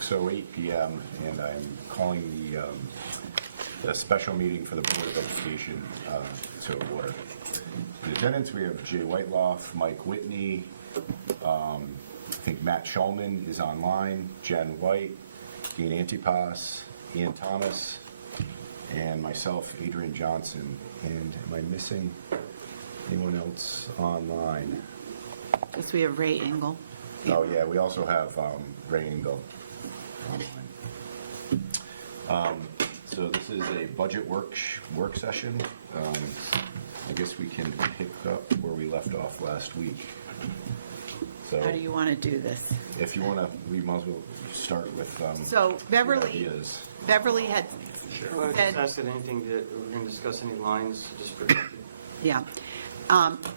6:08 p.m. and I'm calling the special meeting for the Board of Education to order. In attendance, we have Jay Whiteloff, Mike Whitney, I think Matt Shulman is online, Jen White, Dean Antipas, Ian Thomas, and myself, Adrian Johnson. And am I missing anyone else online? Yes, we have Ray Engel. Oh, yeah, we also have Ray Engel online. So this is a budget work session. I guess we can pick up where we left off last week. So How do you want to do this? if you want to, we might as well start with So Beverly ideas. had Well, I said, just asked that anything that we're going to discuss, any lines, just projected. yeah.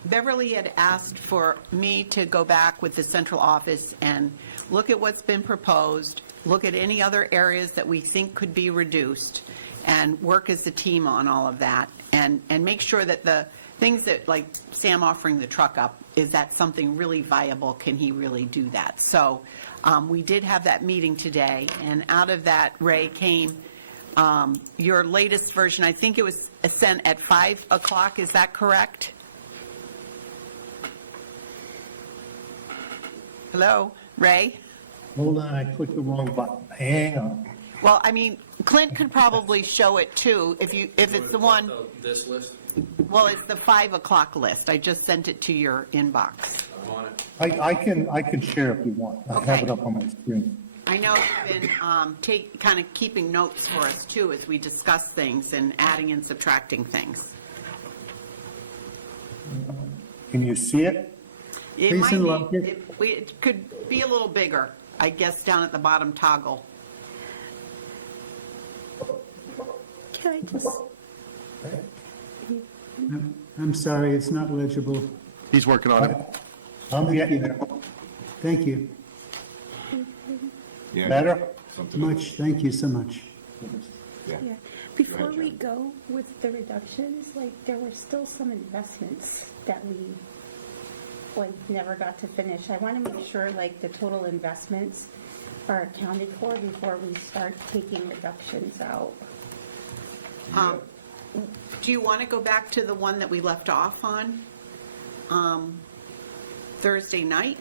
Beverly had asked for me to go back with the central office and look at what's been proposed, look at any other areas that we think could be reduced, and work as a team on all of that, and make sure that the things that, like Sam offering the truck up, is that something really viable? Can he really do that? So we did have that meeting today, and out of that, Ray, came your latest version. I think it was sent at 5 o'clock. Is that correct? Hello, Ray? Hold on, I clicked the wrong button. Hang on. Well, I mean, Clint could probably show it too, if it's the one, This list, well, it's the 5 o'clock list. I just sent it to your inbox. I'm on it. I can share if you want. I have Okay. it up on my screen. I know you've been kind of keeping notes for us too as we discuss things and adding and subtracting things. Can you see it? It Please might unlock be, it. it could be a little bigger, I guess, down at the bottom toggle. Can I just, I'm sorry, it's not legible. He's working on it. I'm getting there. Thank you. Yeah. Better? Something. Much, thank you so much. Yeah. yeah, before ahead, we Jen. go with the reductions, like, there were still some investments that we, like, never got to finish. I want to make sure, like, the total investments are accounted for before we start taking reductions out. Do you want to go back to the one that we left off on Thursday night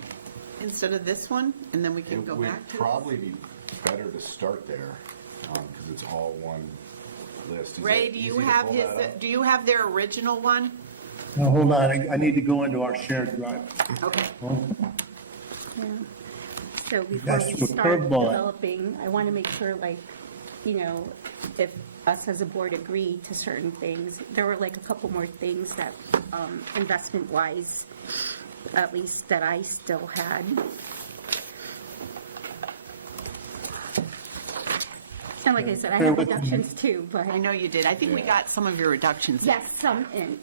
instead of this one? And then we can It go would back to it? probably be better to start there, because it's all one list. Is Ray, that do you easy to have pull his, that up? do you have their original one? Now, hold on, I need to go into our shared drive. Okay. Yeah. So before That's we the start curveball. developing, I want to make sure, like, you know, if us as a board agree to certain things, there were like a couple more things that, investment-wise, at least that I still had. And like I said, I Bear have with me. reductions too, but. I know you did. I think we Yeah. got some of your reductions. Yes, some in,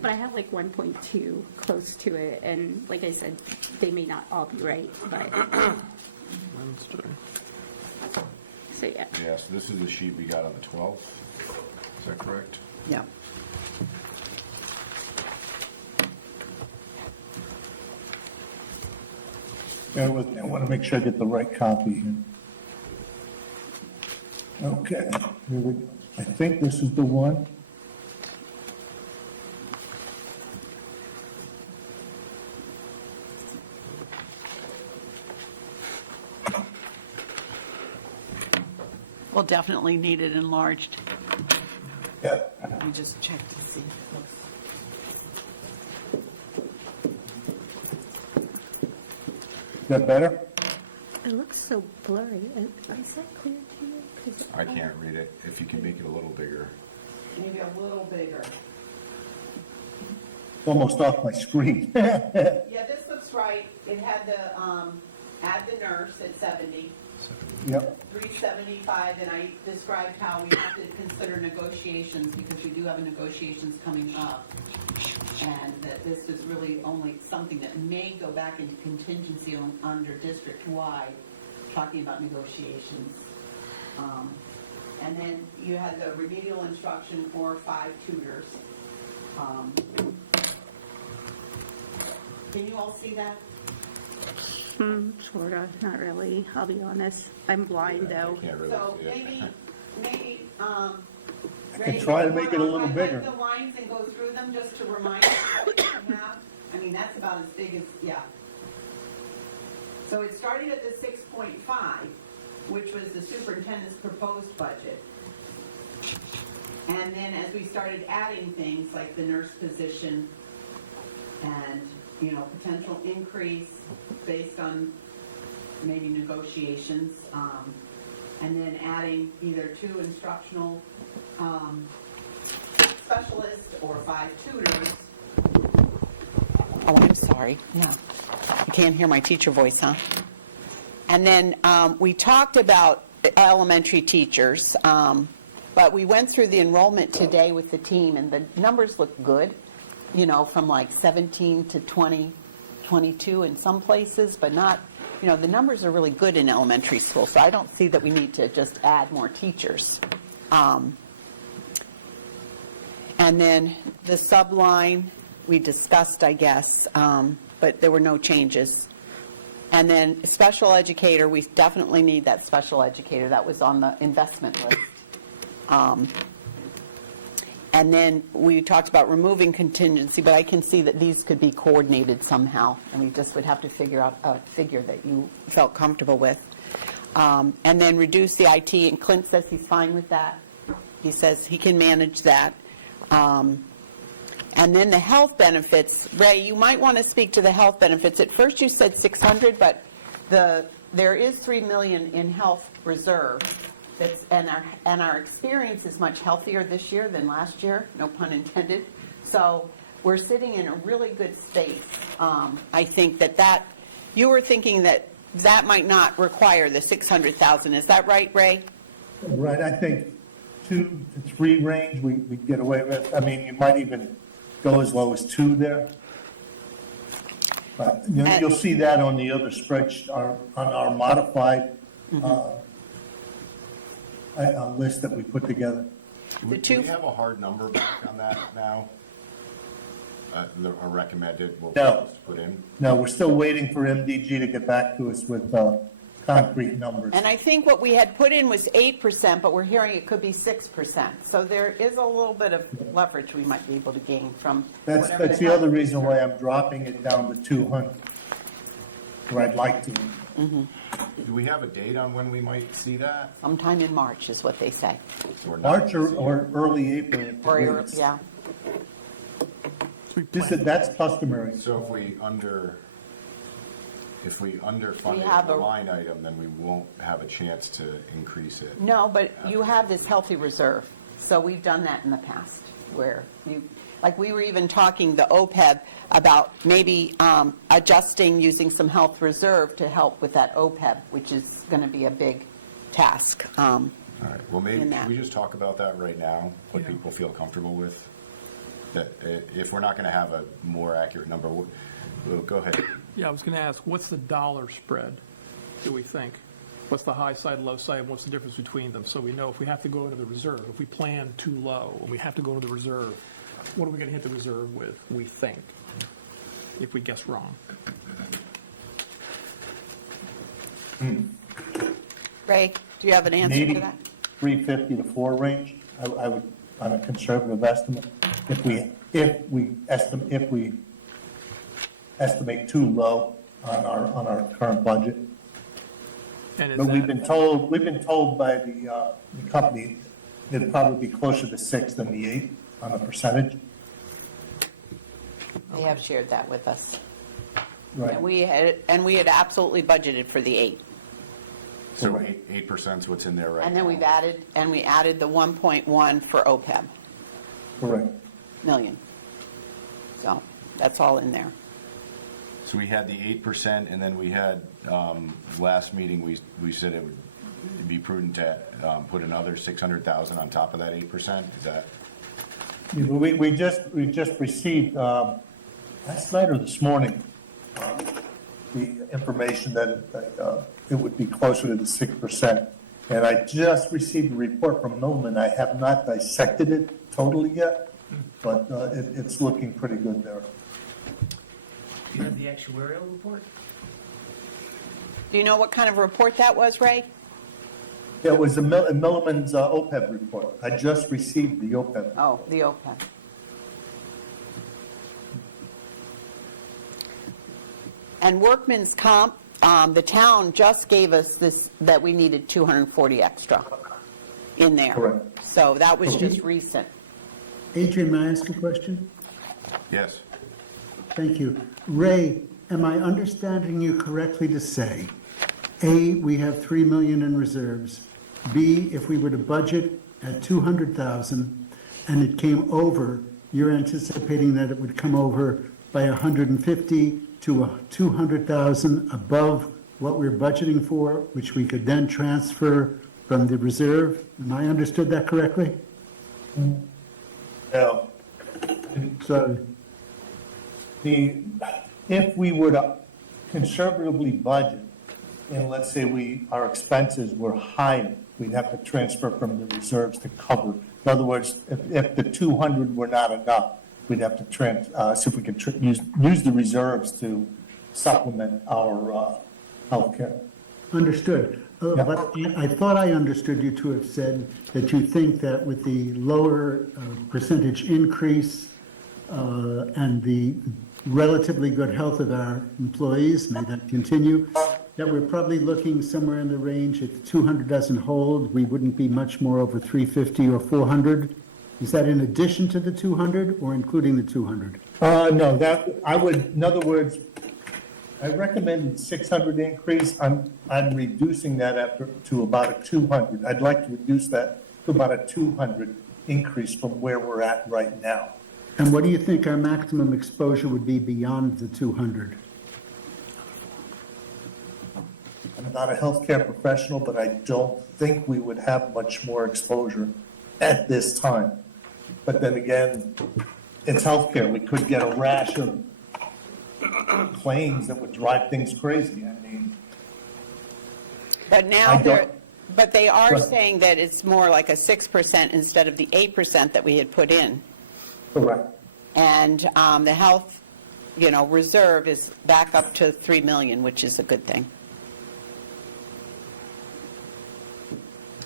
but I have like 1.2 close to it, and like I said, they may not all be right, but, so yeah. Yeah, so this is the sheet we got on the 12th. Is that correct? Yeah. Bear with me, I want to make sure I get the right copy here. Okay, here we go. I think this is the one. We'll definitely need it enlarged. Yeah. Let me just check to see. Is that better? It looks so blurry. Is that clear to you? 'Cause I can't read it. If you can make it a little bigger. Maybe a little bigger. It's almost off my screen. Yeah, this looks right. It had the, add the nurse at 70, Yep, 375, and I described how we have to consider negotiations because we do have negotiations coming up. And that this is really only something that may go back into contingency under district-wide, talking about negotiations. And then you had the remedial instruction for 5 tutors. Can you all see that? Sort of, not really, I'll be honest. I'm blind though. Can't really So see it. maybe, I Ray, can try to you make it a wanna little bigger. highlight the lines and go through them just to remind us what we have? I mean, that's about as big as, yeah. So it started at the 6.5, which was the superintendent's proposed budget. And then as we started adding things like the nurse position and, potential increase based on maybe negotiations, and then adding either 2 instructional specialists or 5 tutors. Oh, I'm sorry. No. You can't hear my teacher voice, huh? And then we talked about elementary teachers, but we went through the enrollment today with the team, and the numbers look good, from like 17 to 20, 22 in some places, but not, the numbers are really good in elementary school, so I don't see that we need to just add more teachers. And then the subline, we discussed, I guess, but there were no changes. And then special educator, we definitely need that special educator. That was on the investment list. And then we talked about removing contingency, but I can see that these could be coordinated somehow, and we just would have to figure out a figure that you felt comfortable with. And then reduce the IT, and Clint says he's fine with that. He says he can manage that. And then the health benefits, Ray, you might want to speak to the health benefits. At first you said 600, but there is $3 million in health reserve. And our experience is much healthier this year than last year, no pun intended. So we're sitting in a really good space. I think that you were thinking that might not require the 600,000. Is that right, Ray? Right, I think 2 to 3 range we get away with. I mean, you might even go as low as 2 there. But you'll see that on the other spreadsheet, on our modified list that we put together. Do we have a hard number back on that now? A recommended, what we're No. supposed to put in? No, we're still waiting for MDG to get back to us with concrete numbers. And I think what we had put in was 8%, but we're hearing it could be 6%. So there is a little bit of leverage we might be able to gain from whatever That's the other reason why I'm dropping it down to 200, where I'd like to. Do we have a date on when we might see that? Sometime in March is what they say. Or not? March or early April. at the Or, latest. yeah. That's customary. So if we underfunded We have the a- line item, then we won't have a chance to increase it. No, but you have this healthy reserve. So we've done that in the past where we were even talking, the OPEB, about maybe adjusting using some health reserve to help with that OPEB, which is going to be a big task. All right, well, maybe, In that. should we just talk about that right now, what Yeah. people feel comfortable with? That if we're not going to have a more accurate number, we'll go ahead. Yeah, I was going to ask, what's the dollar spread, do we think? What's the high side, low side, and what's the difference between them? So we know if we have to go into the reserve, if we plan too low, and we have to go into the reserve, what are we going to hit the reserve with, we think, if we guess wrong? Ray, do you have an answer Maybe to that? 350 to 4 range, I would, on a conservative estimate, if we estimate too low on our current budget. And is But we've that, been told by the company it'd probably be closer to 6 than the 8 on the percentage. They have shared that with us. Right. And we had absolutely budgeted for the 8. So 8% is what's in there right now. And then we added the 1.1 for OPEB Correct. million. So that's all in there. So we had the 8%, and then we had, last meeting, we said it would be prudent to put another 600,000 on top of that 8%, is that? We just received, last night or this morning, the information that it would be closer to the 6%. And I just received a report from Nolan. I have not dissected it totally yet, but it's looking pretty good there. You have the actuarial report? Do you know what kind of report that was, Ray? It was the Milliman's OPEB report. I just received the OPEB. Oh, the OPEB. And workman's comp, the town just gave us this, that we needed 240 extra in there. Correct. So that was just recent. Adrian, may I ask a question? Yes. Thank you. Ray, am I understanding you correctly to say, A, we have 3 million in reserves, B, if we were to budget at 200,000 and it came over, you're anticipating that it would come over by 150 to 200,000 above what we're budgeting for, which we could then transfer from the reserve? Am I understood that correctly? No. So, If we were to conservatively budget, and let's say our expenses were higher, we'd have to transfer from the reserves to cover. In other words, if the 200 were not enough, we'd have to see if we could use the reserves to supplement our healthcare. understood. Yeah. But I thought I understood you to have said that you think that with the lower percentage increase and the relatively good health of our employees, may that continue, that we're probably looking somewhere in the range, if 200 doesn't hold, we wouldn't be much more over 350 or 400? Is that in addition to the 200 or including the 200? No, in other words, I recommended 600 increase. I'm reducing that to about a 200. I'd like to reduce that to about a 200 increase from where we're at right now. And what do you think our maximum exposure would be beyond the 200? I'm not a healthcare professional, but I don't think we would have much more exposure at this time. But then again, it's healthcare. We could get a rash of claims that would drive things crazy. I mean, But now I don't- but they are Right. saying that it's more like a 6% instead of the 8% that we had put in. correct. And the health, reserve is back up to 3 million, which is a good thing.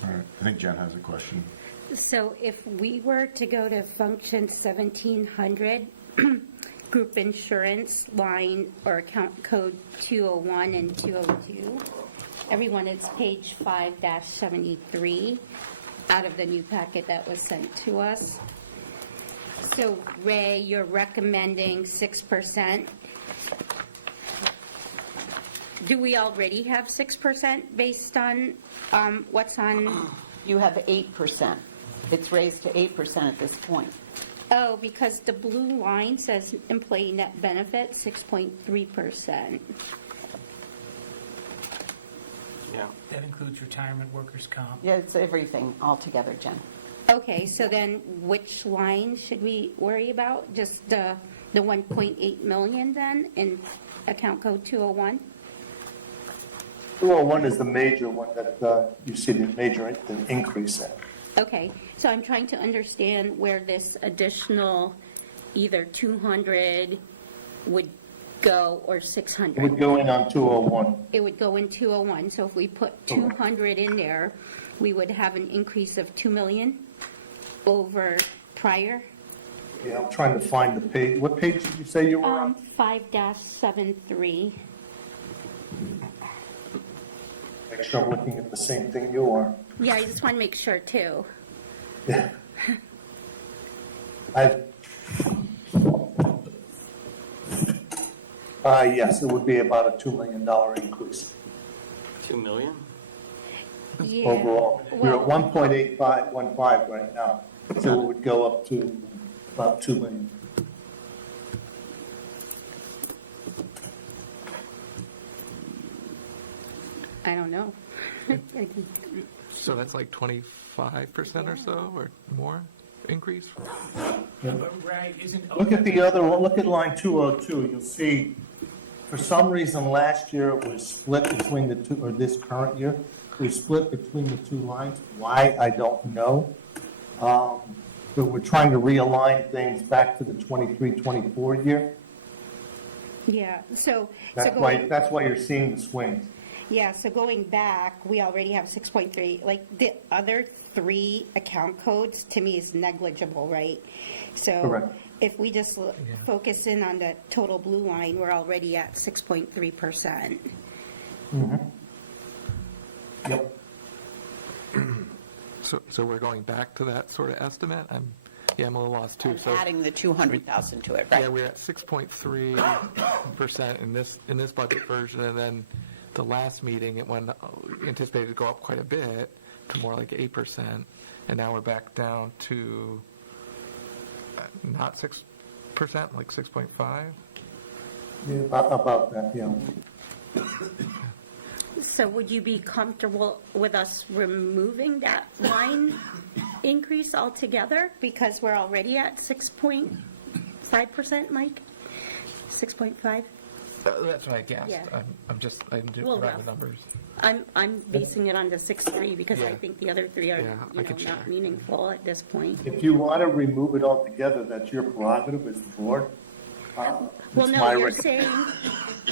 All right. I think Jen has a question. So if we were to go to function 1700, group insurance line or account code 201 and 202, everyone, it's page 5-73 out of the new packet that was sent to us. So Ray, you're recommending 6%. Do we already have 6% based on what's on? You have 8%. It's raised to 8% at this point. Oh, because the blue line says employee net benefit, 6.3%. Yeah. That includes retirement, workers' comp. Yeah, it's everything altogether, Jen. Okay, so then which line should we worry about? Just the 1.8 million then in account code 201? 201 is the major one that you see the major increase in. Okay, so I'm trying to understand where this additional either 200 would go or 600. It would go in on 201. It would go in 201. So if we put 200 in there, we would have an increase of 2 million over prior. Yeah, I'm trying to find the page. What page did you say you were on? 5-73. Make sure I'm looking at the same thing you are. Yeah, I just want to make sure too. Yeah. Yes, it would be about a $2 million increase 2 million? Yeah. overall. We're at Well, 1.8515 right now, so it would go up to about 2 million. I don't know. So that's like 25% or so, or more increase? But Ray, isn't Look at the other one, look at line 202, you'll see, for some reason, last year it was split between the two, or this current year, we split between the two lines. Why, I don't know. But we're trying to realign things back to the 23-24 year. Yeah, so That's going, why you're seeing the swings. Yeah, so going back, we already have 6.3. Like, the other three account codes, to me, is negligible, right? So Correct. if we just focus in on the total blue line, we're already at 6.3%. Yep. So we're going back to that sort of estimate? I'm a little lost too. And So adding the 200,000 to it, yeah, right? we're at 6.3% in this budget version, and then the last meeting, it went, anticipated to go up quite a bit to more like 8%, and now we're back down to not 6%, like 6.5? Yeah, about that, yeah. So would you be comfortable with us removing that line increase altogether? Because we're already at 6.5%, Mike? 6.5? That's what I guessed. Yeah. I didn't Well, grab the rough. numbers. I'm basing it on the 6.3 because I Yeah. think the other three are, Yeah, I could not check. meaningful at this point. If you want to remove it altogether, that's your prerogative as the board. Well, It's no, my you're rec- saying,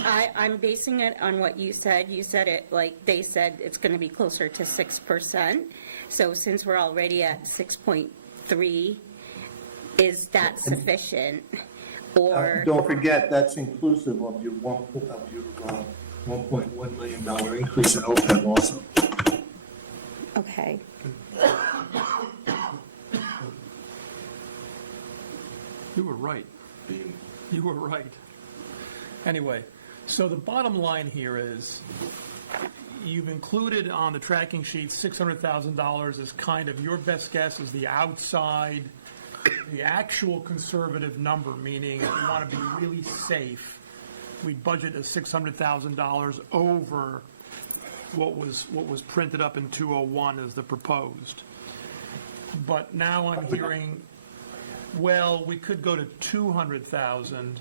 I'm basing it on what you said. You said it, like, they said it's going to be closer to 6%. So since we're already at 6.3, is that sufficient? Or, Don't forget, that's inclusive of your $1.1 million increase in OPEB also. okay. You were right. You were right. Anyway, so the bottom line here is, you've included on the tracking sheet $600,000 as kind of your best guess is the outside, the actual conservative number, meaning if you want to be really safe, we budget a $600,000 over what was printed up in 201 as the proposed. But now I'm hearing, well, we could go to 200,000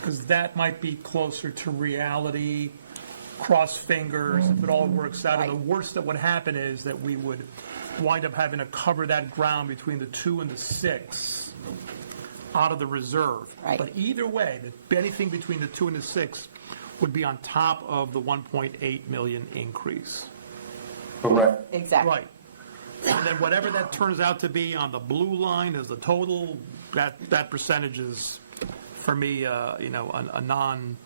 because that might be closer to reality. Cross fingers if it all works out. And the worst that would happen is that we would wind up having to cover that ground between the 2 and the 6 out of the reserve. Right. But either way, anything between the 2 and the 6 would be on top of the 1.8 million increase. Correct. Exactly. Right. And then whatever that turns out to be on the blue line as the total, that percentage is, for me, a non-number.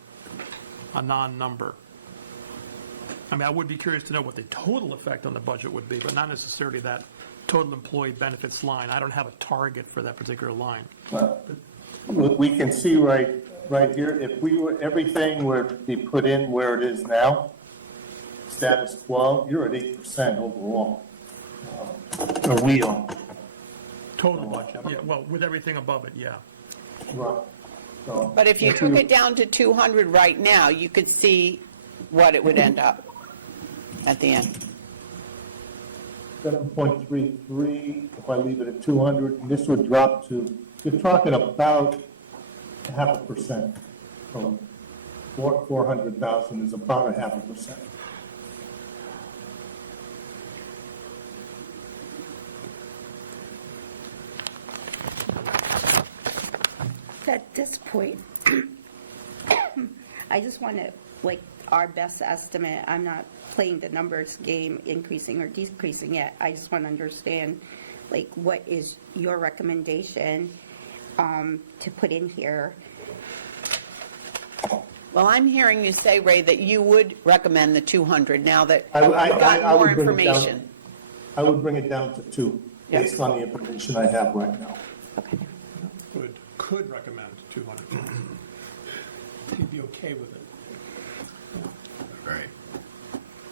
I mean, I would be curious to know what the total effect on the budget would be, but not necessarily that total employee benefits line. I don't have a target for that particular line. We can see right here, if everything were to be put in where it is now, status quo, you're at 8% overall. Or we are. Total budget, yeah, well, with everything above it, yeah. Right. So But if you took it down to 200 right now, you could see what it would end up at the end. 7.33, if I leave it at 200, and this would drop to, you're talking about 0.5%. So 400,000 is about 0.5%. At this point, I just want to, like, our best estimate, I'm not playing the numbers game, increasing or decreasing it. I just want to understand, like, what is your recommendation to put in here? Well, I'm hearing you say, Ray, that you would recommend the 200 now that I- you've I- gotten I more would bring it down. information. I would bring it down to 2, Yeah. based on the information I have right now. Could recommend 200. He'd be okay with it. Right.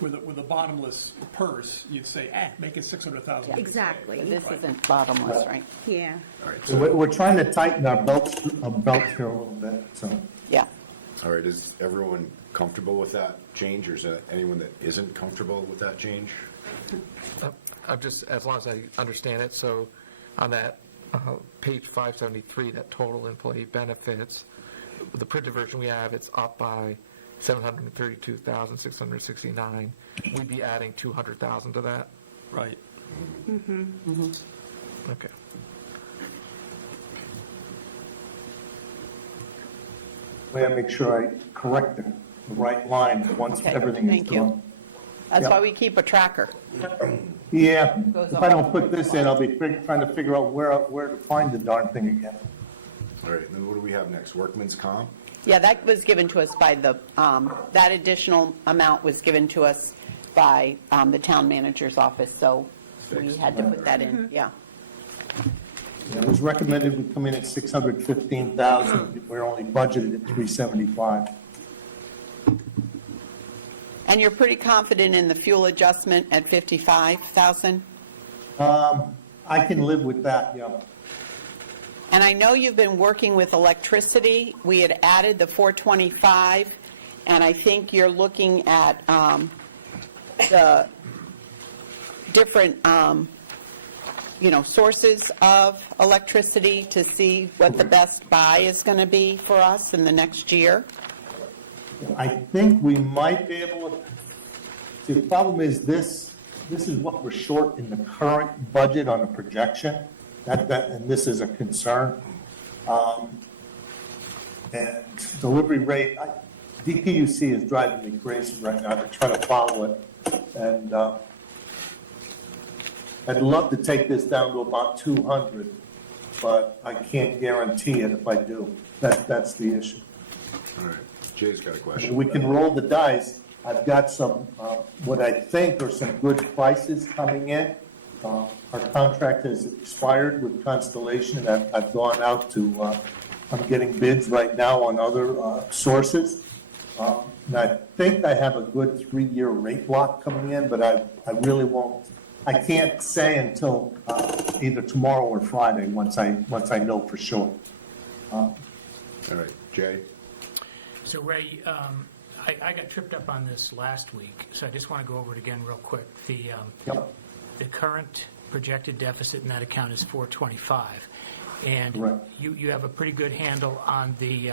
With a bottomless purse, you'd say, make it 600,000. Exactly. This isn't bottomless, right? Yeah. All right, So we're trying to tighten our belts here a little bit, so. Yeah. All right, is everyone comfortable with that change, or is there anyone that isn't comfortable with that change? I'm just, as long as I understand it, so on that page 573, that total employee benefits, the printed version we have, it's up by 732,669. We'd be adding 200,000 to that? Right. Okay. We gotta make sure I correct the right line once Okay, everything is thank you. done. That's why we keep a tracker. Yeah, Goes if up. I don't put this in, I'll be trying to figure out where to find the darn thing again. All right, then what do we have next? Workman's comp? Yeah, that was given to us by the, that additional amount was given to us by the town manager's office, so we Fixed. had to put that in, yeah. It was recommended we come in at 615,000, we're only budgeted at 375. And you're pretty confident in the fuel adjustment at 55,000? I can live with that, yeah. And I know you've been working with electricity. We had added the 425, and I think you're looking at the different, sources of electricity to see what the best buy is going to be for us in the next year. I think we might be able to, see, the problem is this is what we're short in the current budget on a projection, and this is a concern. And delivery rate, DPUC is driving me crazy right now to try to follow it. And I'd love to take this down to about 200, but I can't guarantee it if I do. That's the issue. All right, Jay's got a question. We can roll the dice. I've got some, what I think are some good prices coming in. Our contract has expired with Constellation, and I've gone out to, I'm getting bids right now on other sources. And I think I have a good 3-year rate block coming in, but I really won't. I can't say until either tomorrow or Friday, once I know for sure. All right, Jay? So Ray, I got tripped up on this last week, so I just want to go over it again real quick. Yep. The current projected deficit in that account is 425. And Correct. you have a pretty good handle on the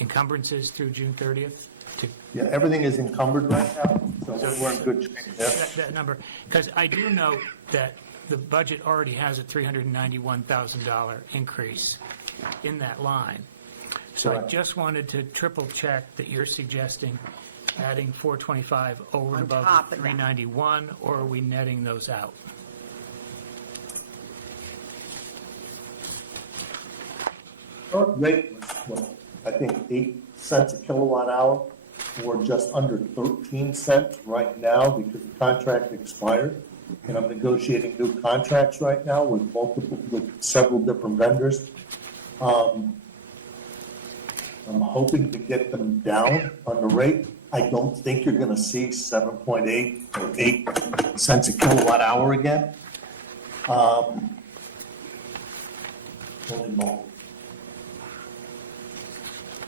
encumbrances through June 30th? Yeah, everything is encumbered right now, so we're in good shape there. That number, because I do know that the budget already has a $391,000 increase in that line. So I Correct. just wanted to triple check that you're suggesting adding 425 over and On above top the of that. 391, or are we netting those out? Current rate was, what, I think 8 cents a kilowatt hour, or just under 13 cents right now because the contract expired. And I'm negotiating new contracts right now with several different vendors. I'm hoping to get them down on the rate. I don't think you're gonna see 7.8 or 8 cents a kilowatt hour again. Holy moly.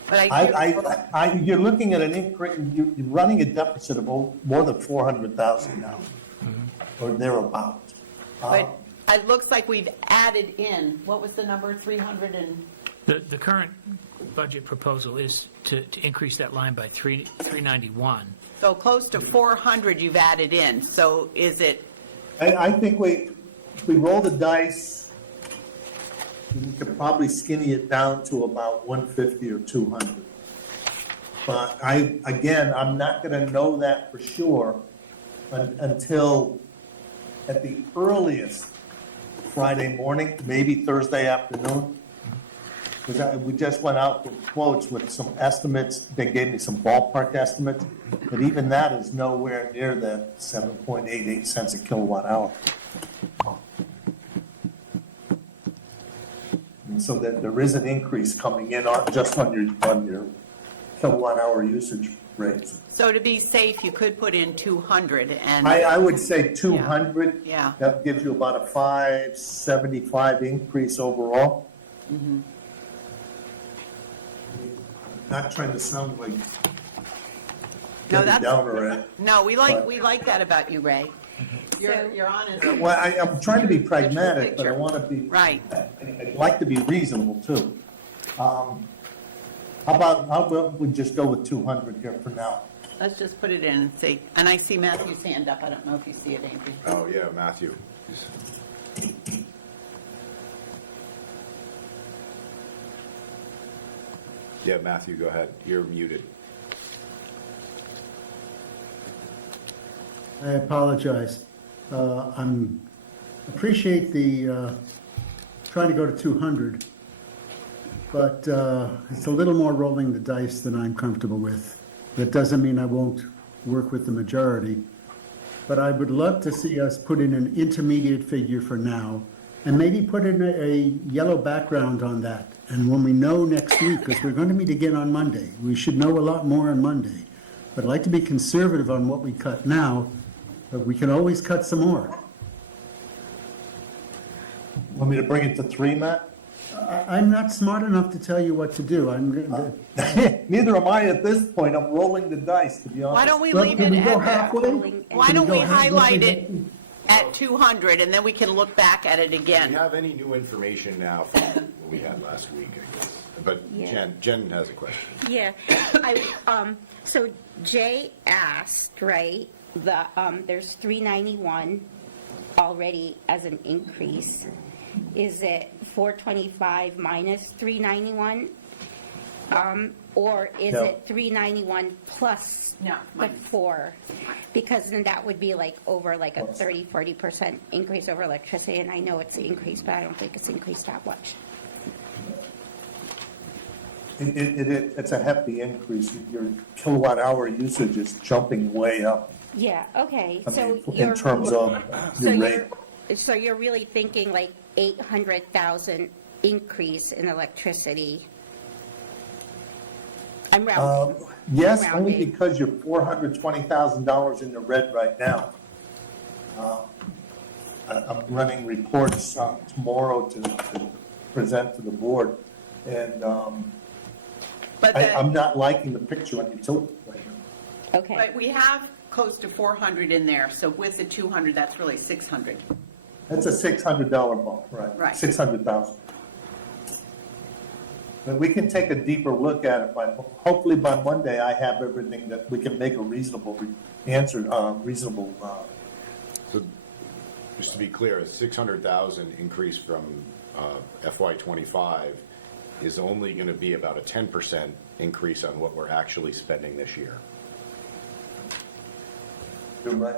But I do, You're looking at an increase, you're running a deficit of more than 400,000 now, or thereabout. but it looks like we've added in, what was the number, 300 and? The current budget proposal is to increase that line by 391. So close to 400 you've added in, so is it, I think we roll the dice, we could probably skinny it down to about 150 or 200. But I'm not gonna know that for sure until at the earliest Friday morning, maybe Thursday afternoon. Because we just went out with quotes with some estimates, they gave me some ballpark estimates, but even that is nowhere near that 7.88 cents a kilowatt hour. And so that there is an increase coming in just on your kilowatt hour usage rates. so to be safe, you could put in 200 and, I would say 200. Yeah. That gives you about a 575 increase overall. Not trying to sound like No, Debbie that's- Downer, right? no, we like that about you, Ray. You're honest. Well, I'm trying to be pragmatic, but I picture. want to be. Right. I'd like to be reasonable too. How about we just go with 200 here for now? Let's just put it in and see. And I see Matthew's hand up. I don't know if you see it, Andrew. Oh, yeah, Matthew. Yeah, Matthew, go ahead. You're muted. I apologize. Appreciate the trying to go to 200, but it's a little more rolling the dice than I'm comfortable with. That doesn't mean I won't work with the majority, but I would love to see us put in an intermediate figure for now, and maybe put in a yellow background on that. And when we know next week, because we're going to meet again on Monday, we should know a lot more on Monday. But I'd like to be conservative on what we cut now, but we can always cut some more. Want me to bring it to 3, Matt? I'm not smart enough to tell you what to do. Neither am I at this point. I'm rolling the dice, to be honest. Why don't we Well, leave can it we go at, halfway? why Can don't we go half- highlight it at 200, and then we can look back at it Do you again? have any new information now from what we had last week, I guess? But Yeah. Jen has a question. Yeah, so Jay asked, right, there's 391 already as an increase. Is it 425 minus 391? Or is No. it 391 plus No, the minus. 4? Because then that would be like over like a 30-40% increase over electricity, and I know it's increased, but I don't think it's increased that much. It's a hefty increase. Your kilowatt hour usage is jumping way up. Yeah, okay, I so mean, you're. in terms of So your rate. So you're really thinking like 800,000 increase in electricity? I'm rounding. Yes, I'm only rounding. because you're $420,000 in the red right now. I'm running reports tomorrow to present to the board, and But I'm not liking the picture on utility right now. Okay, but we have close to 400 in there, so with the 200, that's really 600. That's a $600 bump, right? Right. 600,000. But we can take a deeper look at it hopefully by Monday, I have everything that we can make a reasonable answer, reasonable, So, just to be clear, a 600,000 increase from FY '25 is only going to be about a 10% increase on what we're actually spending this year. you're right.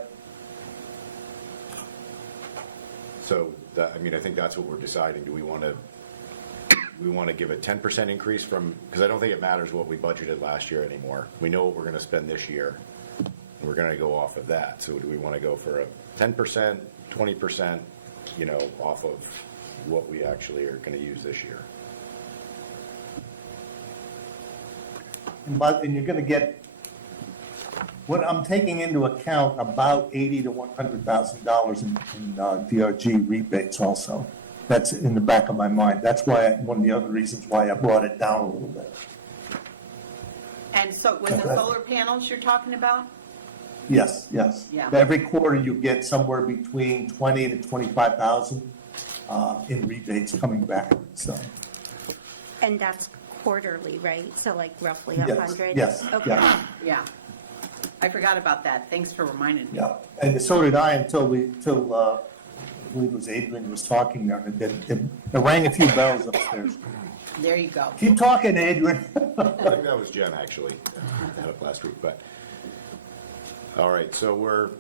So, I think that's what we're deciding. Do we want to give a 10% increase from, because I don't think it matters what we budgeted last year anymore. We know what we're going to spend this year. We're going to go off of that. So do we want to go for a 10%, 20%, off of what we actually are going to use this year? And you're gonna get, what I'm taking into account, about $80,000 to $100,000 in DRG rebates also. That's in the back of my mind. That's why, one of the other reasons why I brought it down a little bit. And so with the solar panels you're talking about? Yes, yes. Yeah. Every quarter you get somewhere between 20 to 25,000 in rebates coming back, so. and that's quarterly, right? So like roughly Yes, 100? yes, Okay. yeah. Yeah. I forgot about that. Thanks for reminding me. Yeah, and so did I until I believe it was Adrian was talking there. It rang a few bells upstairs. There you go. Keep talking, Adrian. I think that was Jen, actually, had it last week, but, all right, so we're,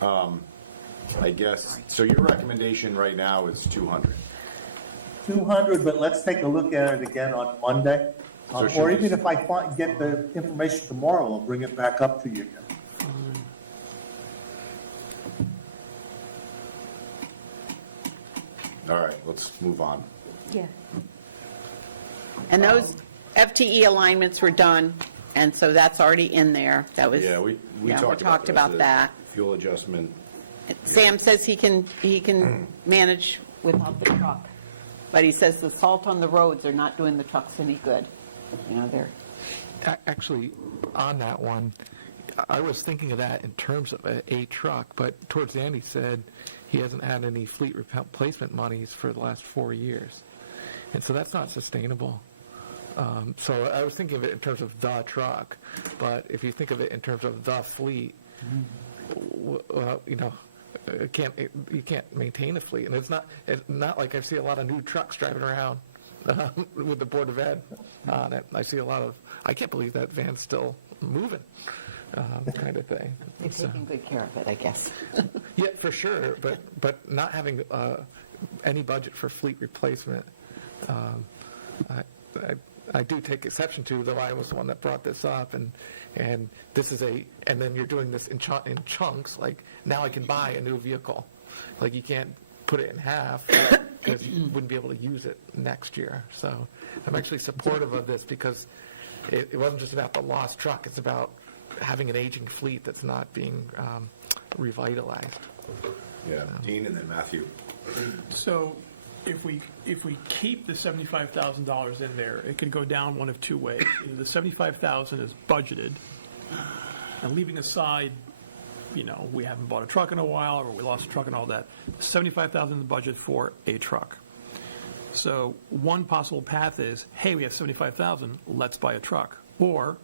I guess, so your recommendation right now is 200. 200, but let's take a look at it again on Monday. So should Or we- even if I get the information tomorrow, I'll bring it back up to you again. All right, let's move on. Yeah. And those FTE alignments were done, and so that's already in there. That was, Yeah, we yeah, talked talked about about this, that. Fuel adjustment. Sam says he can manage without the truck. But he says the salt on the roads are not doing the trucks any good. They're, Actually, on that one, I was thinking of that in terms of a truck, but towards the end he said he hasn't had any fleet replacement monies for the last 4 years. And so that's not sustainable. So I was thinking of it in terms of the truck, but if you think of it in terms of the fleet, well, you can't maintain a fleet, and it's not like I see a lot of new trucks driving around with the Board of Ed on it. I see a lot of, I can't believe that van's still moving. kind of thing. They're So- taking good care of it, I guess. Yeah, for sure, but not having any budget for fleet replacement, I do take exception to, though I was the one that brought this up, and this is and then you're doing this in chunks, like, now I can buy a new vehicle. Like, you can't put it in half, because you wouldn't be able to use it next year. So I'm actually supportive of this, because it wasn't just about the lost truck, it's about having an aging fleet that's not being revitalized. Yeah, Dean and then Matthew. So if we keep the $75,000 in there, it can go down one of two ways. Either the $75,000 is budgeted, and leaving aside, we haven't bought a truck in a while, or we lost a truck and all that, $75,000 in the budget for a truck. So one possible path is, hey, we have $75,000, let's buy a truck. Or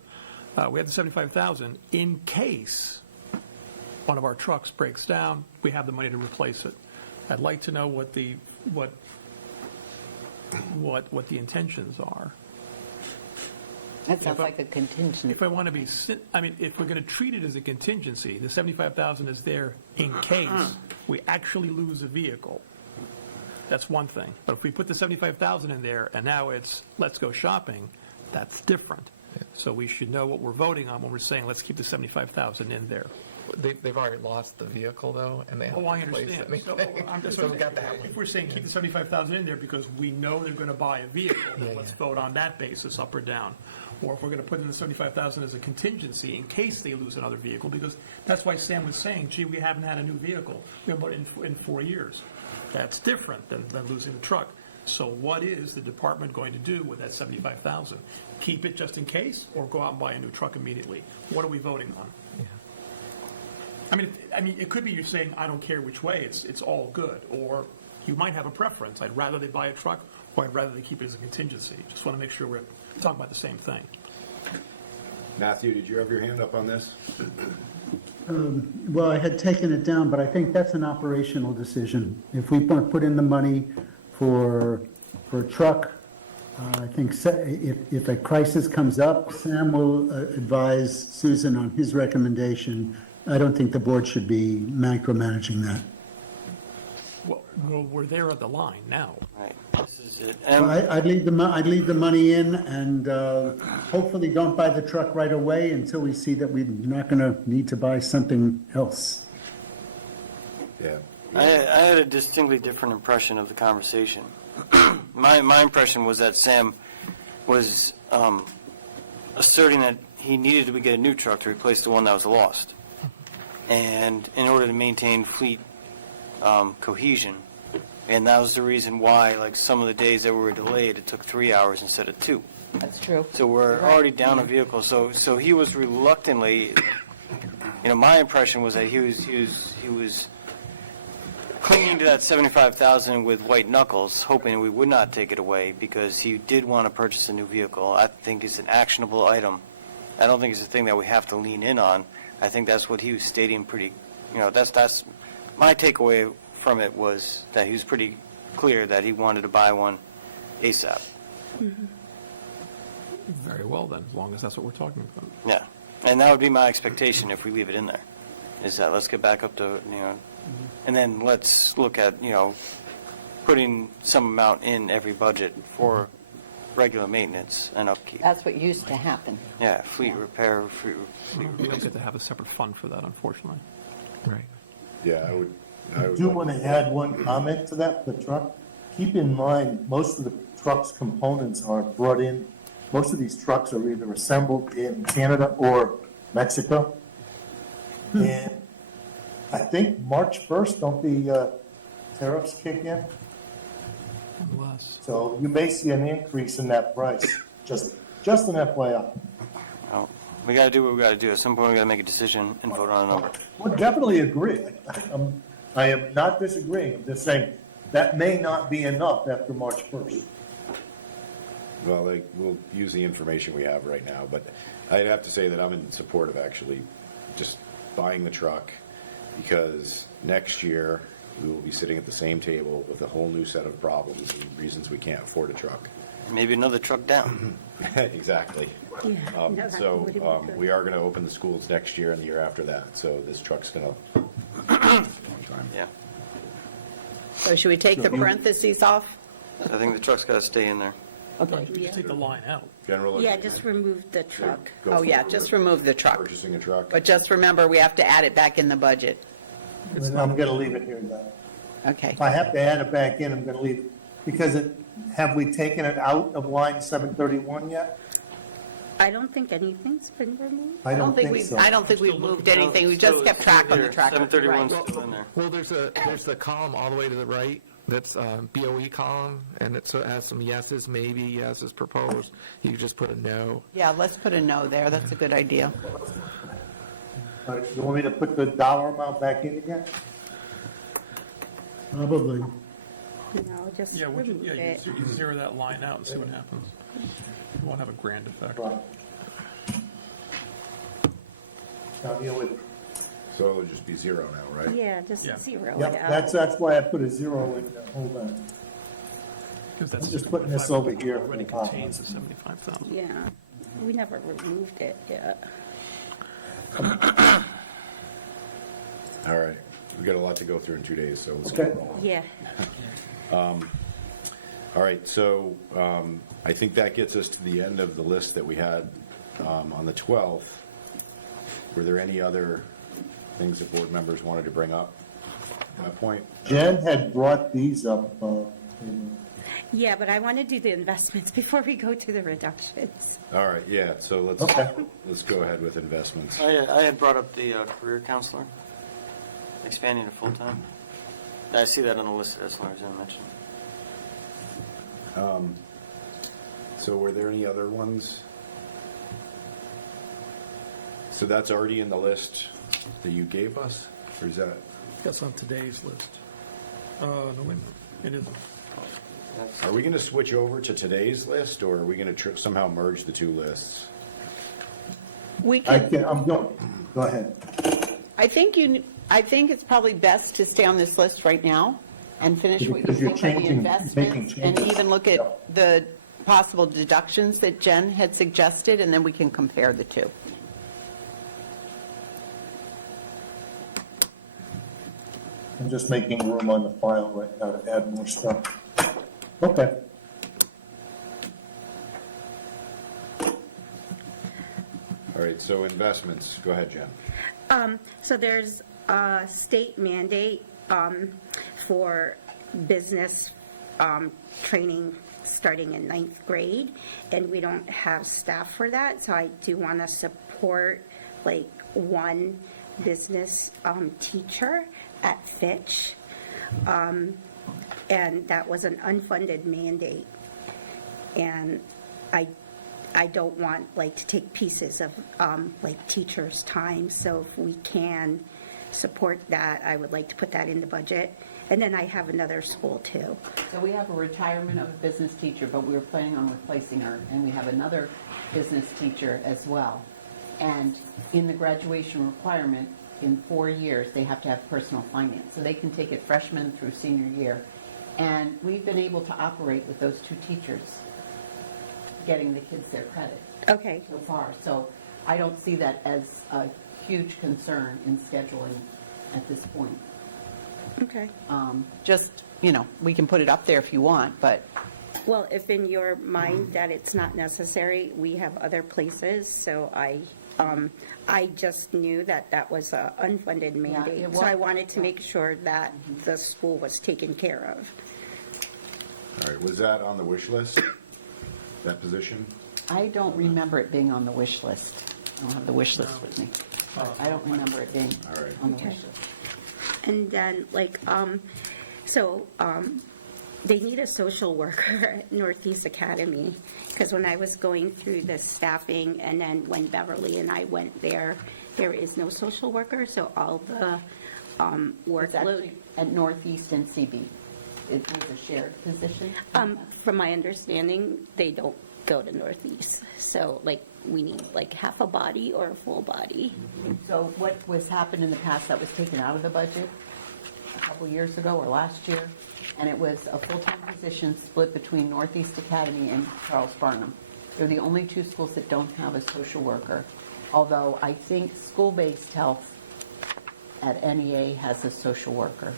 we have the $75,000 in case one of our trucks breaks down, we have the money to replace it. I'd like to know what the intentions are. That sounds like a contingency. If I want to be, if we're going to treat it as a contingency, the $75,000 is there in case we actually lose a vehicle. That's one thing. But if we put the $75,000 in there and now it's let's go shopping, that's different. So we should know what we're voting on when we're saying let's keep the $75,000 in there. They've already lost the vehicle, though, and they have Oh, I to replace understand. it. So I'm just So we got that one. if we're saying keep the $75,000 in there because we know they're going to buy a vehicle, then let's vote on that basis, up or down. Or if we're going to put in the $75,000 as a contingency in case they lose another vehicle, because that's why Sam was saying, gee, we haven't had a new vehicle. We haven't bought it in 4 years. That's different than losing the truck. So what is the department going to do with that $75,000? Keep it just in case, or go out and buy a new truck immediately? What are we voting on? I mean, it could be you're saying, I don't care which way, it's all good. Or you might have a preference. I'd rather they buy a truck, or I'd rather they keep it as a contingency. Just want to make sure we're talking about the same thing. Matthew, did you have your hand up on this? Well, I had taken it down, but I think that's an operational decision. If we want to put in the money for a truck, I think if a crisis comes up, Sam will advise Susan on his recommendation. I don't think the board should be micromanaging that. Well, we're there at the line now. Right, this is it. Well, I'd leave the money in, and hopefully don't buy the truck right away until we see that we're not going to need to buy something else. Yeah. I had a distinctly different impression of the conversation. My impression was that Sam was asserting that he needed to get a new truck to replace the one that was lost. And in order to maintain fleet cohesion. And that was the reason why, like, some of the days that we were delayed, it took 3 hours instead of 2. That's true. So we're already down a vehicle. So he was reluctantly, my impression was that he was clinging to that $75,000 with white knuckles, hoping we would not take it away because he did want to purchase a new vehicle. I think it's an actionable item. I don't think it's a thing that we have to lean in on. I think that's what he was stating pretty, that's my takeaway from it was that he was pretty clear that he wanted to buy one ASAP. Very well then, as long as that's what we're talking about. Yeah. And that would be my expectation if we leave it in there, is that let's get back up to, and then let's look at, putting some amount in every budget for regular maintenance and upkeep. That's what used to happen. Yeah, fleet repair, We don't get to have a separate fund for that, unfortunately. Right. Yeah, I would I do want to add one comment to that, the truck. Keep in mind, most of the truck's components are brought in, most of these trucks are either assembled in Canada or Mexico. And I think March 1st, don't the tariffs kick in? Unless, So you may see an increase in that price, just an FYI. Well, we got to do what we got to do. At some point, we got to make a decision and vote on a number. Would definitely agree. I am not disagreeing, I'm just saying that may not be enough after March 1st. Well, we'll use the information we have right now, but I'd have to say that I'm in support of actually just buying the truck, because next year we will be sitting at the same table with a whole new set of problems and reasons we can't afford a truck. Maybe another truck down. Exactly. Yeah. no, that So would've been good. we are going to open the schools next year and the year after that, so this truck's going to, long time. Yeah. So should we take the parentheses off? I think the truck's got to stay in there. Okay. Just take the line out. General. Yeah, just remove the truck. Go Oh, yeah, forward just with remove the truck. Purchasing a truck. But just remember, we have to add it back in the budget. I'm going to leave it here then. Okay. If I have to add it back in, I'm going to leave it. Because have we taken it out of line 731 yet? I don't think anything's been removed. I don't think we've, so. I don't think we've moved anything. We just kept track on the tractor. 731's Right. still in there. Well, there's the column all the way to the right, that's BOE column, and it has some yeses, maybe, yeses proposed. You could just put a no. Yeah, let's put a no there. That's a good idea. All right, you want me to put the dollar amount back in again? Probably. No, just Yeah, would you, remove yeah, it. you zero that line out and see what happens. It won't have a grand effect. Right. Now, the only, So it'll just be zero now, right? Yeah, just Yeah. zero it yep, out. that's why I put a zero in there. Hold on. Because that's I'm just putting this over here. Already contains the 75,000. Yeah, we never removed it yet. All right. We've got a lot to go through in 2 days, so let's Okay. get rolling. Yeah. All right, so I think that gets us to the end of the list that we had on the 12th. Were there any other things that board members wanted to bring up at that point? Jen had brought these up. Yeah, but I want to do the investments before we go to the reductions. All right, yeah, so Okay. let's go ahead with investments. I had brought up the career counselor, expanding to full-time. I see that on the list, that's what I was going to mention. So were there any other ones? So that's already in the list that you gave us? Or is that, That's on today's list. No, wait a minute. It isn't. are we going to switch over to today's list, or are we going to somehow merge the two lists? We I can, can, I'm going, go ahead. I think it's probably best to stay on this list right now and finish what you Because you're think are the changing- making investments, and changes. even look at the possible deductions that Jen had suggested, and then we can compare the two. I'm just making room on the file right now to add more stuff. Okay. All right, so investments, go ahead, Jen. So there's a state mandate for business training starting in 9th grade, and we don't have staff for that, so I do want to support like one business teacher at Fitch. And that was an unfunded mandate. And I don't want like to take pieces of like teachers' time, so if we can support that, I would like to put that in the budget. And then I have another school too. So we have a retirement of a business teacher, but we were planning on replacing her, and we have another business teacher as well. And in the graduation requirement, in 4 years, they have to have personal finance. So they can take it freshman through senior year. And we've been able to operate with those two teachers, getting the kids their credit Okay, so far. So I don't see that as a huge concern in scheduling at this point. okay. Just, we can put it up there if you want, but Well, if in your mind that it's not necessary, we have other places, so I just knew that that was an unfunded mandate. it So I was. wanted to make sure that the school was taken care of. All right, was that on the wish list, that position? I don't remember it being on the wish list. I don't have the wish list with me. I don't remember it being All right. on the Okay. wish list. And then, they need a social worker at Northeast Academy, because when I was going through the staffing, and then when Beverly and I went there, there is no social worker, so all the It's workload. actually at Northeast and CB. It was a shared position. From my understanding, they don't go to Northeast, so we need half a body or a full body. So what was happened in the past that was taken out of the budget a couple years ago or last year and it was a full-time position split between Northeast Academy and Charles Barnum. They're the only two schools that don't have a social worker, although I think school-based health at NEA has a social worker.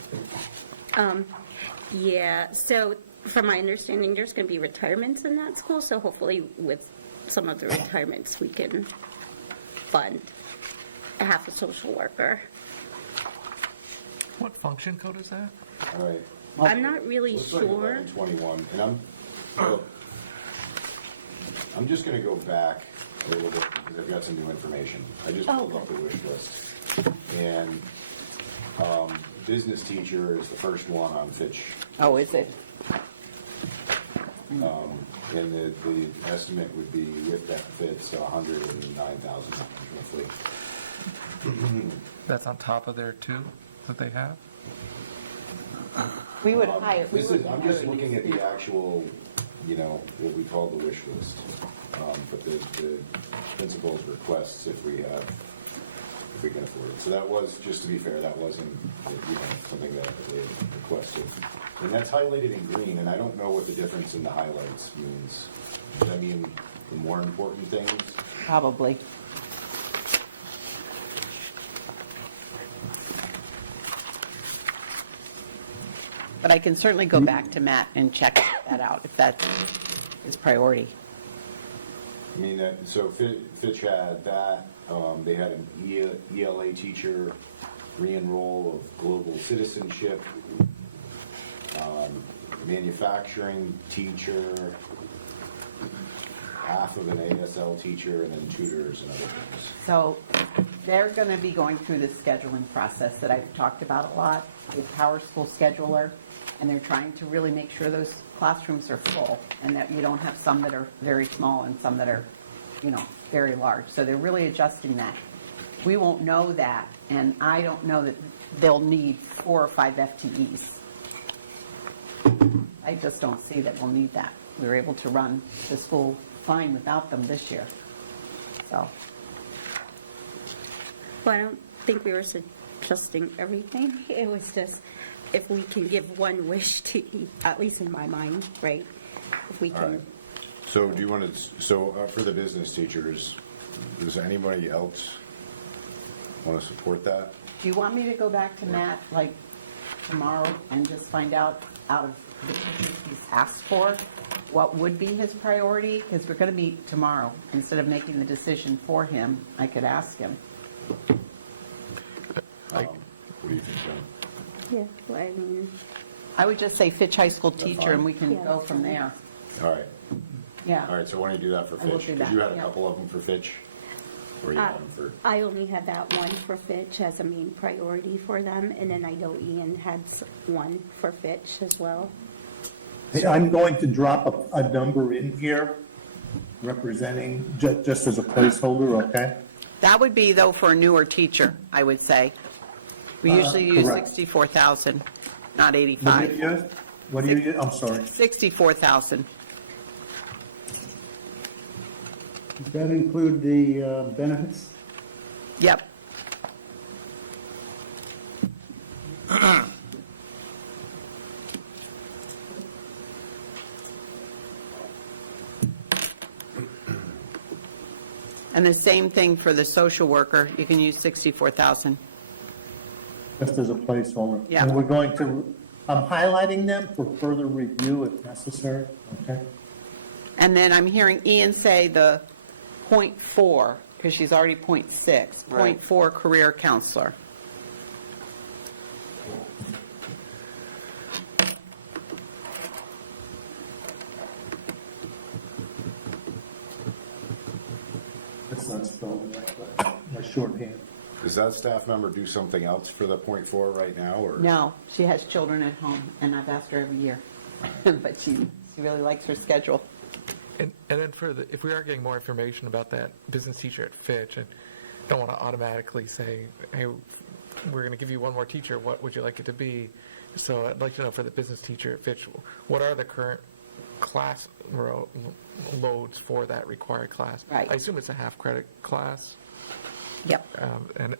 Yeah, so from my understanding, there's going to be retirements in that school, so hopefully with some of the retirements, we can fund half a social worker. What function code is that? All right. I'm not really Looks like sure. 1121, and I'm just going to go back a little bit because I've got some new information. I just pulled up the wish list. And business teacher is the first one on Fitch. Oh, is it? And the estimate would be with benefits, $109,000 roughly. That's on top of their two that they have? We would hire. I'm just looking at the actual, what we call the wish list. But the principal's requests if we can afford it. So that was, just to be fair, that wasn't, something that they requested. And that's highlighted in green, and I don't know what the difference in the highlights means. Does that mean the more important things? Probably. But I can certainly go back to Matt and check that out if that's his priority. I mean, so Fitch had that, they had an ELA teacher, re-enroll of global citizenship, manufacturing teacher, half of an ASL teacher, and then tutors and other things. So they're going to be going through the scheduling process that I've talked about a lot with Power School Scheduler, and they're trying to really make sure those classrooms are full and that you don't have some that are very small and some that are, very large. So they're really adjusting that. We won't know that, and I don't know that they'll need 4 or 5 FTEs. I just don't see that we'll need that. We were able to run the school fine without them this year. So, Well, I don't think we were suggesting everything. It was just if we can give one wish to, at least in my mind, right? If we All right. can, So do you want to, for the business teachers, does anybody else want to support that? do you want me to go back to Matt, like, tomorrow and just find out of the teachers he's asked for, what would be his priority? Because we're going to meet tomorrow. Instead of making the decision for him, I could ask him. What do you think, John? yeah, well, I mean, I would just say Fitch High School teacher, and we can Yeah, go that's from fine. there. All right. Yeah. All right, so why don't you do that for I will Fitch? do Because that, you had a yeah. couple of them for Fitch? Or you had them for, I only had that one for Fitch as a main priority for them, and then I know Ian had one for Fitch as well. Hey, I'm going to drop a number in here representing, just as a placeholder, okay? That would be, though, for a newer teacher, I would say. We usually use correct. 64,000, not What do 85. you use? What do you use? I'm sorry. 64,000. Does that include the benefits? Yep. And the same thing for the social worker. You can use 64,000. Just as a placeholder. Yeah. And we're going to, I'm highlighting them for further review if necessary, okay? And then I'm hearing Ian say the .4, because she's already .6, Right. .4 career counselor. It's not spelled right, but my shorthand. does that staff member do something else for the .4 right now, or? No, she has children at home, and I've asked her every year. But she really likes her schedule. And then if we are getting more information about that business teacher at Fitch, and don't want to automatically say, hey, we're going to give you one more teacher, what would you like it to be? So I'd like to know for the business teacher at Fitch, what are the current class loads for that required class? Right. I assume it's a half credit class, Yep.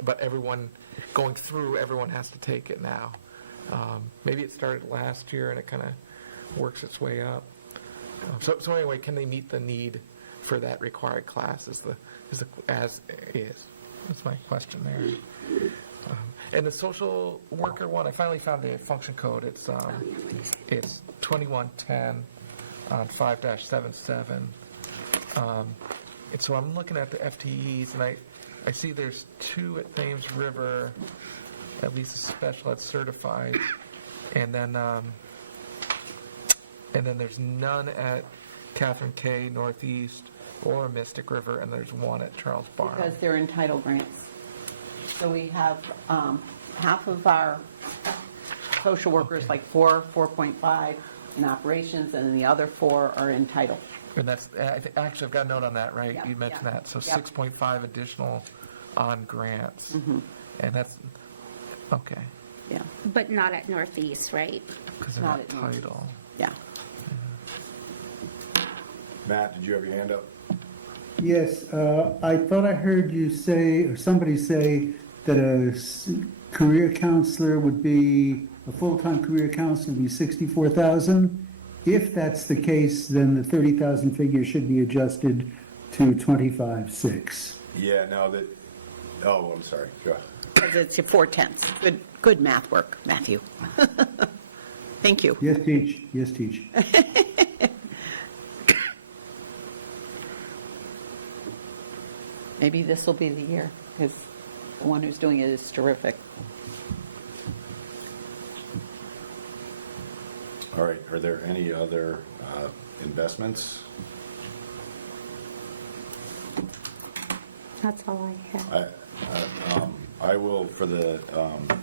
but everyone going through, everyone has to take it now. Maybe it started last year and it kind of works its way up. So anyway, can they meet the need for that required class as is? That's my question there. And the social worker one, I finally found the function code. It's 2110 on 5-77. And so I'm looking at the FTEs, and I see there's 2 at Thames River, at least a special ed certified, and then there's none at Catherine K. Northeast or Mystic River, and there's 1 at Charles Barnes. Because they're entitled grants. So we have half of our social workers, like 4.5 in operations, and then the other 4 are entitled. And that's, actually, I've got a note on that, right? Yeah, You mentioned yeah, that. So yep. 6.5 additional on grants. And that's, okay, Yeah, But not at Northeast, right? because they're Not not at North. title. yeah. Matt, did you have your hand up? Yes, I thought I heard you say, or somebody say, that a career counselor would be, a full-time career counselor would be 64,000. If that's the case, then the 30,000 figure should be adjusted to 25,600. Yeah, no, oh, I'm sorry. Go ahead. Because it's your 4/10. Good math work, Matthew. Thank you. Yes, teach. Yes, teach. Maybe this will be the year, because the one who's doing it is terrific. All right, are there any other investments? That's all I have. I will, for the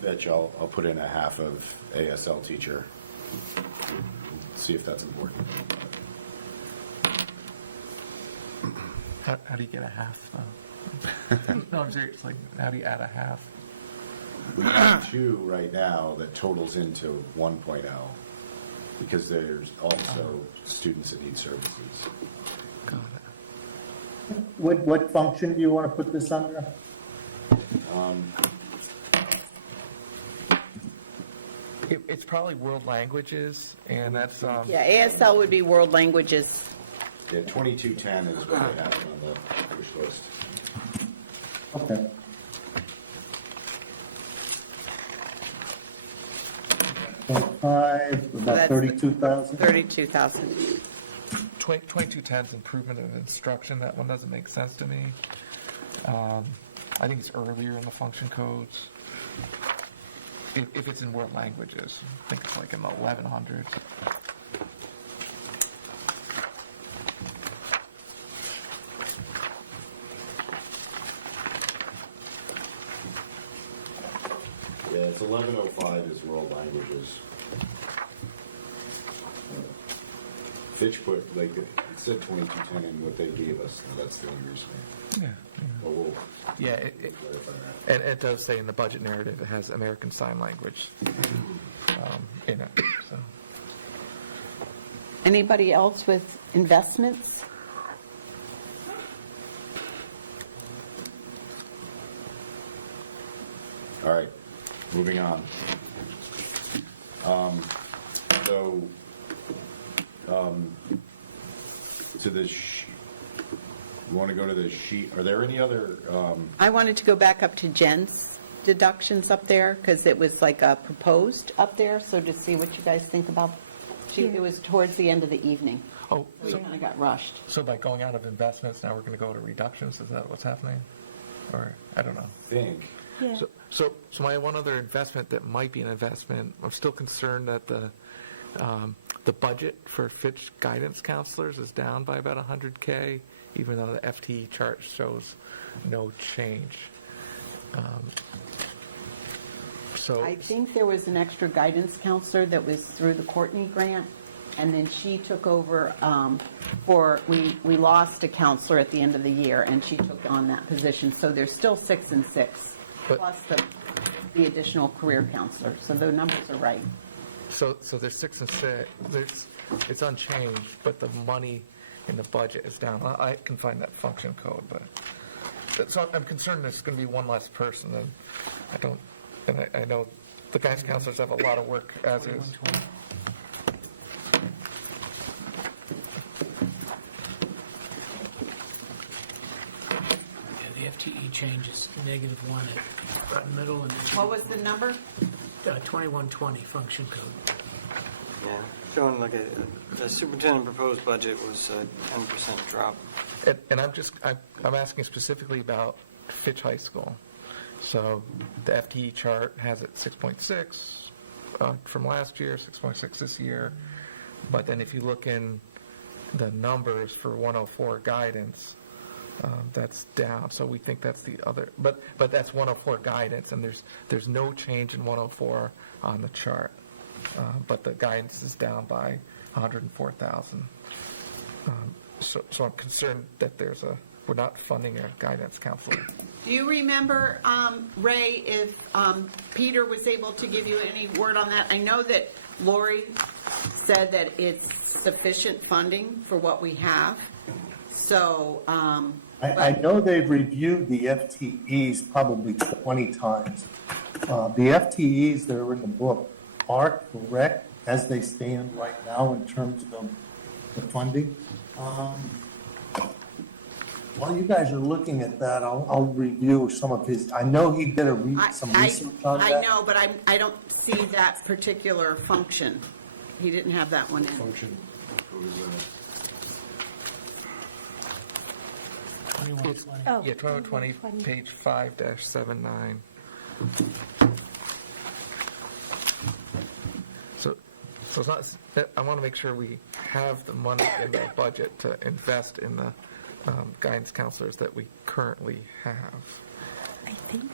bitch, I'll put in a half of ASL teacher. See if that's important. How do you get a half, though? No, I'm serious. Like, how do you add a half? We have 2 right now that totals into 1.0, because there's also students that need services. Got it. What function do you want to put this under? It's probably world languages, and that's, Yeah, ASL would be world languages. Yeah, 2210 is what I have on the wish list. Okay. About That's 32,000. 32,000. 2210's improvement of instruction. That one doesn't make sense to me. I think it's earlier in the function codes. If it's in world languages, I think it's like in the 1100s. Yeah, it's 1105 is world languages. Fitch put, like, it said 2210 in what they gave us, and that's the only reason. Yeah. But we'll Yeah, clarify that. and it does say in the budget narrative it has American Sign Language in it. So. Anybody else with investments? All right, moving on. To the you want to go to the sheet, are there any other, I wanted to go back up to Jen's deductions up there, because it was like proposed up there, so to see what you guys think about. It was towards the end of the evening. Oh, We so, kind of got rushed. so by going out of investments, now we're going to go to reductions? Is that what's happening? Or, I don't know. think? Yeah. So my one other investment that might be an investment, I'm still concerned that the budget for Fitch guidance counselors is down by about $100K, even though the FTE chart shows no change. So I think there was an extra guidance counselor that was through the Courtney grant, and then she took over we lost a counselor at the end of the year, and she took on that position. So there's still 6 and 6, But- plus the additional career counselor. So the numbers are right. So there's 6 and 6. It's unchanged, but the money in the budget is down. I can find that function code, but so I'm concerned there's going to be one less person, and I know the guidance counselors have a lot of work as is. 2120. Yeah, the FTE change is -1 at middle and What was the number? 2120 function code. Yeah, showing like the superintendent proposed budget was a 10% drop. And I'm asking specifically about Fitch High School. So the FTE chart has it 6.6 from last year, 6.6 this year. But then if you look in the numbers for 104 guidance, that's down. So we think that's the other, but that's 104 guidance, and there's no change in 104 on the chart. But the guidance is down by 104,000. So I'm concerned that we're not funding a guidance counselor. Do you remember, Ray, if Peter was able to give you any word on that? I know that Lori said that it's sufficient funding for what we have, so. I know they've reviewed the FTEs probably 20 times. The FTEs that are in the book are correct as they stand right now in terms of the funding. While you guys are looking at that, I'll review some of his, I know he did some research on that. I know, but I don't see that particular function. He didn't have that one in. Function. What was that? 2120. Oh, Yeah, 2020, page 5-79. So it's not, I want to make sure we have the money in the budget to invest in the guidance counselors that we currently have,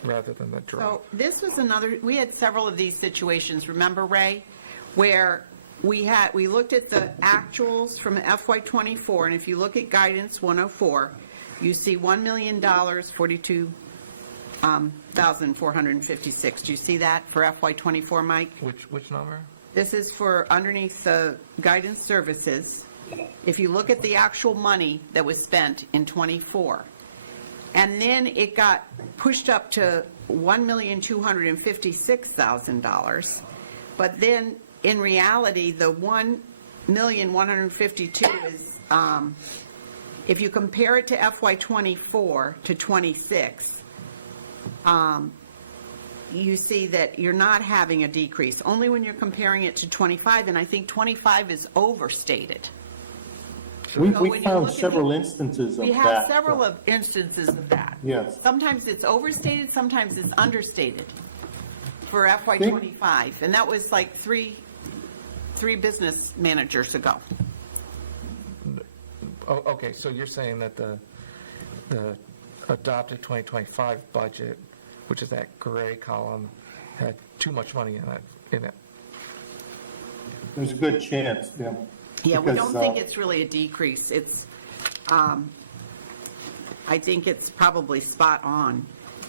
rather than the So drop. this was we had several of these situations, remember, Ray, where we looked at the actuals from FY '24, and if you look at guidance 104, you see $1 million, 42,456. Do you see that for FY '24, Mike? Which number? This is for underneath the guidance services. If you look at the actual money that was spent in '24, and then it got pushed up to $1,256,000, but then in reality, the $1,152,000 is, if you compare it to FY '24 to '26, you see that you're not having a decrease, only when you're comparing it to '25, and I think '25 is overstated. We So when you found look at several instances of that. We have several of instances of that. Yes. Sometimes it's overstated, sometimes it's understated for FY Think- '25, and that was like three business managers ago. Oh, okay, so you're saying that the adopted 2025 budget, which is that gray column, had too much money in it. There's a good chance, yeah. Yeah, we Because, don't think it's really a decrease. It's, I think it's probably spot on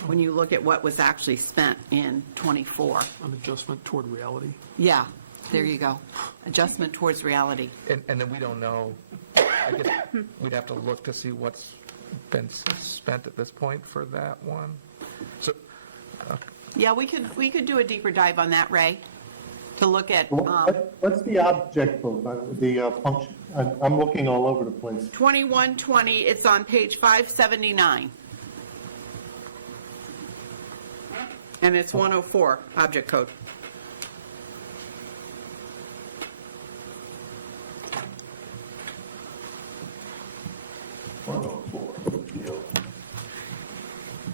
when you look at what was actually spent in '24. An adjustment toward reality. Yeah, there you go. Adjustment towards reality. And then we don't know, I guess we'd have to look to see what's been spent at this point for that one. So, Yeah, we could do a deeper dive on that, Ray, to look at What's the object book, the function? I'm looking all over the place. 2120. It's on page 579. And it's 104, object code.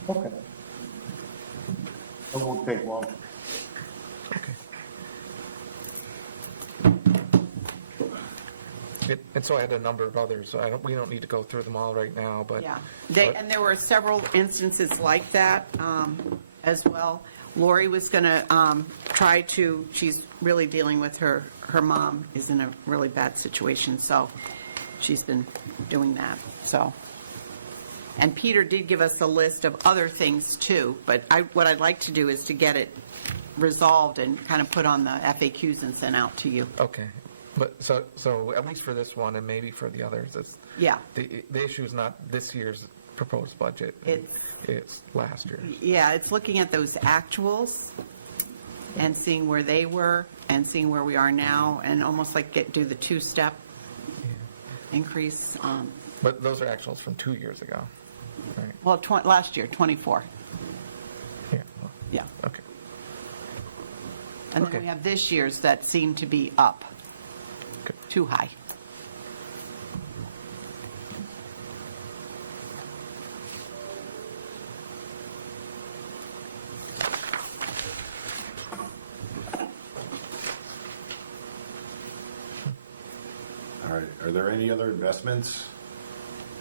Okay. It won't take long. and so I had a number of others, so we don't need to go through them all right now, but. Yeah, but- and there were several instances like that as well. Lori was going to try to, she's really dealing with her mom is in a really bad situation, so she's been doing that, so. And Peter did give us a list of other things too, but what I'd like to do is to get it resolved and kind of put on the FAQs and sent out to you. Okay, but so at least for this one and maybe for the others, Yeah. the issue is not this year's proposed budget. It's- It's last year's. Yeah, it's looking at those actuals. and seeing where they were and seeing where we are now, and almost like do the two-step increase. But those are actuals from 2 years ago, right? Well, last year, 24, Yeah, well, yeah. okay. And then Okay. we have this year's that seem to be up, Good. too high. All right, are there any other investments?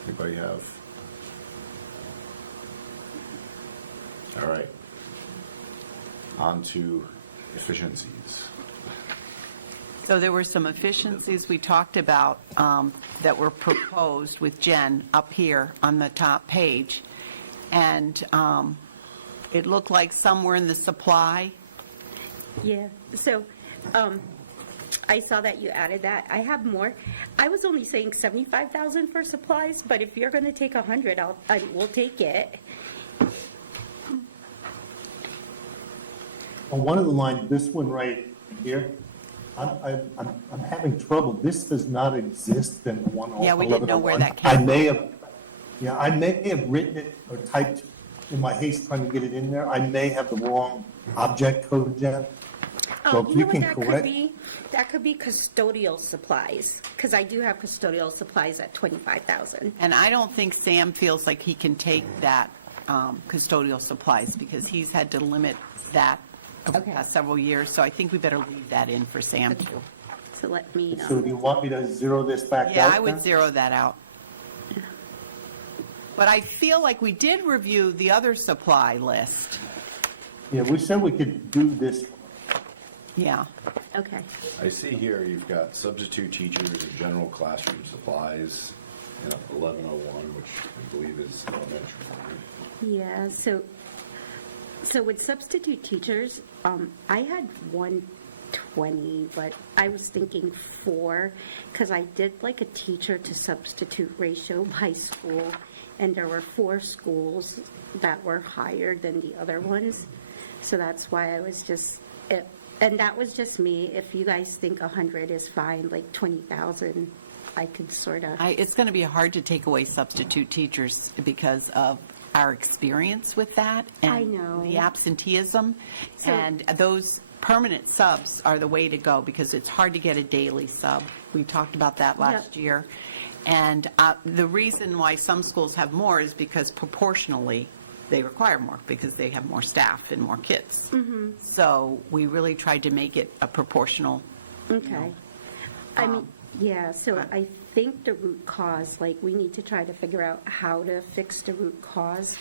Anybody have? All right. On to efficiencies. So there were some efficiencies we talked about that were proposed with Jen up here on the top page. And it looked like some were in the supply. Yeah, so I saw that you added that. I have more. I was only saying 75,000 for supplies, but if you're going to take 100, we'll take it. On one of the lines, this one right here, I'm having trouble. This does not exist in the one. Yeah, we didn't know where that 1101. came I may have, yeah, I may have written it or typed in my haste trying to get it in there. I may have the wrong object code, Jen. So if You know can what that could correct. be? That could be custodial supplies, because I do have custodial supplies at 25,000. And I don't think Sam feels like he can take that custodial supplies because he's had to limit that over the Okay. past several years. So I think we better leave that in for Sam too. So let me, So do you want me to zero this back out? Yeah, I would then? zero that out. But I feel like we did review the other supply list. Yeah, we said we could do this. Yeah. okay. I see here you've got substitute teachers and general classroom supplies in 1101, which I believe is elementary. Right? Yeah, so with substitute teachers, I had 120, but I was thinking 4, because I did like a teacher to substitute ratio by school, and there were 4 schools that were higher than the other ones. So that's why I was just, and that was just me. If you guys think 100 is fine, like 20,000, I could sort of. It's going to be hard to take away substitute teachers because of our experience with that. I and know. the absenteeism. So- And those permanent subs are the way to go because it's hard to get a daily sub. We talked about that last Yep. year. And the reason why some schools have more is because proportionally they require more because they have more staff and more kids. Mm-hmm. So we really tried to make it a proportional. Okay. I mean, yeah, so I think the root cause, like, we need to try to figure out how to fix the root cause,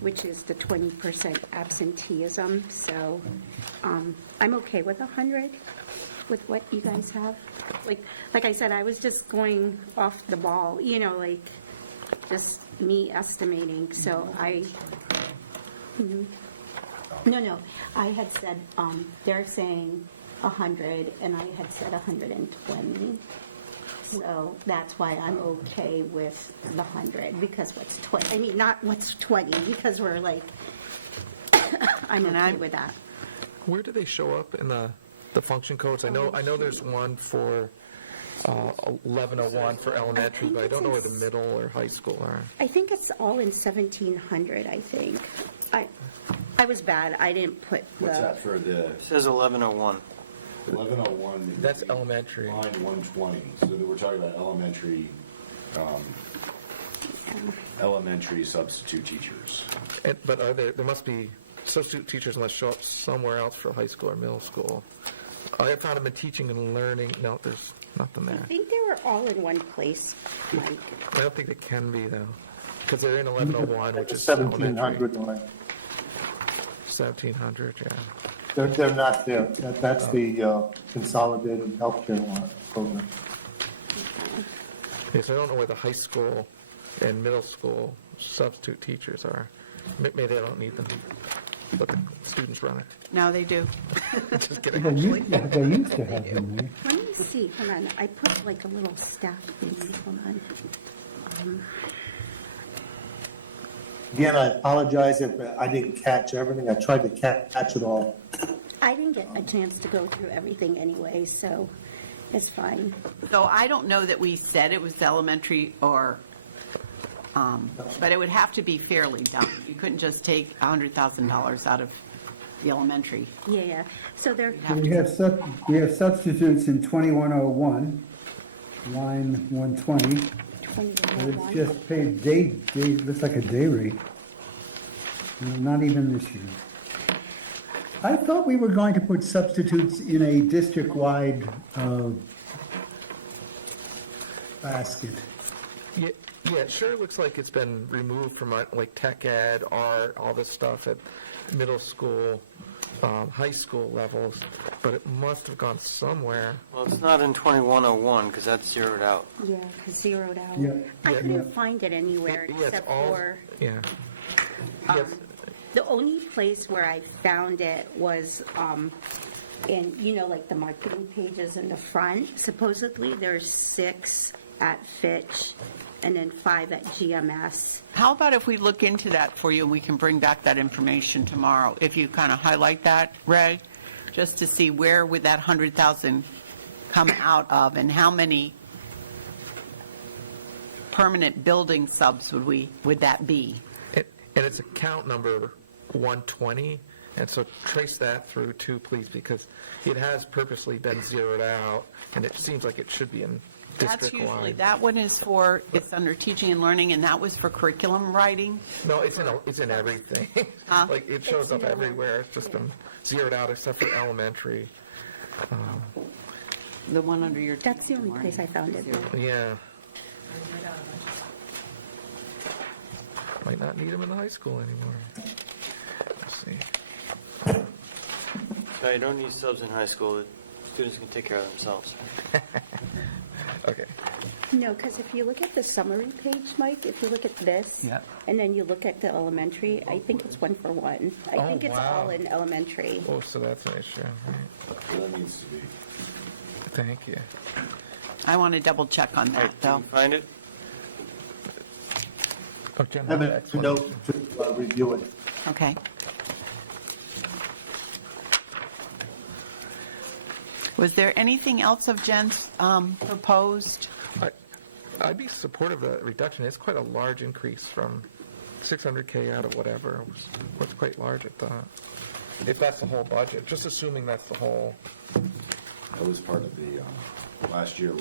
which is the 20% absenteeism. So I'm okay with 100, with what you guys have. Like I said, I was just going off the ball, like, just me estimating. So No, I had said, they're saying 100, and I had said 120. So that's why I'm okay with the 100, because what's 20, I mean, not what's 20, because we're like, I'm okay with that. Where do they show up in the function codes? I know there's one for 1101 for elementary, but I don't know where the middle or high school are. I think it's all in 1700, I think. I was bad, I didn't put What's the, that for the It says 1101. 1101? That's elementary. Line 120. So we're talking about elementary substitute teachers. But there must be, substitute teachers must show up somewhere else for high school or middle school. I found them in teaching and learning. No, there's nothing I there. think they were all in one place, Mike. I don't think they can be, though, because they're in 1101, which is elementary. 1700 line. 1700, yeah. They're not there. That's the consolidated healthcare line program. Yes, I don't know where the high school and middle school substitute teachers are. Maybe they don't need them, but the students run it. No, they do. Just kidding. They used to have them there. Let me see, hold on, I put like a little staff thing, hold on. Again, I apologize if I didn't catch everything. I tried to catch it all. I didn't get a chance to go through everything anyway, so it's fine. So I don't know that we said it was elementary or, but it would have to be fairly done. You couldn't just take $100,000 out of the elementary. Yeah, so there, We have substitutes in 2101, line 120, but it's 2101. just paid day, looks like a day rate. Not even this year. I thought we were going to put substitutes in a district-wide basket. Yeah, it sure looks like it's been removed from like tech ed, art, all this stuff at middle school, high school levels, but it must have gone somewhere. Well, it's not in 2101 because that's zeroed out. Yeah, 'cause zeroed out. Yeah. I Yeah. couldn't find it anywhere Yeah, it's except all- for, Yeah. um, Yes. the only place where I found it was in, like the marketing pages in the front. Supposedly there's 6 at Fitch and then 5 at GMS. How about if we look into that for you and we can bring back that information tomorrow? If you kind of highlight that, Ray, just to see where would that 100,000 come out of and how many permanent building subs would that be? And it's account number 120, and so trace that through too, please, because it has purposely been zeroed out, and it seems like it should be in That's usually, district-wide. that one is for, it's under teaching and learning, and that was for curriculum writing. No, it's in everything. Huh? Like, it shows It's up in everywhere. It's just been zeroed out except for elementary. The one under your. That's the only place I found it. Yeah. Might not need them in the high school anymore. Let's see. No, you don't need subs in high school. The students can take care of themselves. Okay. No, because if you look at the summary page, Mike, if you look at this, Yeah. and then you look at the elementary, I think it's 1 for 1. I Oh, think it's wow. all in elementary. Oh, so that's an issue. Right. So that needs to be. Thank you. I want to double check on that, Did though. you find it? Oh, Jim, I have a excellent. note to review it. Okay. Was there anything else of Jen's proposed? I'd be supportive of that reduction. It's quite a large increase from 600K out of whatever. It was quite large, I thought. If that's the whole budget, just assuming that's the whole. That was part of the, last year,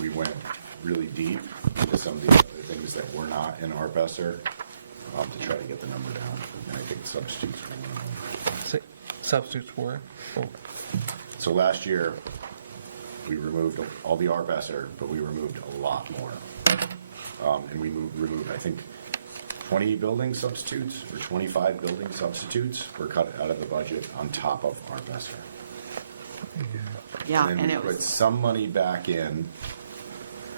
we went really deep into some of the other things that were not in our BESSER to try to get the number down. And I think substitutes were one of them. Say, substitutes were? Oh, So last year, we removed all the RBESSER, but we removed a lot more. And we removed, I think, 20 building substitutes or 25 building substitutes were cut out of the budget on top of RBESSER. Yeah, And and then it we put was, some money back in.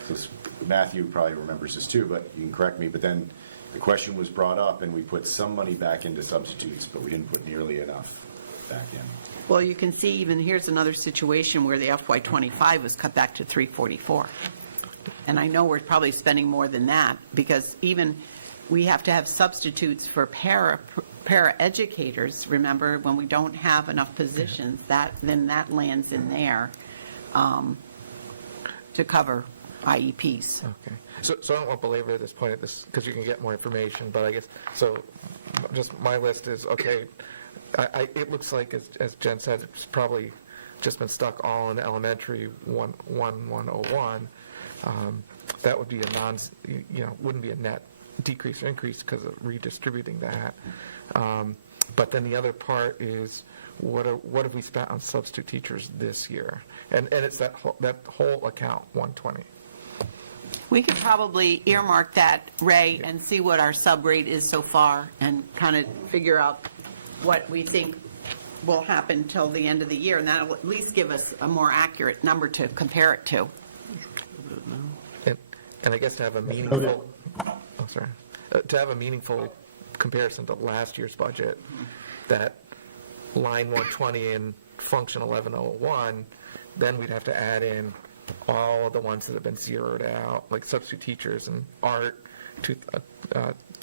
So Matthew probably remembers this too, but you can correct me. But then the question was brought up, and we put some money back into substitutes, but we didn't put nearly enough back in. well, you can see even here's another situation where the FY25 was cut back to 344. And I know we're probably spending more than that because even we have to have substitutes for para educators. Remember, when we don't have enough positions, then that lands in there to cover IEPs. okay. So I don't want to belabor this point at this, because you can get more information, but I guess, so just my list is, okay, it looks like, as Jen said, it's probably just been stuck all in elementary 101. That would be wouldn't be a net decrease or increase because of redistributing that. But then the other part is, what have we spent on substitute teachers this year? And it's that whole account, 120. We could probably earmark that, Ray, and see what our sub rate is so far and kind of figure out what we think will happen till the end of the year, and that'll at least give us a more accurate number to compare it to. And I guess to have a meaningful, to have a meaningful comparison to last year's budget, that line 120 in function 1101, then we'd have to add in all of the ones that have been zeroed out, like substitute teachers and art,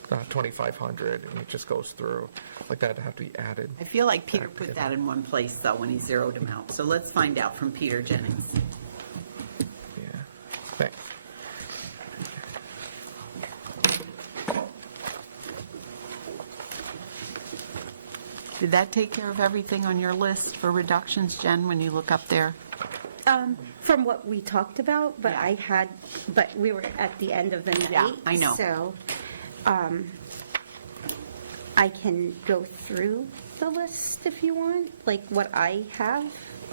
2,500, and it just goes through, like that'd have to be added. I feel like Peter put that in one place, though, when he zeroed them out. So let's find out from Peter Jennings. Yeah, thanks. Did that take care of everything on your list for reductions, Jen, when you look up there? From what we talked about, but but we were at the end of the night. Yeah, I know. So, I can go through the list if you want, like what I have.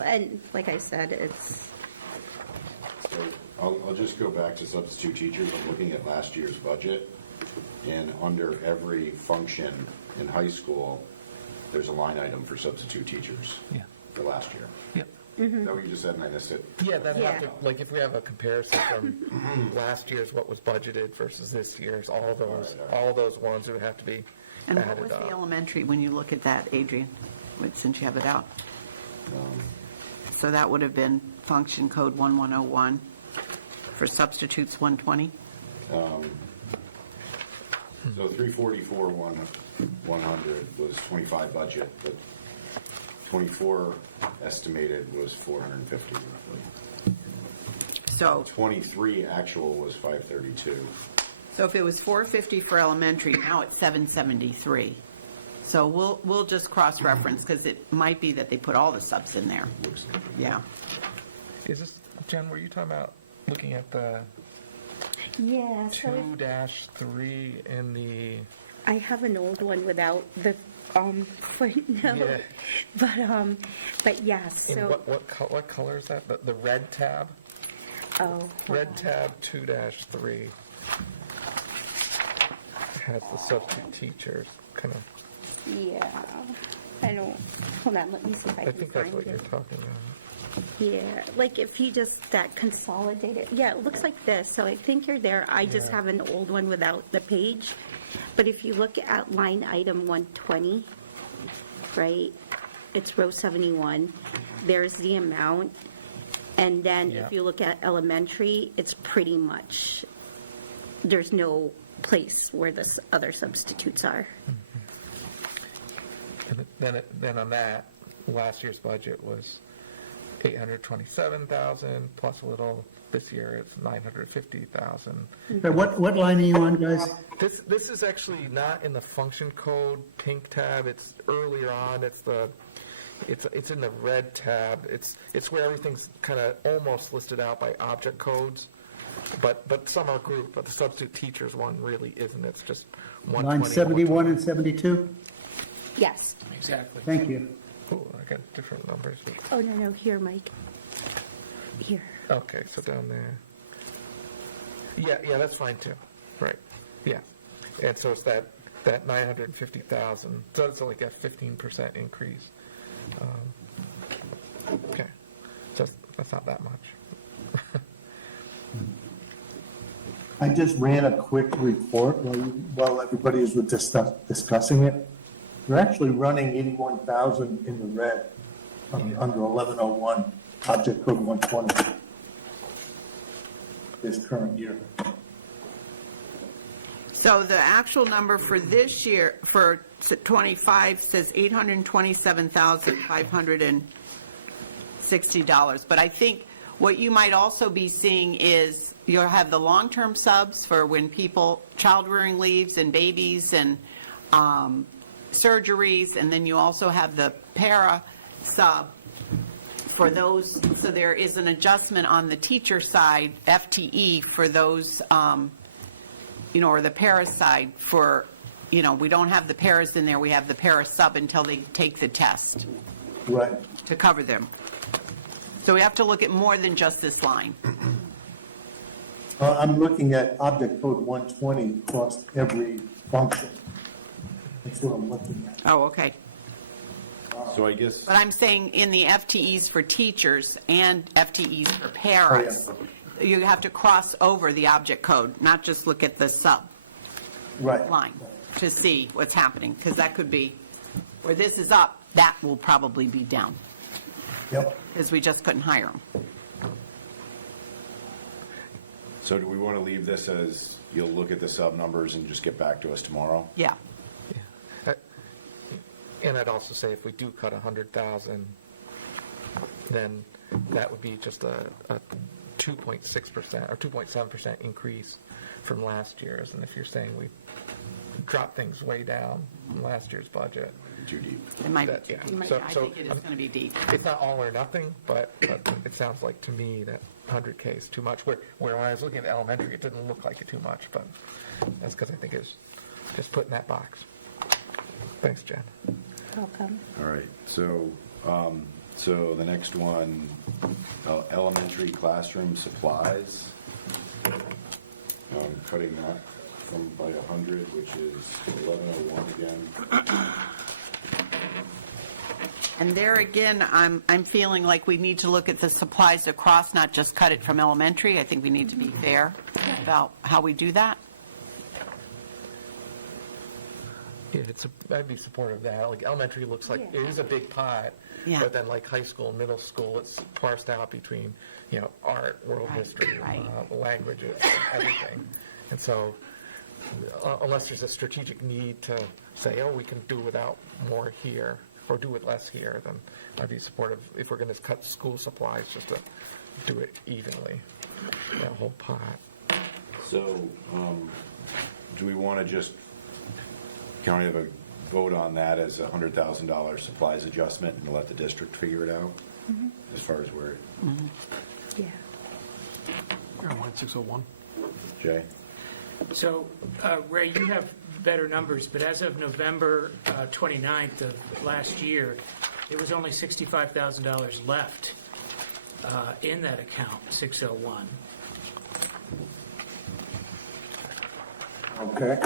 And like I said, it's, So I'll just go back to substitute teachers. I'm looking at last year's budget, and under every function in high school, there's a line item for substitute teachers Yeah. for last year. Yep. Is that what you just said, and I missed it? Yeah, that Yeah. have to, like, if we have a comparison from last year's what was budgeted versus this year's, all those ones would have to be And what added was the up. elementary when you look at that, Adrian, since you have it out? So that would have been function code 1101 for substitutes 120? So 344, 100 was 25 budget, but 24 estimated was 450 roughly. So 23 actual was 532. So if it was 450 for elementary, now it's 773. So we'll just cross-reference, because it might be that they put all the subs in there. Looks like it. Yeah. Is this, Jen, were you talking about looking at the yeah, so 2-3 in the, I have an old one without the footnote. Yeah. But yes, in so, what color is that? The red tab? oh. hold Red on. tab 2-3 has the substitute teachers, kind of, Yeah, I don't, hold on, let me see if I I can think that's find what you're it. talking about. Yeah, like if you just, that consolidated, yeah, it looks like this, so I think you're there. I just Yeah. have an old one without the page. But if you look at line item 120, right, it's row 71, there's the amount. And then Yeah. if you look at elementary, it's pretty much, there's no place where the other substitutes are. And then on that, last year's budget was 827,000 plus a little. This year it's 950,000. So what line are you on, guys? This is actually not in the function code pink tab. It's earlier on. It's in the red tab. It's where everything's kind of almost listed out by object codes, but some are grouped. But the substitute teachers one really isn't. It's just 120. Line 71 and 72? Yes. Exactly. Thank you. Oh, I got different numbers. Oh, no, here, Mike. Here. Okay, so down there. Yeah, that's fine too. Right. Yeah. And so it's that 950,000. So it's like a 15% increase. Okay. So that's not that much. I just ran a quick report while everybody was discussing it. We're actually running 81,000 in the red under 1101, object code 120, this current year. So the actual number for this year, for 25, says $827,560. But I think what you might also be seeing is you'll have the long-term subs for when child rearing leaves and babies and surgeries, and then you also have the para sub for those. So there is an adjustment on the teacher side, FTE, for those, or the para side for, we don't have the paras in there, we have the para sub until they take the test Right. to cover them. So we have to look at more than just this line. I'm looking at object code 120 across every function. That's what I'm looking at. Oh, okay. So I guess, But I'm saying in the FTEs for teachers and FTEs for paras, you have to cross over the object code, not just look at the sub Right. line to see what's happening, because that could be, where this is up, that will probably be down, Yep. because we just couldn't hire them. So do we want to leave this as, you'll look at the sub numbers and just get back to us tomorrow? Yeah. And I'd also say if we do cut 100,000, then that would be just a 2.6% or 2.7% increase from last year's. And if you're saying we drop things way down from last year's budget, Too deep. It might That- be, yeah. I So- think it is going to be deep. it's not all or nothing, but it sounds like to me that 100K is too much. Where when I was looking at elementary, it didn't look like it too much, but that's because I think it's just put in that box. Thanks, Jen. Welcome. All right, so, so the next one, elementary classroom supplies. Cutting that from by 100, which is 1101 again. And there again, I'm feeling like we need to look at the supplies across, not just cut it from elementary. I think we need to be fair about how we do that. Yeah, I'd be supportive of that. Like elementary looks like Yeah. it is a big pot, Yeah. but then like high school, middle school, it's parsed out between, art, world Right, history, right. Languages, everything. And so unless there's a strategic need to say, oh, we can do without more here or do with less here, then I'd be supportive if we're going to cut school supplies just to do it evenly, that whole pot. So, do we want to just, can we have a vote on that as a $100,000 supplies adjustment and let the district figure it out? As far as where, Yeah. Line 601. Jay? So, Ray, you have better numbers, but as of November 29th of last year, there was only $65,000 left in that account, 601. Okay.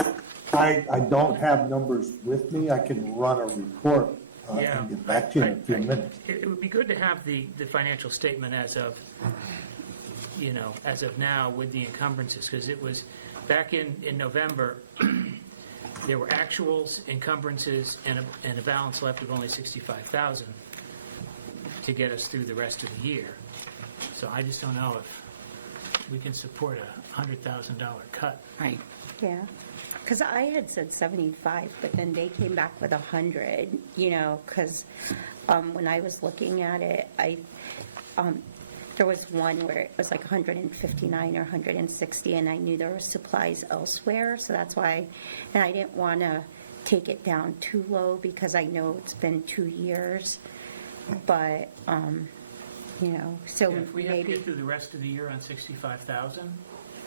I don't have numbers with me. I can run a report Yeah. and get back to you in a few minutes. It would be good to have the financial statement as of, as of now with the encumbrances, because it was, back in November, there were actuals, encumbrances, and a balance left of only 65,000 to get us through the rest of the year. So I just don't know if we can support a $100,000 cut. Right. Yeah, because I had said 75, but then they came back with 100, because when I was looking at it, there was one where it was like 159 or 160, and I knew there were supplies elsewhere, so that's why, and I didn't want to take it down too low because I know it's been 2 years, but, so If we have to maybe, get through the rest of the year on 65,000,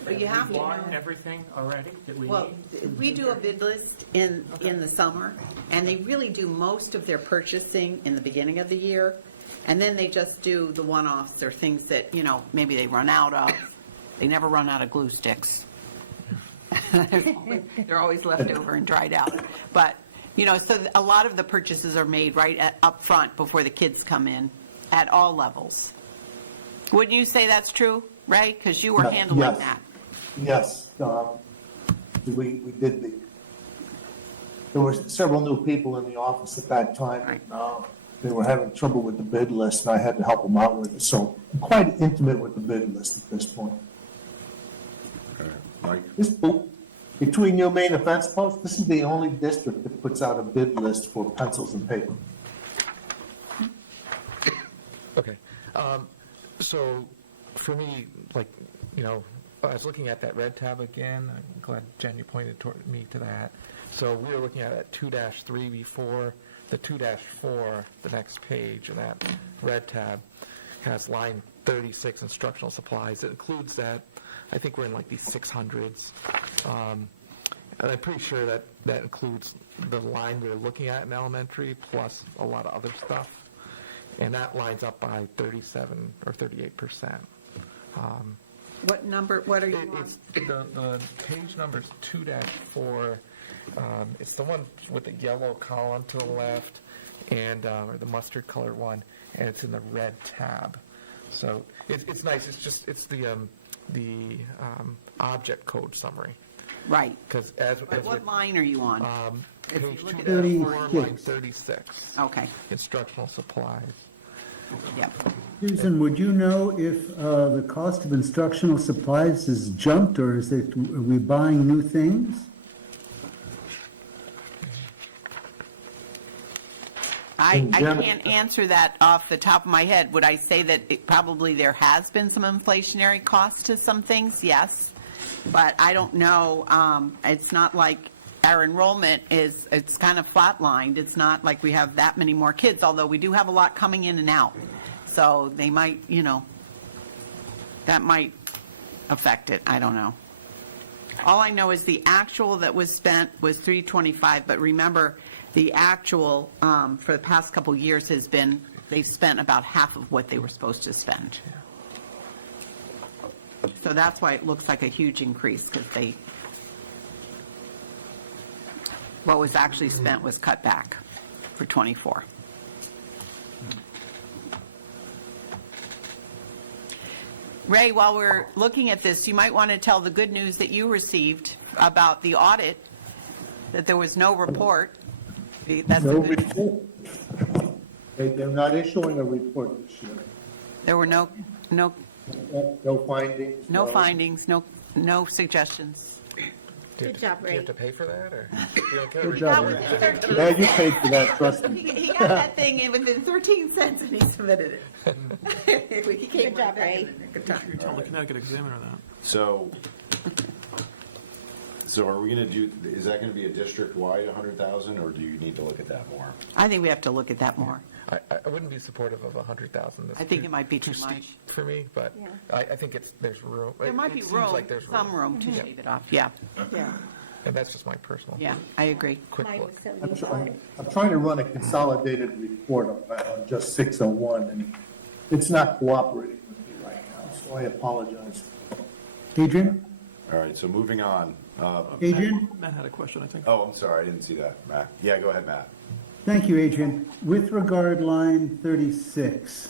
But you have we to bought know. everything already that we Well, need? we do a bid list in the summer, and they really do most of their purchasing in the beginning of the year, and then they just do the one-offs or things that, maybe they run out of. They never run out of glue sticks. They're always left over and dried out. But, so a lot of the purchases are made up front before the kids come in at all levels. Wouldn't you say that's true, Ray? Because you were handling Yes. that. Yes, we did there were several new people in the office at that time. Right. And, they were having trouble with the bid list, and I had to help them out with it. So I'm quite intimate with the bid list at this point. Okay. Mike? Between you and me and the fence post, this is the only district that puts out a bid list for pencils and paper. Okay. So for me, I was looking at that red tab again. I'm glad, Jen, you pointed me to that. So we were looking at that 2-3 before. The 2-4, the next page in that red tab, has line 36, instructional supplies. It includes that. I think we're in like these 600s. And I'm pretty sure that includes the line we were looking at in elementary, plus a lot of other stuff. And that lines up by 37 or 38%. What number, what are you on? It's the page number's 2-4. It's the one with the yellow column to the left, and or the mustard colored one, and it's in the red tab. So it's nice. It's the object code summary. Right. Because But what line are you on? If you page look at 2-4, line 36. 36. Okay. Instructional supplies. Yep. Susan, would you know if the cost of instructional supplies has jumped, or is it, are we buying new things? I can't answer that off the top of my head. Would I say that probably there has been some inflationary cost to some things? Yes. But I don't know. It's not like our enrollment it's kind of flatlined. It's not like we have that many more kids, although we do have a lot coming in and out. So they might, that might affect it. I don't know. All I know is the actual that was spent was $325, but remember, the actual for the past couple years has been, they've spent about half of what they were supposed to spend. So that's why it looks like a huge increase, because what was actually spent was cut back for '24. Ray, while we're looking at this, you might want to tell the good news that you received about the audit, that there was no report. That's the No good news. report. They're not issuing a report this year. There were no No findings. No findings, no suggestions. Good job, Do you Ray. have to pay for that, or? You don't get a Good report? job, Ray. Yeah, you paid for that, trust me. He got that thing in within 13 cents and he submitted it. He came Good job, right back Ray. in the nick of time. You tell the Connecticut Examiner that. So are we going to do, is that going to be a district-wide 100,000, or do you need to look at that more? I think we have to look at that more. I wouldn't be supportive of 100,000. That's I think too- it might be too steep much. For me, but Yeah. I think there's room. There might be It seems room, like there's some room to Yeah. shave it off. Yeah, Yeah. And that's just my personal. yeah, I agree. Quick Mine was look. 75. I'm trying to run a consolidated report on just 601, and it's not cooperating with me right now, so I apologize. Adrian? All right, so moving on. Adrian? Matt had a question, I think. Oh, I'm sorry, I didn't see that, Matt. Yeah, go ahead, Matt. Thank you, Adrian. With regard line 36,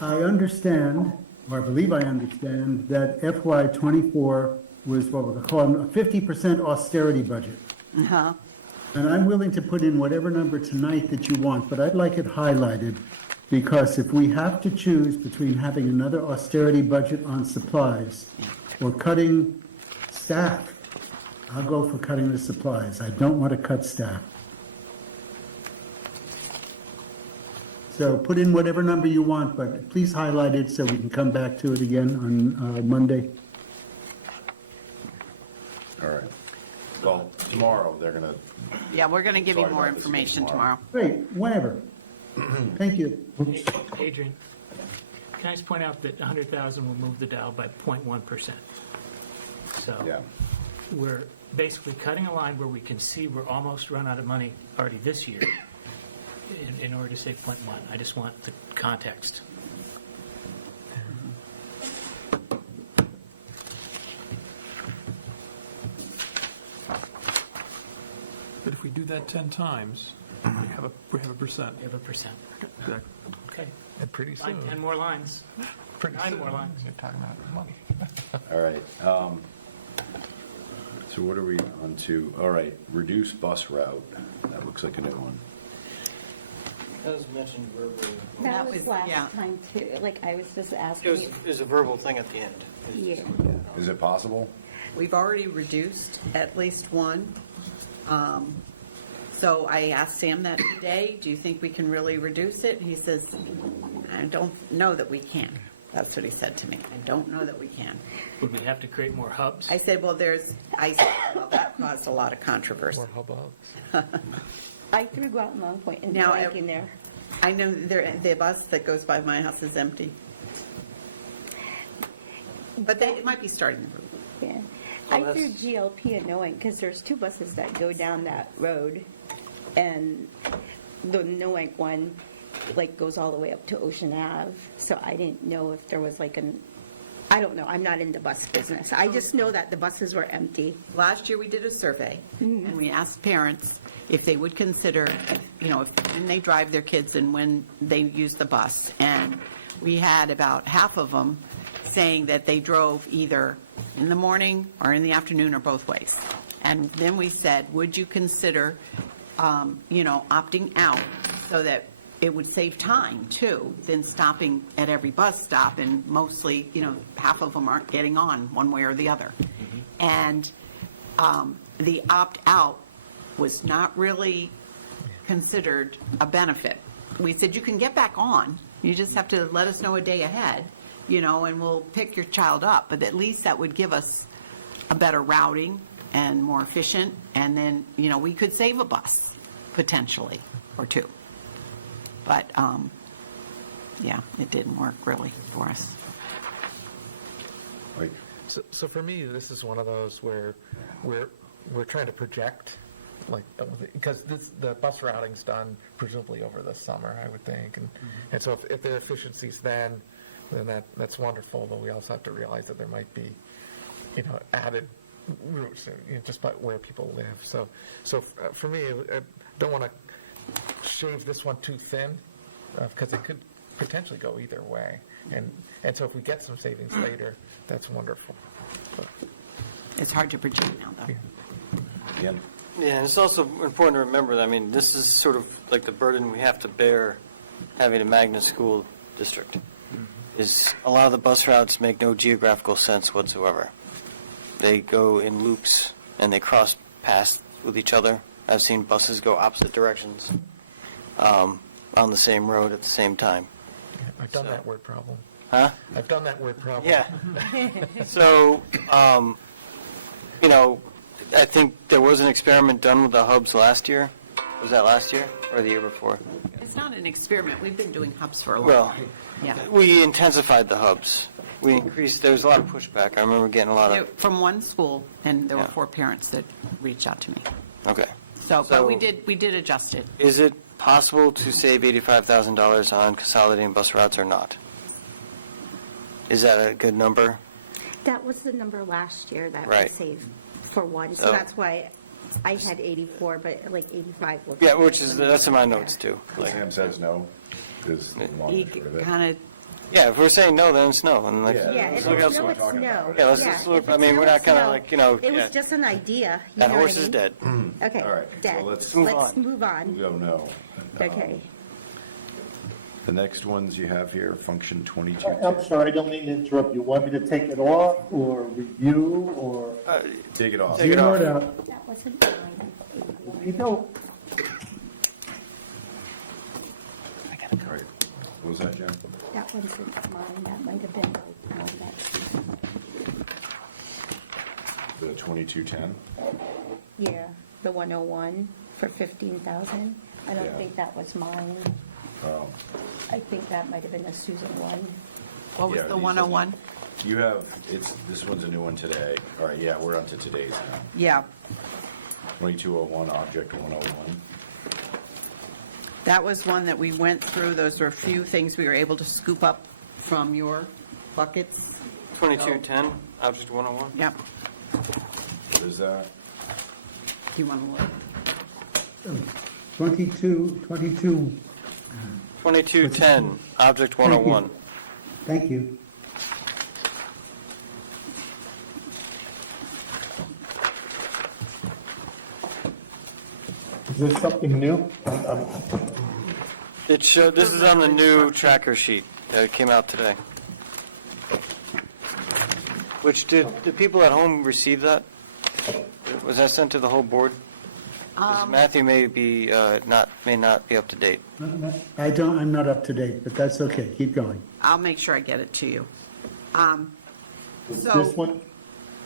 I understand, or I believe I understand, that FY '24 was what we're calling a 50% austerity budget. Uh-huh. And I'm willing to put in whatever number tonight that you want, but I'd like it highlighted, because if we have to choose between having another austerity budget on supplies or cutting staff, I'll go for cutting the supplies. I don't want to cut staff. So put in whatever number you want, but please highlight it so we can come back to it again on Monday. All right. Well, tomorrow, they're going to, Yeah, we're going to give you Sorry more about this information tomorrow. tomorrow. Great, whenever. Thank you. Adrian, can I just point out that 100,000 will move the dial by 0.1%? So yeah. we're basically cutting a line where we can see we're almost run out of money already this year in order to save 0.1. I just want the context. But if we do that 10 times, we have a percent. We have a percent. Exactly. Okay. And pretty soon. 10 more lines. Pretty 9 soon, more lines. You're talking about money. All right. So what are we on to? All right, reduce bus route. That looks like a new one. That was mentioned verbally. That That was- was last yeah. time too, like I was just It asking. was, you- it was a verbal thing at the end. Yeah. Is it possible? We've already reduced at least one. So I asked Sam that today, do you think we can really reduce it? He says, I don't know that we can. That's what he said to me. I don't know that we can. Would we have to create more hubs? I said, well, that caused a lot of controversy. More hubbub. I threw Groton Long Point and Now, Blank in there. I know the bus that goes by my house is empty. But it might be starting the route. Yeah. Well, I threw that's- GLP and Knowing, because there's two buses that go down that road, and the Knowing one, like, goes all the way up to Ocean Ave, so I didn't know if there was like I don't know, I'm not in the bus business. I just know that the buses were empty. Last year, we did a survey, and we asked parents if they would consider, when they drive their kids and when they use the bus. And we had about half of them saying that they drove either in the morning or in the afternoon or both ways. And then we said, would you consider, opting out so that it would save time, too, than stopping at every bus stop, and mostly, half of them aren't getting on one way or the other. And the opt-out was not really considered a benefit. We said, you can get back on, you just have to let us know a day ahead, and we'll pick your child up, but at least that would give us a better routing and more efficient, and then, we could save a bus, potentially, or two. But, yeah, it didn't work really for us. Like, So for me, this is one of those where we're trying to project, like, because the bus routing's done presumably over the summer, I would think, and so if there are efficiencies then that's wonderful, but we also have to realize that there might be, added routes, just by where people live. So for me, I don't want to shave this one too thin, because it could potentially go either way. And so if we get some savings later, that's wonderful. But, It's hard to project now, though. again, Yeah, and it's also important to remember that, this is sort of like the burden we have to bear having a magnet school district. Is a lot of the bus routes make no geographical sense whatsoever. They go in loops and they cross paths with each other. I've seen buses go opposite directions on the same road at the same time. I've done So- that word problem. Huh? I've done that word problem. Yeah. So, I think there was an experiment done with the hubs last year. Was that last year or the year before? It's not an experiment. We've been doing hubs for a long Well, time. Yeah. we intensified the hubs. We increased, there was a lot of pushback. I remember getting a lot of, From one school, and there were Yeah. 4 parents that reached out to me. okay. But we did adjust it. Is it possible to save $85,000 on consolidating bus routes or not? Is that a good number? That was the number last year that we Right. saved for one, so So- that's why I had 84, but like 85 was. Yeah, that's in my notes too. Like, Sam says no, is the long He and short of it. kind of, yeah, if we're saying no, then it's no. And like, Yeah. Yeah, Let's if look it's elsewhere. no, it's Talking no. about Yeah, let's just look- if I it's mean, no, we're not it's gonna, no. like, you know, It yeah. was just an idea, you that know what horse I is mean? dead. Okay, All right, dead. so let's move Let's on. move on. We'll go no. Okay. The next ones you have here, function 22. I'm sorry, I don't mean to interrupt. You want me to take it off or review or? Take it off. Take it Zero off. it out. That wasn't mine. You know, All right. What was that, Jen? That wasn't mine, that might have been mine. The 2210? Yeah, the 101 for 15,000. I Yeah. don't think that was mine. Oh. I think that might have been a Susan one. what was Yeah, the these are- 101? You have, this one's a new one today. All right, yeah, we're on to today's now. Yeah, 2201, object 101. that was one that we went through. Those were a few things we were able to scoop up from your buckets. 2210, object 101. Yep. What is that? Do you want to look? 22, 2210, object 101. thank you. is this something new? This is on the new tracker sheet that came out today. Which, did the people at home receive that? Was that sent to the whole board? 'Cause Matthew may not be up to date. I'm not up to date, but that's okay, keep going. I'll make sure I get it to you. Is So- this one?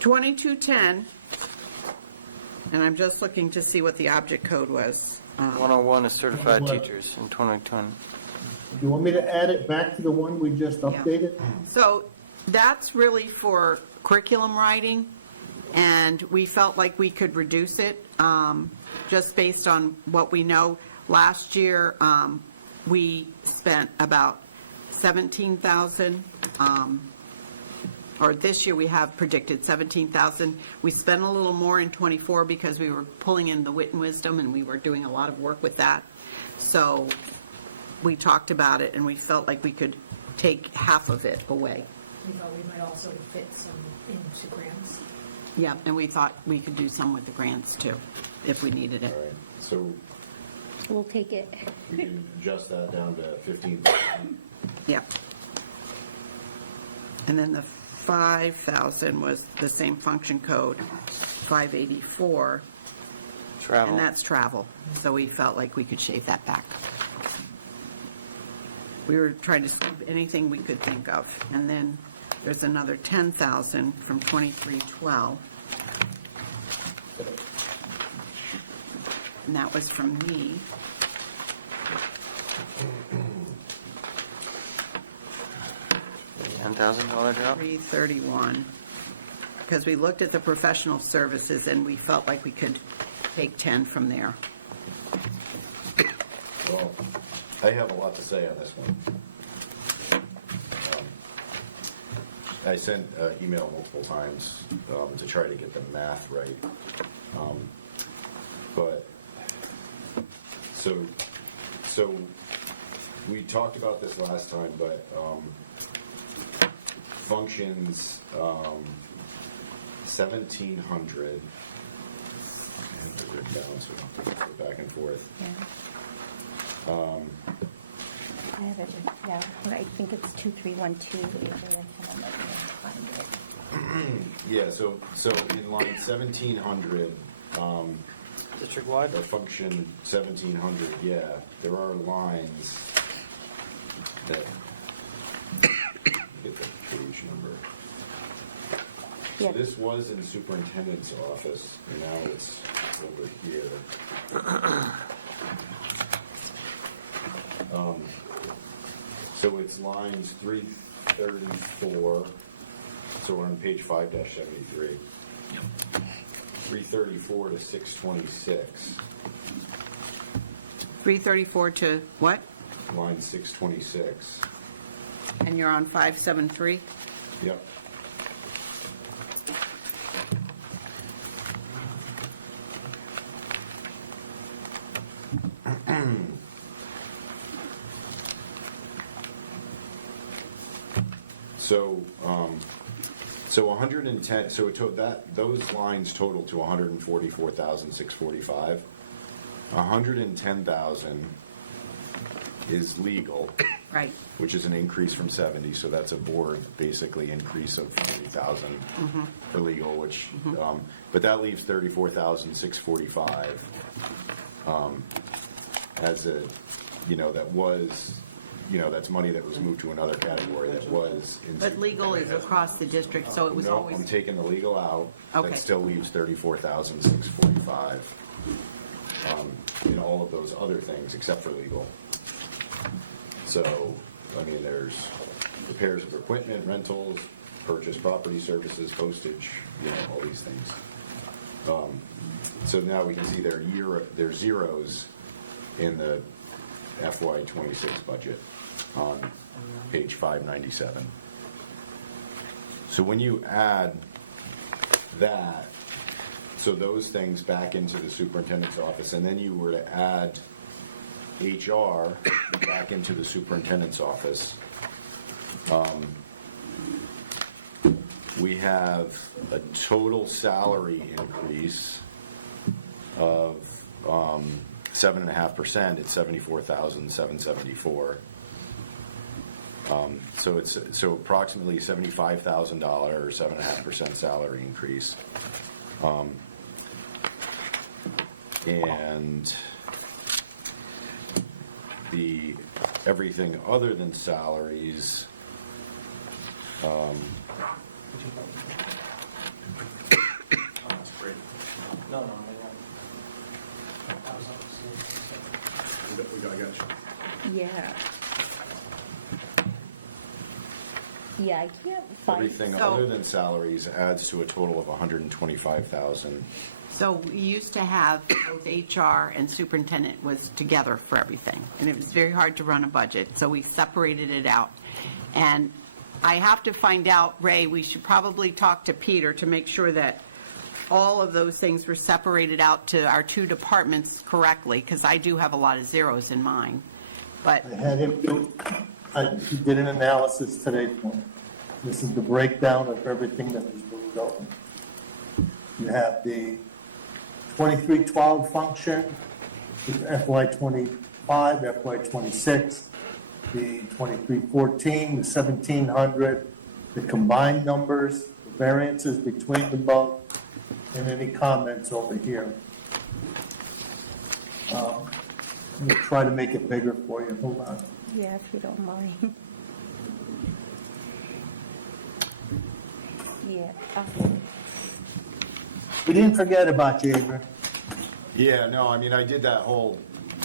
2210, and I'm just looking to see what the object code was. 101 is certified 101. teachers in 2020. You want me to add it back to the one we just updated? So that's really for curriculum writing, and we felt like we could reduce it, just based on what we know. Last year, we spent about 17,000, or this year we have predicted 17,000. We spent a little more in '24 because we were pulling in the wit and wisdom, and we were doing a lot of work with that. So we talked about it, and we felt like we could take half of it away. We thought we might also fit some into grants. Yeah, and we thought we could do some with the grants too, if we needed All it. right, so We'll take it. We can adjust that down to 15. Yep. And then the 5,000 was the same function code, 584, Travel. and that's travel. So we felt like we could shave that back. We were trying to save anything we could think of. And then there's another 10,000 from 2312. And that was from me. $10,000 drop? 331, because we looked at the professional services and we felt like we could take 10 from there. Well, I have a lot to say on this one. I sent an email multiple times to try to get the math right. But, so we talked about this last time, but functions 1,700, I have it written down, so I don't have to go back and forth. Yeah. I have it, yeah, but I think it's 2312. Hold on, let me find it. Yeah, so in line 1,700, District-wide? or function 1,700, yeah, there are lines that, get the page number. So Yeah. this was in the superintendent's office, and now it's over here. So it's lines 334, so we're on page 5-73. 334 to 626, 334 to what? line 626. And you're on 573? Yep. So 110, so those lines total to 144,645. 110,000 is legal, Right. which is an increase from 70, so that's a board basically increase of 40,000 for legal, which, but that leaves 34,645 as a, that was, that's money that was moved to another category that was. But legal is across the district, so it was No, always, I'm taking the legal out. Okay. That still leaves 34,645 in all of those other things except for legal. So, I mean, there's repairs of equipment, rentals, purchase property services, postage, all these things. So now we can see their zeros in the FY26 budget on page 597. So when you add that, so those things back into the superintendent's office, and then you were to add HR back into the superintendent's office, we have a total salary increase of 7.5%. It's 74,774. So it's approximately $75,000 or 7.5% salary increase. And the everything other than salaries. Yeah. Yeah, I can't find. Everything So- other than salaries adds to a total of 125,000. so we used to have both HR and superintendent was together for everything. And it was very hard to run a budget, so we separated it out. And I have to find out, Ray, we should probably talk to Peter to make sure that all of those things were separated out to our two departments correctly, because I do have a lot of zeros in mine. But, I had him do, he did an analysis today for me. This is the breakdown of everything that was moved over. You have the 2312 function, FY '25, FY '26, the 2314, the 1700, the combined numbers, the variances between the both, and any comments over here. I'm going to try to make it bigger for you. Hold on. Yeah, if you don't mind. Yeah, We didn't forget about you, Adrian. Yeah, no, I mean, I did that whole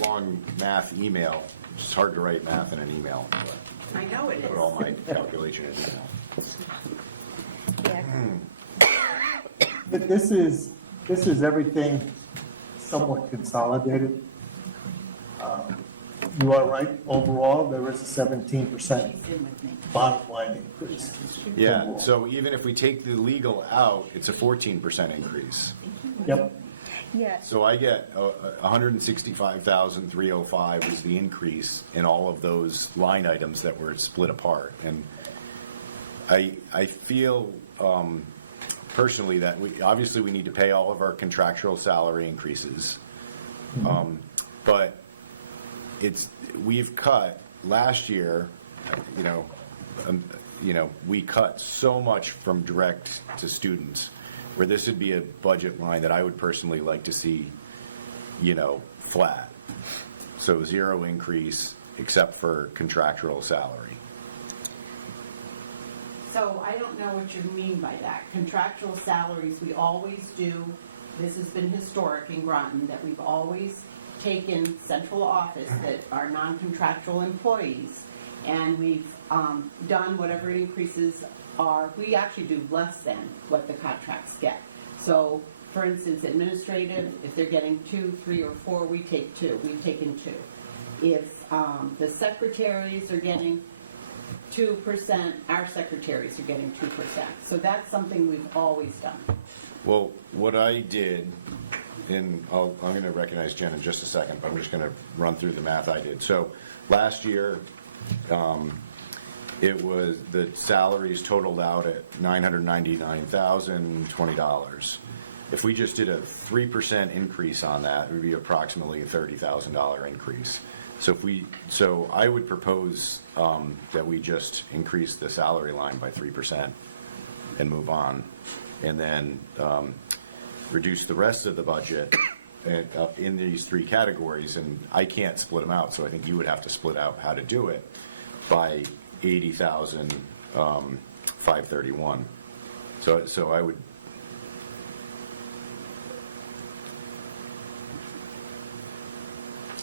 long math email. It's hard to write math in an email, but I know it put is. all my calculation in email. yeah. But this is everything somewhat consolidated. You are right, overall, there is a 17% She's in with me. bottom line increase. Yeah, so even if we take the legal out, it's a 14% increase. Yep, Yeah, So I get 165,305 is the increase in all of those line items that were split apart. And I feel personally that obviously we need to pay all of our contractual salary increases. But we've cut last year, we cut so much from direct to students, where this would be a budget line that I would personally like to see, flat. So 0 increase except for contractual salary. So I don't know what you mean by that. Contractual salaries, we always do, this has been historic in Groton, that we've always taken central office that are non-contractual employees, and we've done whatever increases are, we actually do less than what the contracts get. So, for instance, administrative, if they're getting 2, 3, or 4, we take 2. We've taken 2. If the secretaries are getting 2%, our secretaries are getting 2%. So that's something we've always done. Well, what I did, and I'm going to recognize Jen in just a second, but I'm just going to run through the math I did. So last year, it was, the salaries totaled out at $999,020. If we just did a 3% increase on that, it would be approximately a $30,000 increase. So I would propose that we just increase the salary line by 3% and move on, and then reduce the rest of the budget in these 3 categories. And I can't split them out, so I think you would have to split out how to do it by 80,531. So I would.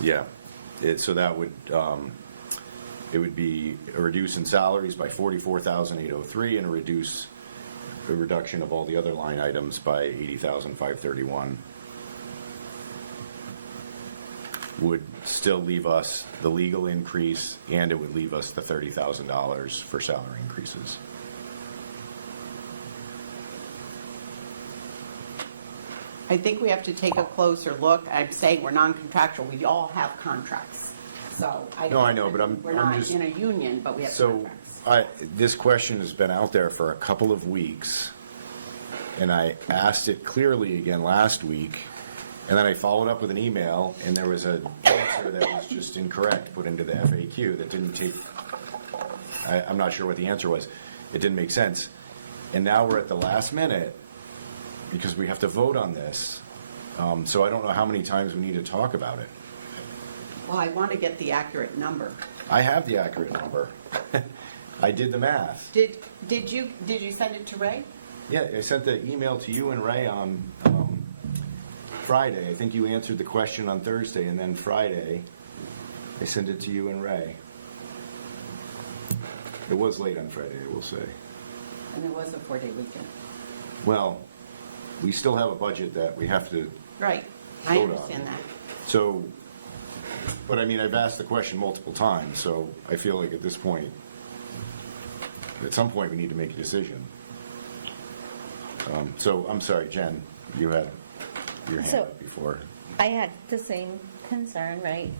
Yeah, so that would, it would be a reduce in salaries by 44,803 and a reduction of all the other line items by 80,531. Would still leave us the legal increase, and it would leave us the $30,000 for salary increases. I think we have to take a closer look. I'm saying we're non-contractual. We all have contracts. So No, I know, but we're I'm not just. in a union, but we have So, contracts. this question has been out there for a couple of weeks, and I asked it clearly again last week, and then I followed up with an email, and there was an answer that was just incorrect put into the FAQ that didn't take, I'm not sure what the answer was. It didn't make sense. And now we're at the last minute, because we have to vote on this, so I don't know how many times we need to talk about it. Well, I want to get the accurate number. I have the accurate number. I did the math. Did you send it to Ray? Yeah, I sent the email to you and Ray on Friday. I think you answered the question on Thursday, and then Friday, I sent it to you and Ray. It was late on Friday, I will say. And it was a 4-day weekend. Well, we still have a budget that we have to Right. I vote on. understand that. So, but I mean, I've asked the question multiple times, so I feel like at this point, at some point, we need to make a decision. So, I'm sorry, Jen, you had your hand So- up before. I had the same concern, right?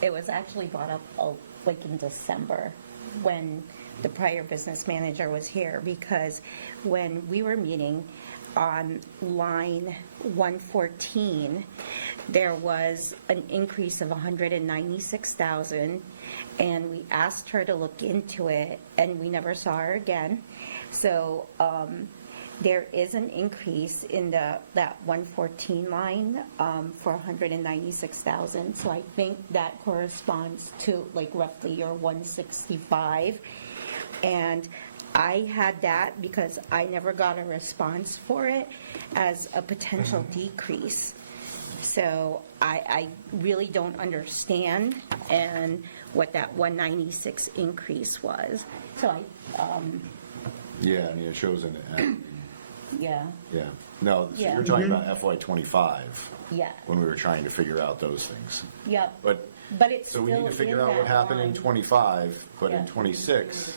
It was actually brought up like in December when the prior business manager was here, because when we were meeting, on line 114, there was an increase of 196,000, and we asked her to look into it, and we never saw her again. So there is an increase in that 114 line for 196,000. So I think that corresponds to like roughly your 165. And I had that because I never got a response for it as a potential decrease. So I really don't understand and what that 196 increase was. So Yeah, I mean, it shows in, yeah, yeah. No, so Yeah. you're talking about FY '25, yeah, when we were trying to figure out those things. yep. But, But it's so we still need to figure in out what that happened in line. '25, but in Yeah. '26,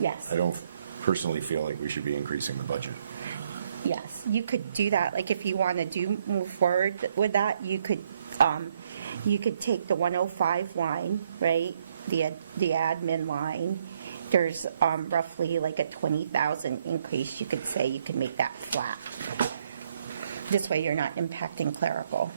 Yes. I don't personally feel like we should be increasing the budget. Yes, you could do that. Like if you want to move forward with that, you could take the 105 line, right? The admin line. There's roughly like a 20,000 increase. You could say you could make that flat. This way you're not impacting clerical.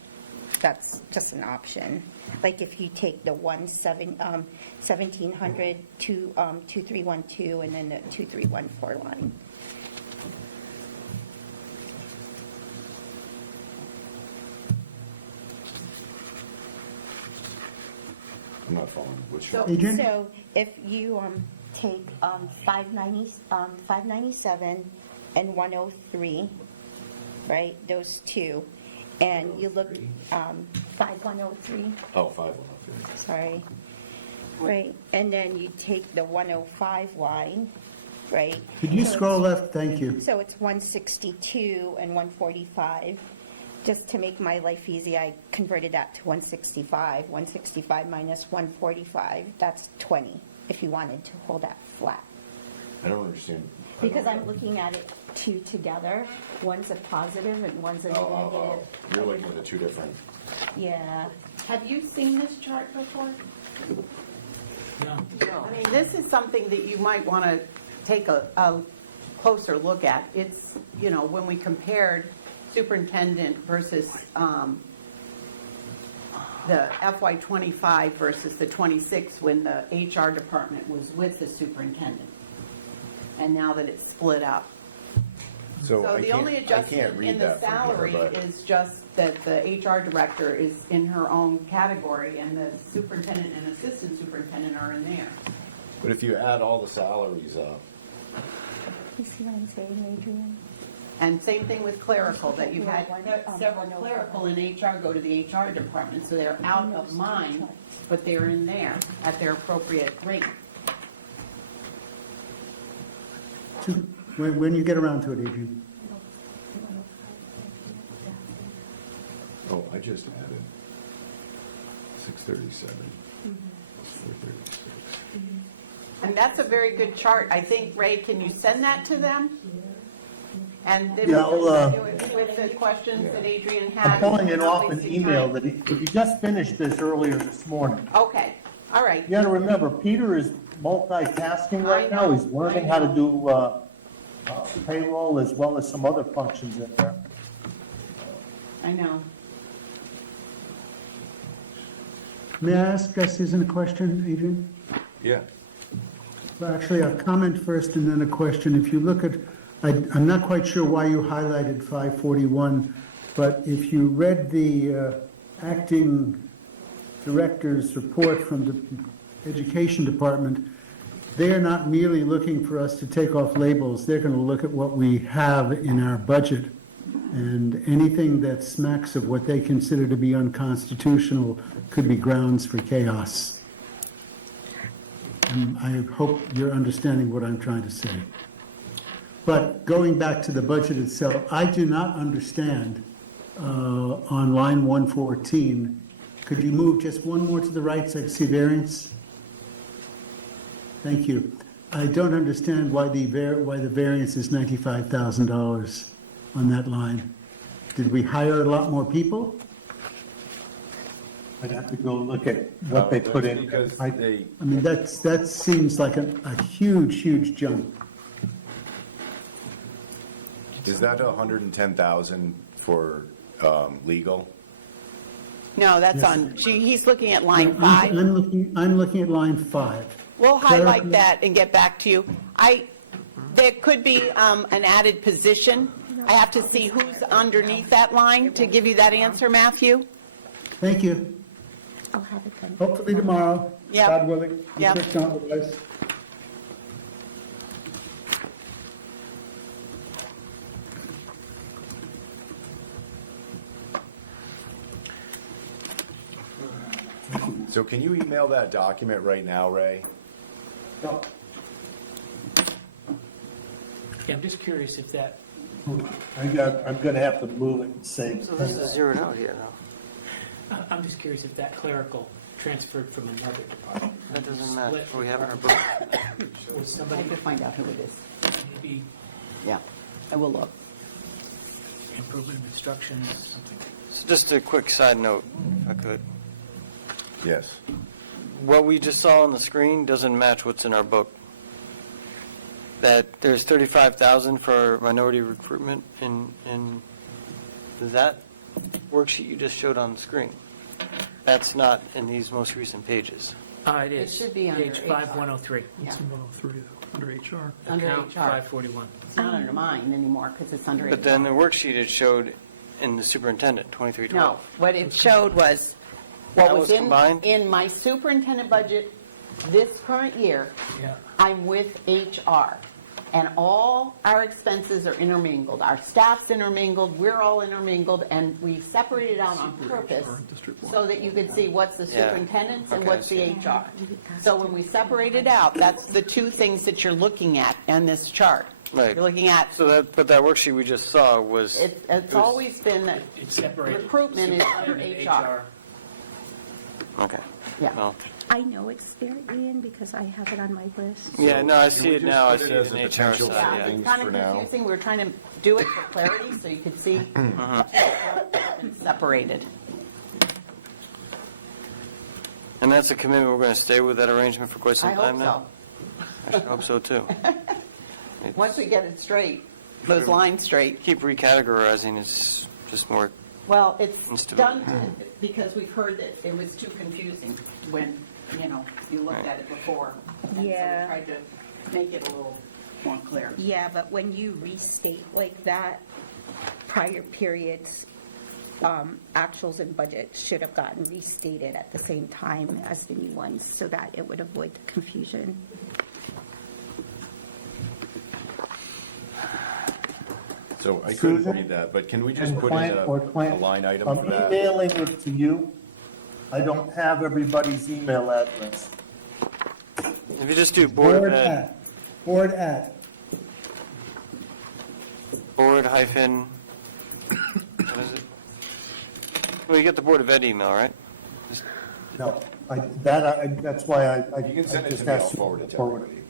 That's just an option. Like if you take the 1700 to 2312 and then the 2314 line. I'm not following, which, So- Adrian? So if you take 597 and 103, right, those two, and you look, 5103, oh, 513. sorry, right, and then you take the 105 line, right? Could you So scroll left? Thank you. So it's 162 and 145. Just to make my life easy, I converted that to 165. 165 minus 145, that's 20, if you wanted to hold that flat. I don't understand. Because I'm looking at it two together. One's a positive and one's a Oh, negative. you're looking at the two different, Yeah. Have you seen this chart before? No. I mean, this is something that you might want to take a closer look at. It's, you know, when we compared superintendent versus the FY '25 versus the '26, when the HR department was with the superintendent, and now that it's split up. so So I the only can't adjustment read in the that from here, salary but is just that the HR director is in her own category, and the superintendent and assistant superintendent are in there. but if you add all the salaries up, You see what I'm saying, Adrian? And same thing with clerical, that you've had Yeah, several clerical in HR go to the HR department, so they're out of mine, but they're in there at their appropriate rate. When you get around to it, Adrian. oh, I just added 637, 436. And that's a very good chart. I think, Ray, can you send that to them? And then we Yeah, I'll, can do it with the questions that Adrian had. I'm pulling it off Always an see email time. that he just finished this earlier this morning. Okay, all right. You gotta remember, Peter is multitasking right I now. know, He's learning I how to know. do payroll as well as some other functions in there. I know. May I ask us, isn't a question, Adrian? Yeah. Well, actually, a comment first and then a question. If you look at, I'm not quite sure why you highlighted 541, but if you read the acting director's report from the Education Department, they are not merely looking for us to take off labels. They're going to look at what we have in our budget. And anything that smacks of what they consider to be unconstitutional could be grounds for chaos. And I hope you're understanding what I'm trying to say. But going back to the budget itself, I do not understand on line 114, could you move just one more to the right so I can see variance? Thank you. I don't understand why the variance is $95,000 on that line. Did we hire a lot more people? I'd have to go look at what they put in. Because I- they, I mean, that seems like a huge, huge jump. Is that 110,000 for legal? No, that's on, he's looking at line I'm 5. I'm looking at line 5. We'll highlight Clerical- that and get back to you. There could be an added position. I have to see who's underneath that line to give you that answer, Matthew. Thank you. I'll have it done. Hopefully tomorrow. Yep. God willing. Yep. If not, otherwise. So can you email that document right now, Ray? No, Yeah, I'm just curious if that, I'm gonna have to move it and save. So this is zeroed out here now. I'm just curious if that clerical transferred from another department. That doesn't match. Split We have it in our book. Was I somebody have to find out who it is. maybe Yeah, I will look. improvement of instructions, something? So just a quick side note, if I could. Yes. What we just saw on the screen doesn't match what's in our book. That there's 35,000 for minority recruitment in that worksheet you just showed on the screen. That's not in these most recent pages. It is. should be under Page HR. 5103. Yeah. It's 103, under HR. Under Account HR. 541. It's not under mine anymore because it's under HR. But then the worksheet it showed in the superintendent, 2312. No, what it showed was, what That was was in, combined? in my superintendent budget this current year, Yeah. I'm with HR. And all our expenses are intermingled. Our staff's intermingled, we're all intermingled, and we separated out on purpose so that you could see what's the Yeah. superintendent's and Okay, what's the HR. So when we separate it out, that's the two things that you're looking at in this chart. Right. You're looking at, So that worksheet we just saw was. it's always been that It's separated. recruitment is under Superintendent, HR. Okay. Yeah. Well, I know it's there, Ian, because I have it on my list. yeah, no, I Can see we it just now. I put see it it as in a HR potential side, Yeah, yeah. thing it's kind for of now? confusing. We were trying to do it for clarity so you could see it's separated. And that's a commitment, we're going to stay with that arrangement for quite I some hope time now? so. I should hope so, too. Once we get it straight, those lines straight. Keep recategorizing, it's just more, Well, it's Instability. done because we've heard that it was too confusing when, you looked at it before. And so we Yeah. tried to make it a little more clear. Yeah, but when you restate like that, prior periods, actuals and budgets should have gotten restated at the same time as the new ones so that it would avoid the confusion. So I couldn't Susan? read that, but can we just And put in Clint or a Clint, line item I'm for that? emailing it to you. I don't have everybody's email address. if you just do board ed, Board at. board hyphen, what is it? Well, you get the Board of Ed email, right? No, that's why I You can send it just to me, I'll asked you forward it to forward everybody.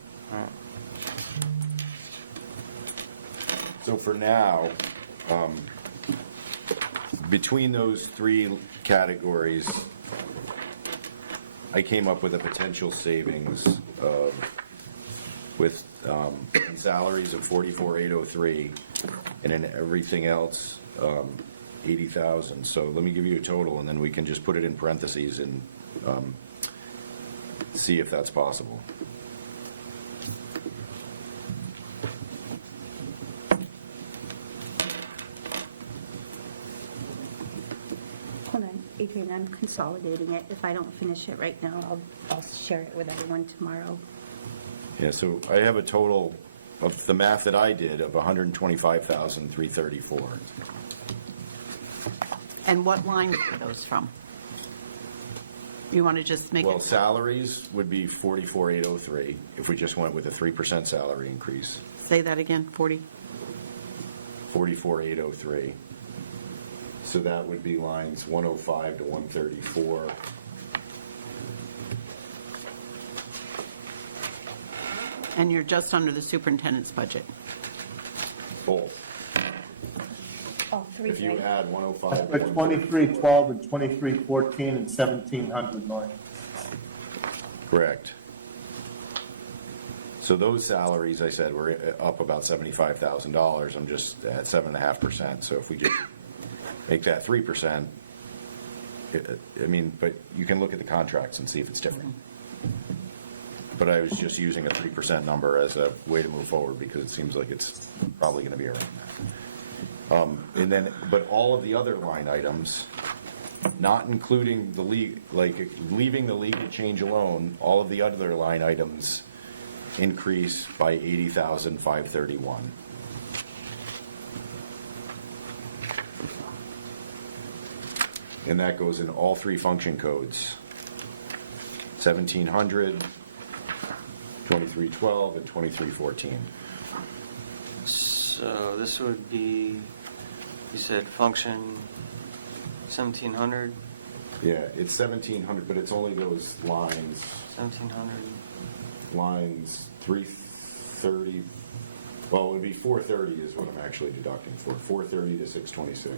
So for now, between those three categories, I came up with a potential savings with salaries of 44,803, and then everything else, 80,000. So let me give you a total, and then we can just put it in parentheses and see if that's possible. Hold on, Adrian, I'm consolidating it. If I don't finish it right now, I'll share it with everyone tomorrow. Yeah, so I have a total of the math that I did of 125,334. And what lines are those from? You want to just make Well, it, salaries would be 44,803 if we just went with a 3% salary increase, say that again, 40? 44,803. So that would be lines 105 to 134. And you're just under the superintendent's budget. Both. All three, If you right? add 105 to But 134. 2312 and 2314 and 1700 line. Correct. So those salaries, I said, were up about $75,000. I'm just at 7.5%. So if we just make that 3%, I mean, but you can look at the contracts and see if it's different. But I was just using a 3% number as a way to move forward because it seems like it's probably going to be around that. And then, but all of the other line items, not including the league, like leaving the league change alone, all of the other line items increase by 80,531. And that goes in all three function codes: 1700, 2312, and 2314. So this would be, you said function 1700, Yeah, it's 1700, but it's only those lines, 1700. lines 330, well, it would be 430 is what I'm actually deducting for, 430 to 626.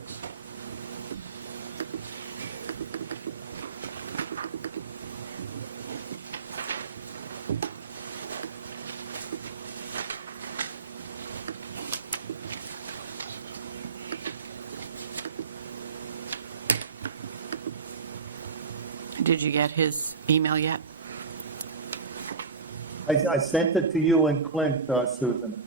Did you get his email yet? I sent it to you and Clint, Susan.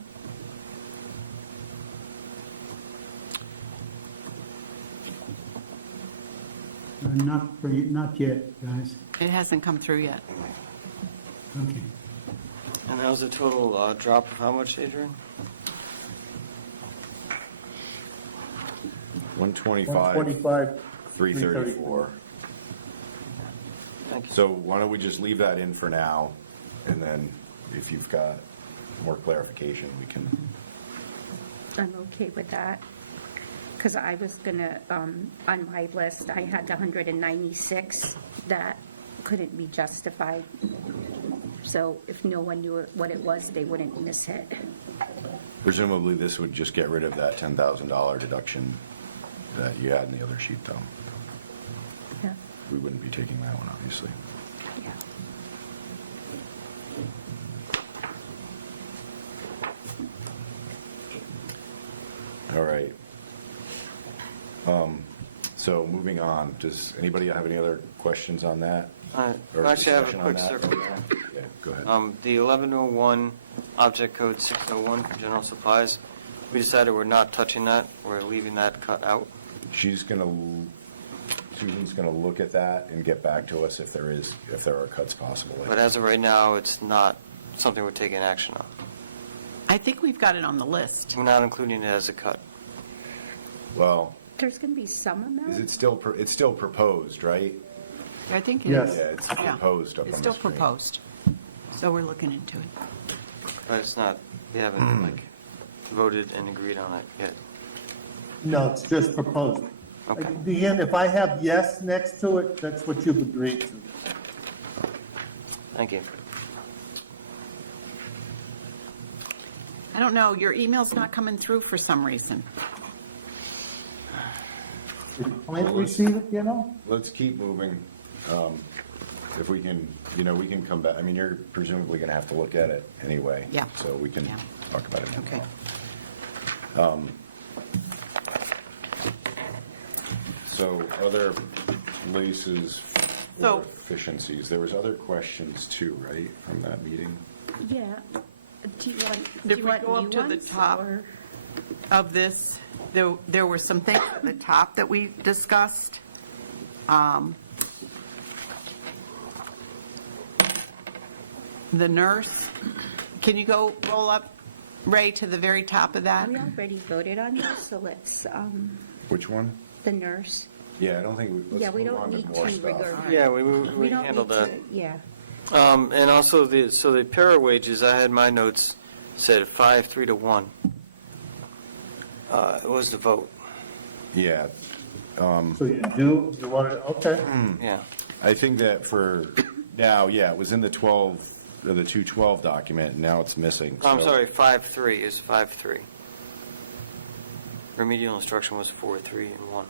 Not yet, guys. It hasn't come through yet. Okay. And that was a total drop of how much, Adrian? 125, 125, 334. Thank you. So why don't we just leave that in for now, and then if you've got more clarification, we can. I'm okay with that. Because I was gonna, on my list, I had the 196 that couldn't be justified. So if no one knew what it was, they wouldn't miss it. Presumably, this would just get rid of that $10,000 deduction that you had in the other sheet, though. Yeah. We wouldn't be taking that one, obviously. Yeah. All right. So moving on, does anybody have any other questions on that? Or Actually, I have a discussion on quick that circle. right now? Yeah, go ahead. The 1101 object code 601 for general supplies, we decided we're not touching that. We're leaving that cut out. Susan's gonna look at that and get back to us if there are cuts possible. But as of right now, it's not something we're taking action on. I think we've got it on the list. We're not including it as a cut. Well, There's going to be some amount? is it still, it's still proposed, right? I think it Yes. is. Yeah, it's Yeah. proposed up on the It's still screen. proposed. So we're looking into it. But it's not, we haven't voted and agreed on it yet. No, it's just proposed. Okay. Deanne, if I have yes next to it, that's what you've agreed to. Thank you. I don't know, your email's not coming through for some reason. Did Clint receive it, you know? Let's keep moving. If we can, we can come back. I mean, you're presumably going to have to look at it anyway. Yeah. So we can Yeah. talk about it now. Okay. So other places for So- efficiencies. There was other questions too, right, from that meeting? Yeah. Do you want, If do you we want go up new to the ones, top. or- Of this, there were some things at the top that we discussed. The nurse, can you roll up, Ray, to the very top of that? We already voted on this, so let's, Which one? the nurse. Yeah, I don't think Yeah, let's we move don't on to need more to stuff. regard. Yeah, we don't handled need that. to- Yeah. And also, the para wages, I had my notes said 5-3 to 1. It was the vote, Yeah, So you want to, okay. yeah. I think that for now, yeah, it was in the 212 document, and now it's missing. I'm so- sorry, 5-3 is 5-3. Remedial instruction was 4-3 and 1.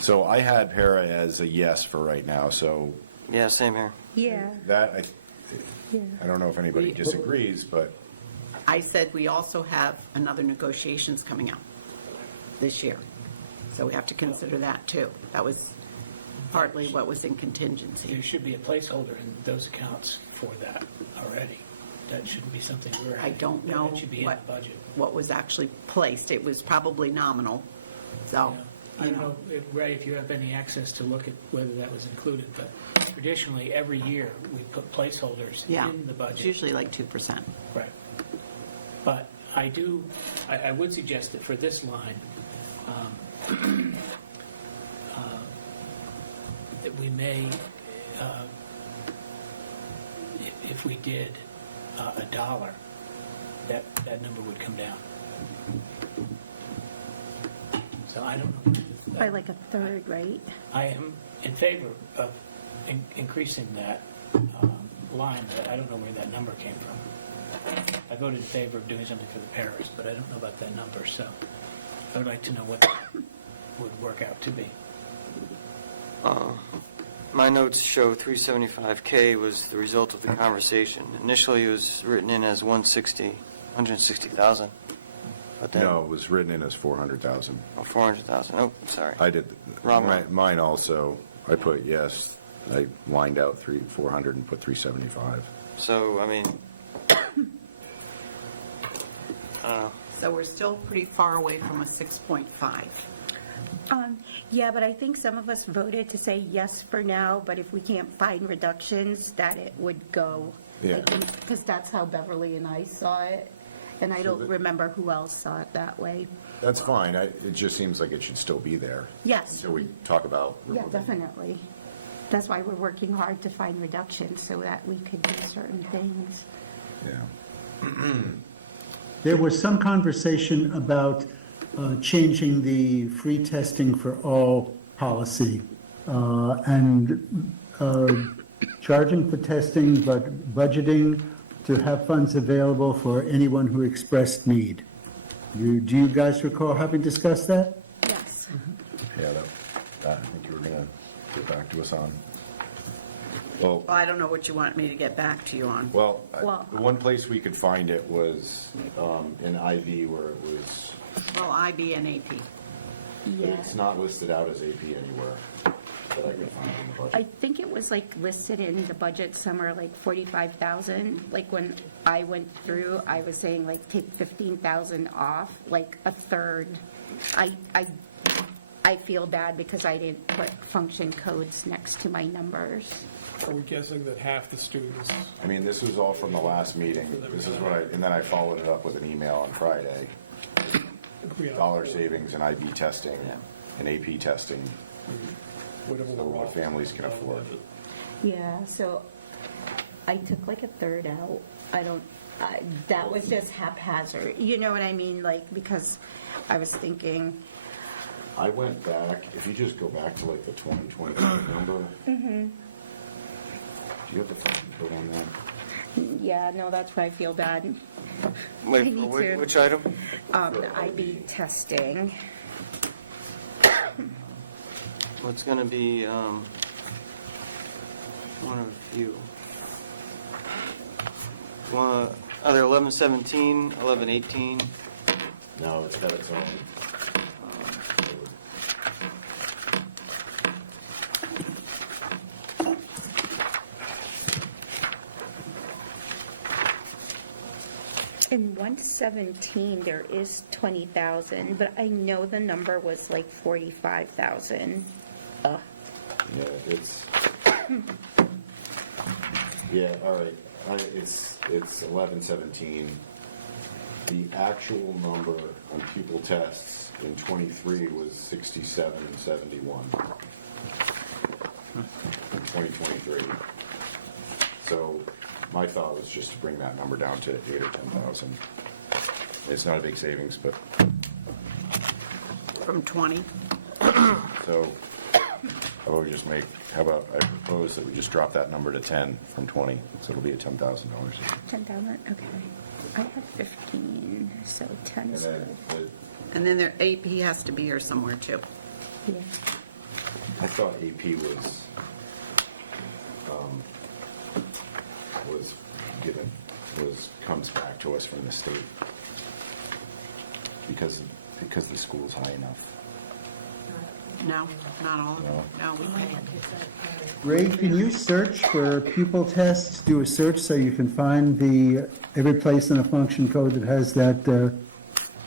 So I had para as a yes for right now, so Yeah, same here. Yeah. that, I don't know if anybody disagrees, but I said we also have another negotiations coming up this year, so we have to consider that too. That was partly what was in There contingency. should be a placeholder in those accounts for that already. That shouldn't be something we're. I don't know That should be in the budget. what was actually placed. It was probably nominal, so, I you don't know. know, Ray, if you have any access to look at whether that was included, but traditionally, every year, we put placeholders Yeah, in the it's budget. usually like 2%. Right. But I would suggest that for this line, that we may, if we did $1, that number would come down. So I don't know. By like a third, right? I am in favor of increasing that line, but I don't know where that number came from. I voted in favor of doing something for the parish, but I don't know about that number, so I would like to know what that would work out to be. My notes show 375K was the result of the conversation. Initially, it was written in as 160,000, but then no, it was written in as 400,000. 400,000. Oh, sorry. I did, Wrong one. mine also, I put yes, I lined out 400 and put 375. So, I mean, I don't know. So we're still pretty far away from a 6.5. Yeah, but I think some of us voted to say yes for now, but if we can't find reductions, that it would go. Yeah. Because that's how Beverly and I saw it, and I don't remember who else saw it that way. That's fine, it just seems like it should still be there. Yes. Until we talk about. Yeah, removing. definitely. That's why we're working hard to find reductions so that we could do certain things. Yeah. There was some conversation about changing the free testing for all policy and charging for testing, but budgeting to have funds available for anyone who expressed need. Do you guys recall having discussed that? Yes. Yeah, that I think you were gonna get back to us on. Well, Well, I don't know what you want me to get back to you on. well, Well- the one place we could find it was in IV where it was, Well, IB and AP. but Yeah. it's not listed out as AP anywhere that I could find in the I budget. think it was like listed in the budget somewhere like 45,000. Like when I went through, I was saying like take 15,000 off, like a third. I feel bad because I didn't put function codes next to my numbers. Are we guessing that half the students, I mean, this was all from the last meeting. This is what and then I followed it up with an email on Friday. Dollar savings in IB testing and AP testing, whatever so we're what off? families can afford. Yeah, so I took like a third out. That was just haphazard. You know what I mean? Like, because I was thinking, I went back, if you just go back to like the 2023 number. Do you have the fucking code on that? yeah, no, that's why I feel bad. Wait, I for need which, to- which item? The IB testing. What's going to be one of a few? Either 1117, 1118. No, it's got its own. In 117, there is 20,000, but I know the number was like 45,000. Yeah, it's, yeah, all right. It's 1117. The actual number on pupil tests in 23 was 6771 in 2023. So my thought was just to bring that number down to 8 or 10,000. It's not a big savings, but From 20. so how about we just how about I propose that we just drop that number to 10 from 20, so it'll be at $10,000. 10,000, okay. I have 15, so 10 And is then, good. And then their AP has to be here somewhere too. Yeah. I thought AP was to us from the state. Because the school's high enough. No, not all of them. No, we pay. Ray, can you search for pupil tests? Do a search so you can find every place in a function code that has that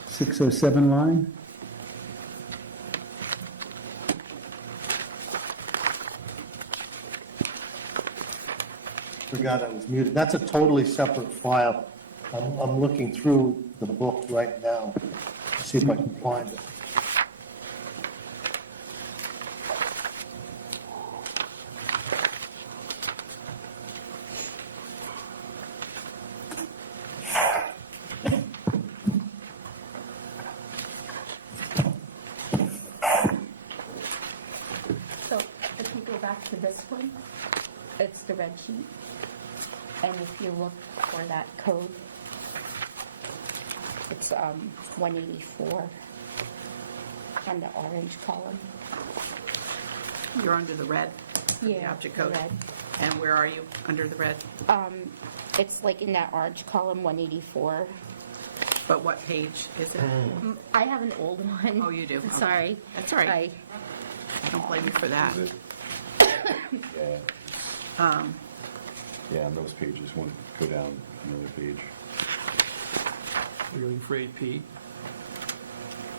607 line? Forgot I was muted. That's a totally separate file. I'm looking through the book right now to see if I can find it. So if you go back to this one, it's the red sheet. And if you look for that code, it's 184 on the orange column. You're under the red, the Yeah, object the code. red. And where are you under the red? It's like in that orange column, 184. But what page is it? I have an old one. Oh, you do? Okay. Sorry. That's all right. I don't blame you for that. Is it? Yeah. Yeah, on those pages, one, go down another page. We're looking for AP.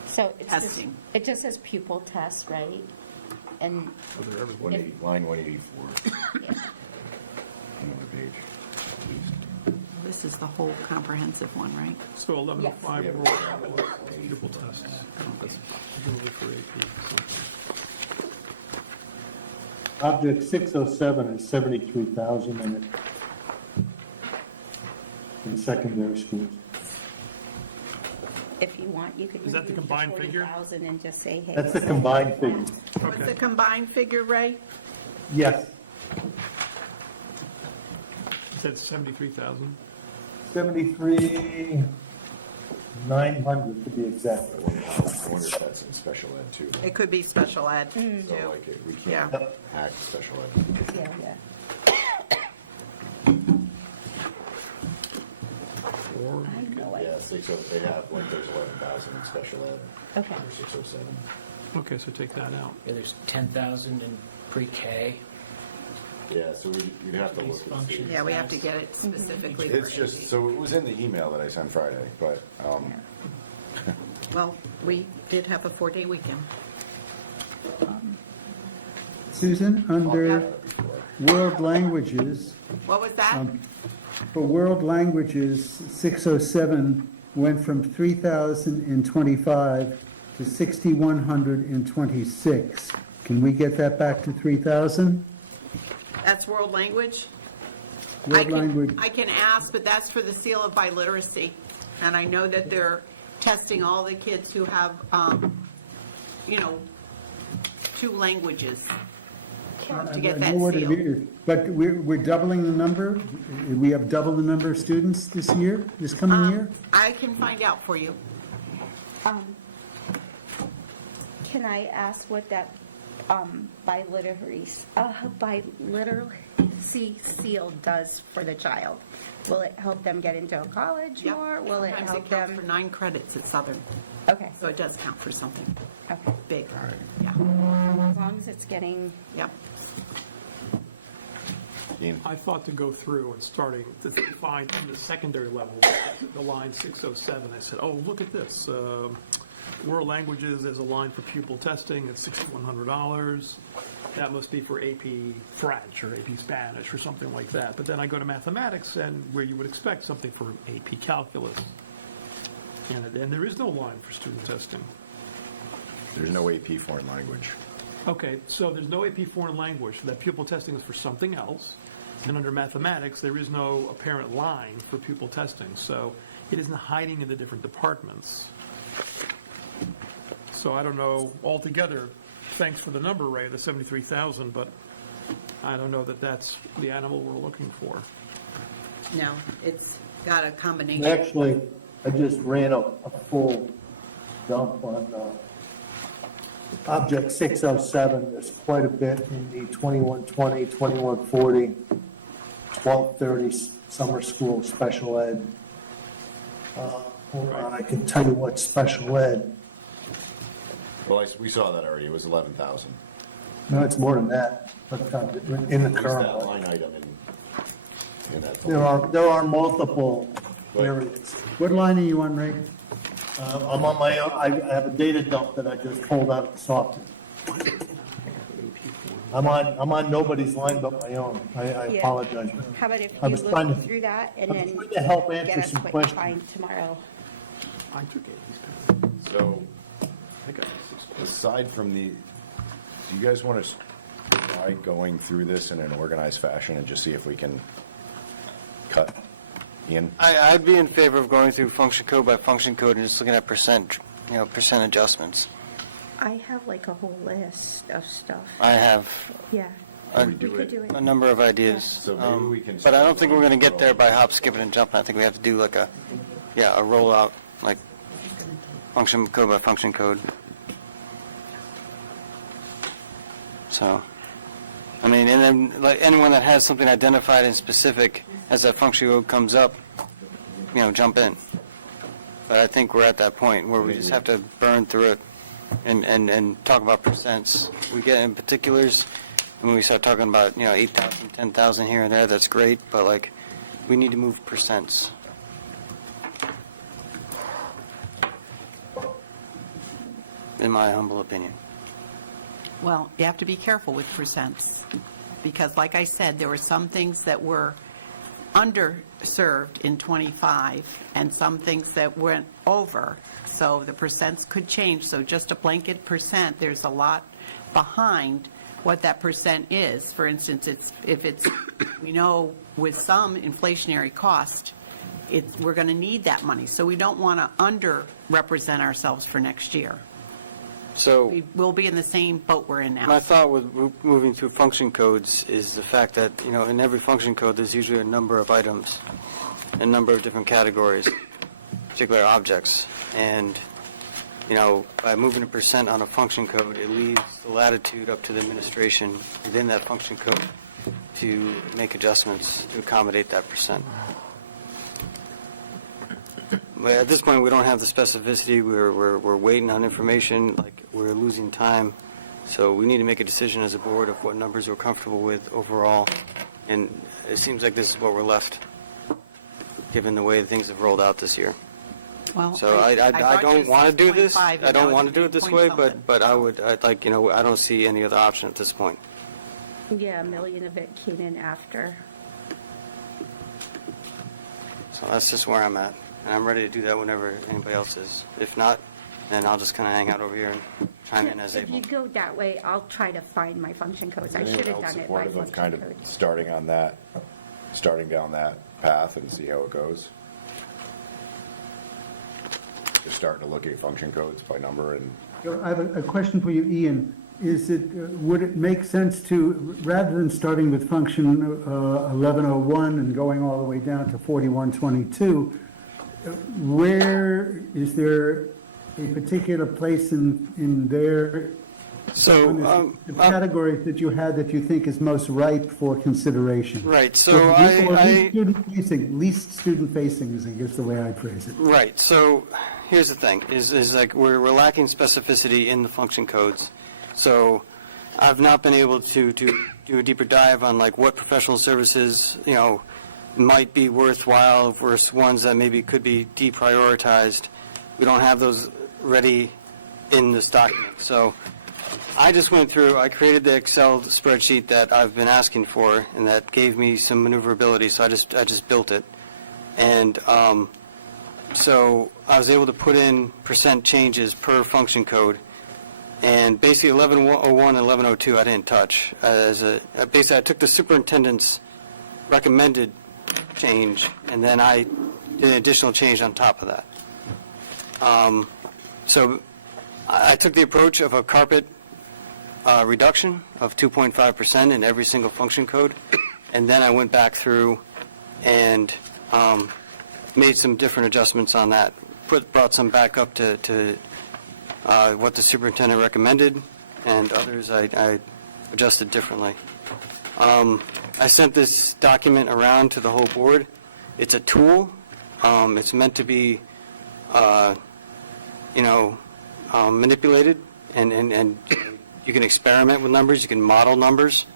So it's just, Testing. it just says pupil test, right? And So they're everywhere. Line 184, another page. This is the whole comprehensive one, right? So 1105, Yes. we're pupil tests. We're looking for AP. so. Object 607 is 73,000 in it. In secondary schools. if you want, you could Is that the remove combined figure? 40,000 and just say, hey. That's the combined figure. What's the combined figure, Ray? Yes, You said 73,000? 73,900 to be exact. I wonder if that's in special ed too. It could be special ed, So too. like, we Yeah. can't hack special ed. Yeah, yeah. Or, I know Yeah, it. they have, like, there's 11,000 in special ed, Okay. or 607. okay, so take that out. Yeah, there's 10,000 in pre-K. Yeah, so you'd have to look These and see. functions. Yeah, we have to get it specifically for It's just, AP. so it was in the email that I sent Friday, but, Well, we did have a 4-day weekend. Susan, I'll under have it before. world languages, What was that? for world languages, 607 went from 3,025 to 6,126. Can we get that back to 3,000? That's world language? World language, I can ask, but that's for the seal of biliteracy. And I know that they're testing all the kids who have, 2 languages to get that I know what it seal. is, but we're doubling the number? We have double the number of students this year, this coming year? I can find out for you. Can I ask what that biliteracy seal does for the child? Will it help them get into a college Yep. more? Will it Sometimes help it counts for them? 9 credits at Southern, Okay, so it does count for something okay. big. Yeah, As long as it's getting, yep. Ian? I thought to go through and starting to find in the secondary level, the line 607, I said, oh, look at this. World languages, there's a line for pupil testing at $6,100. That must be for AP French or AP Spanish or something like that. But then I go to mathematics and where you would expect something for AP calculus. And there is no line for student testing. There's no AP foreign language. Okay, so there's no AP foreign language. That pupil testing is for something else. And under mathematics, there is no apparent line for pupil testing. So it isn't hiding in the different departments. So I don't know altogether, thanks for the number, Ray, the 73,000, but I don't know that that's the animal we're looking for. No, it's got a combination. Actually, I just ran a full dump on object 607. There's quite a bit in the 2120, 2140, 1230 summer school special ed. Hold on, I can tell you what special ed, Well, we saw that already, it was 11,000. no, it's more than that, but in the What's current that one. line item in that? There are multiple areas. What line are you on, Ray? I'm on my own, I have a data dump that I just pulled out of the software. I'm on nobody's line but my own. I Yeah. apologize. How about if I you was trying look to- through that and I'm then trying to help get answer us some what you questions. find tomorrow? I took it. So, I think I was aside from the, do you guys want to try going through this in an organized fashion and just see if we can cut in? I'd be in favor of going through function code by function code and just looking at percent adjustments. I have like a whole list of stuff. I have Yeah. a- We could do it. a number of ideas. So maybe we can But I don't start think we're going to get going there through. by hop, skipping, and jumping. I think we have to do like a rollout, like function code by function code. So, I mean, and then like anyone that has something identified and specific as that function code comes up, jump in. But I think we're at that point where we just have to burn through it and talk about percents. We get in particulars, and when we start talking about, 8,000, 10,000 here and there, that's great, but like, we need to move percents. In my humble opinion. Well, you have to be careful with percents, because like I said, there were some things that were underserved in '25, and some things that went over, so the percents could change. So just a blanket percent, there's a lot behind what that percent is. For instance, we know with some inflationary cost, we're going to need that money, so we don't want to underrepresent ourselves for next year. So, We'll be in the same boat we're in now. my thought with moving through function codes is the fact that, in every function code, there's usually a number of items, a number of different categories, particular objects. And, by moving a percent on a function code, it leaves the latitude up to the administration within that function code to make adjustments to accommodate that percent. But at this point, we don't have the specificity. We're waiting on information. Like, we're losing time. So we need to make a decision as a board of what numbers we're comfortable with overall. And it seems like this is what we're left, given the way things have rolled out this year. Well, So I thought don't you want to said do this. 0.5, I and don't now want to it's do it this point way, something. but I'd like, I don't see any other option at this point. Yeah, $1 million of it came in after. So that's just where I'm at. And I'm ready to do that whenever anybody else is. If not, then I'll just kind of hang out over here and chime in as If able. you go that way, I'll try to find my function codes. I Is should anyone have else done it by supportive of kind function of code. starting down that path and see how it goes? Just starting to look at function codes by number and, I have a question for you, Ian. Would it make sense to, rather than starting with function 1101 and going all the way down to 4122, where is there a particular place in there, So, the categories that you had that you think is most ripe for consideration? right, so Or I, least student-facing is, I guess, the way I phrase it. right, so here's the thing, is like we're lacking specificity in the function codes. So I've not been able to do a deeper dive on like what professional services, might be worthwhile versus ones that maybe could be deprioritized. We don't have those ready in this document. So I just went through, I created the Excel spreadsheet that I've been asking for, and that gave me some maneuverability, so I just built it. And so I was able to put in percent changes per function code, and basically 1101 and 1102 I didn't touch. Basically, I took the superintendent's recommended change, and then I did an additional change on top of that. So I took the approach of a carpet reduction of 2.5% in every single function code, and then I went back through and made some different adjustments on that. Brought some back up to what the superintendent recommended, and others I adjusted differently. I sent this document around to the whole board. It's a tool It's meant to be, manipulated, and you can experiment with numbers, you can model numbers.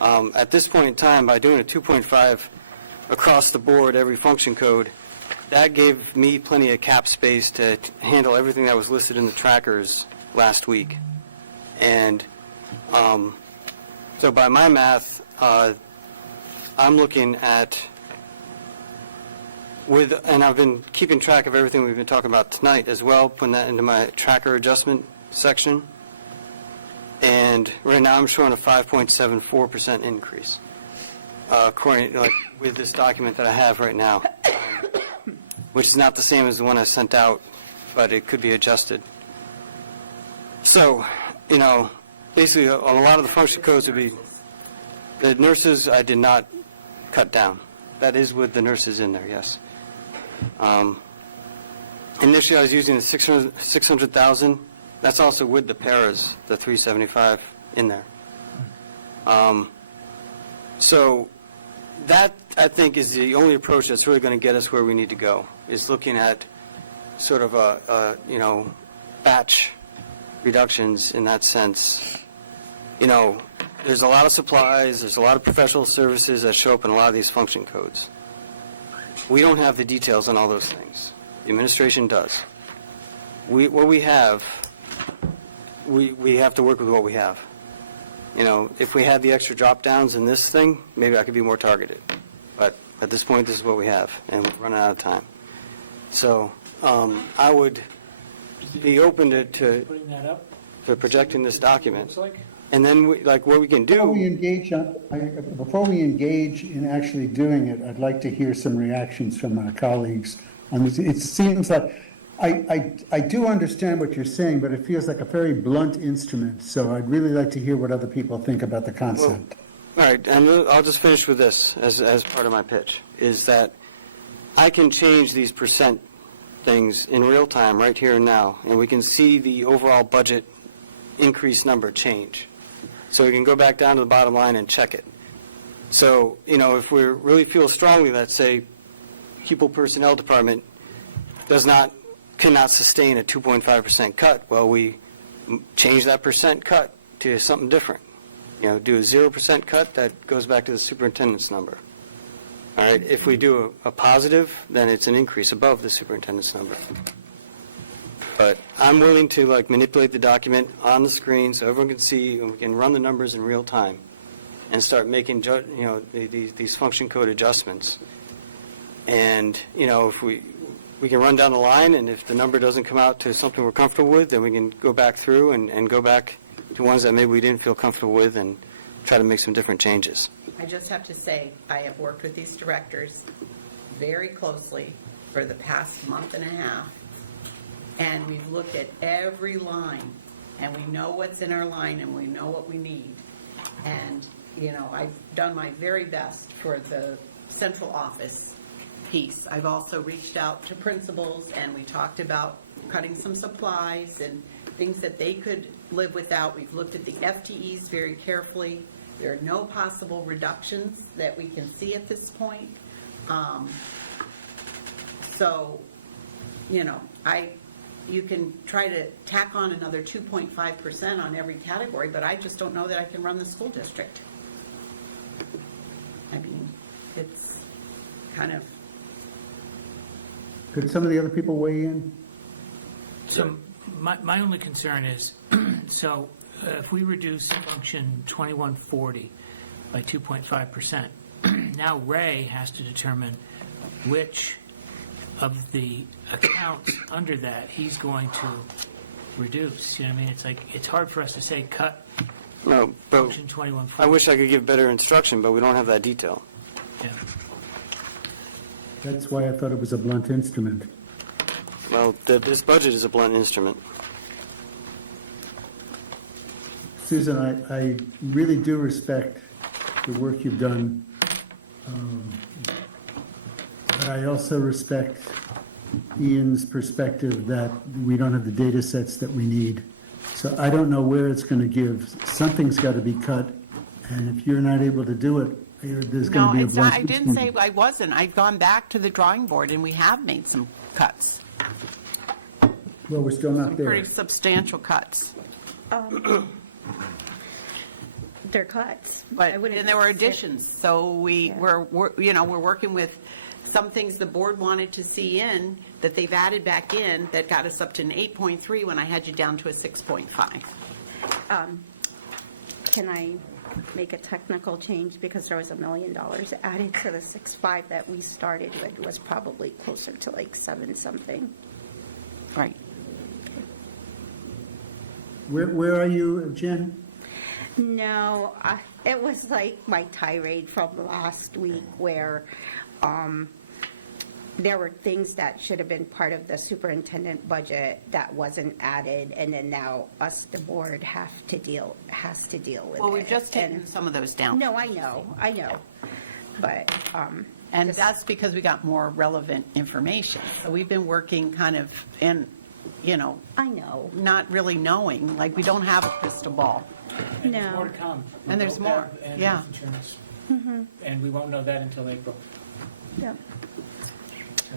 At this point in time, by doing a 2.5 across the board, every function code, that gave me plenty of cap space to handle everything that was listed in the trackers last week. And so by my math, I'm looking at, and I've been keeping track of everything we've been talking about tonight as well, putting that into my tracker adjustment section. And right now I'm showing a 5.74% increase, according with this document that I have right now, which is not the same as the one I sent out, but it could be adjusted. So, basically on a lot of the function codes would be, the nurses I did not cut down. That is with the nurses in there, yes. Initially I was using the 600,000. That's also with the paras, the 375 in there. So that, I think, is the only approach that's really going to get us where we need to go, is looking at sort of batch reductions in that sense. There's a lot of supplies, there's a lot of professional services that show up in a lot of these function codes. We don't have the details on all those things. The administration does. What we have, we have to work with what we have. If we had the extra drop downs in this thing, maybe I could be more targeted. But at this point, this is what we have, and we're running out of time. So I would be open to Putting that up, projecting this document. looks like. And then, what we can Before we do, engage in actually doing it, I'd like to hear some reactions from our colleagues on this. It seems like, I do understand what you're saying, but it feels like a very blunt instrument, so I'd really like to hear what other people think about the concept. all right, and I'll just finish with this as part of my pitch, is that I can change these percent things in real time, right here and now, and we can see the overall budget increase number change. So we can go back down to the bottom line and check it. So, if we really feel strongly that, say, People Personnel Department cannot sustain a 2.5% cut, well, we change that percent cut to something different. Do a 0% cut, that goes back to the superintendent's number. All right, if we do a positive, then it's an increase above the superintendent's number. But I'm willing to manipulate the document on the screen so everyone can see, and we can run the numbers in real time and start making these function code adjustments. And if we can run down the line, and if the number doesn't come out to something we're comfortable with, then we can go back through and go back to ones that maybe we didn't feel comfortable with and try to make some different changes. I just have to say, I have worked with these directors very closely for the past month and a half, and we've looked at every line, and we know what's in our line, and we know what we need. And, I've done my very best for the central office piece. I've also reached out to principals, and we talked about cutting some supplies and things that they could live without. We've looked at the FTEs very carefully. There are no possible reductions that we can see at this point. So, you can try to tack on another 2.5% on every category, but I just don't know that I can run the school district. I mean, it's kind of... Could some of the other people weigh in? So my only concern is, so if we reduce function 2140 by 2.5%, now Ray has to determine which of the accounts under that he's going to reduce. It's hard for us to say cut No, but function 2140. I wish I could give better instruction, but we don't have that detail. Yeah. That's why I thought it was a blunt instrument. Well, this budget is a blunt instrument. Susan, I really do respect the work you've done, but I also respect Ian's perspective that we don't have the data sets that we need. So I don't know where it's going to give. Something's got to be cut, and if you're not able to do it, There's No, going to be a it's not, I bunch. didn't say I wasn't. I've gone back to the drawing board, and we have made some cuts, Well, we're still not there. pretty substantial cuts. They're cuts. But, I wouldn't and there were consider- additions, so we're working with some things the board wanted to see in, that they've added back in, that got us up to an 8.3 when I had you down to a 6.5. Can I make a technical change? Because there was $1 million added to the 6.5 that we started with, was probably closer to like 7 something. Right. Where are you, Jen? No, it was like my tirade from last week where there were things that should have been part of the superintendent budget that wasn't added, and then now us, the board, has to deal with it. Well, we've just taken And- some of those down. No, I know. But, And that's because we got more relevant information. So we've been working kind of in, I know. not really knowing, like, we don't have a crystal ball. And there's No. more to come. We And there's don't more, have animal yeah. insurance. And we won't know that until April. Yeah.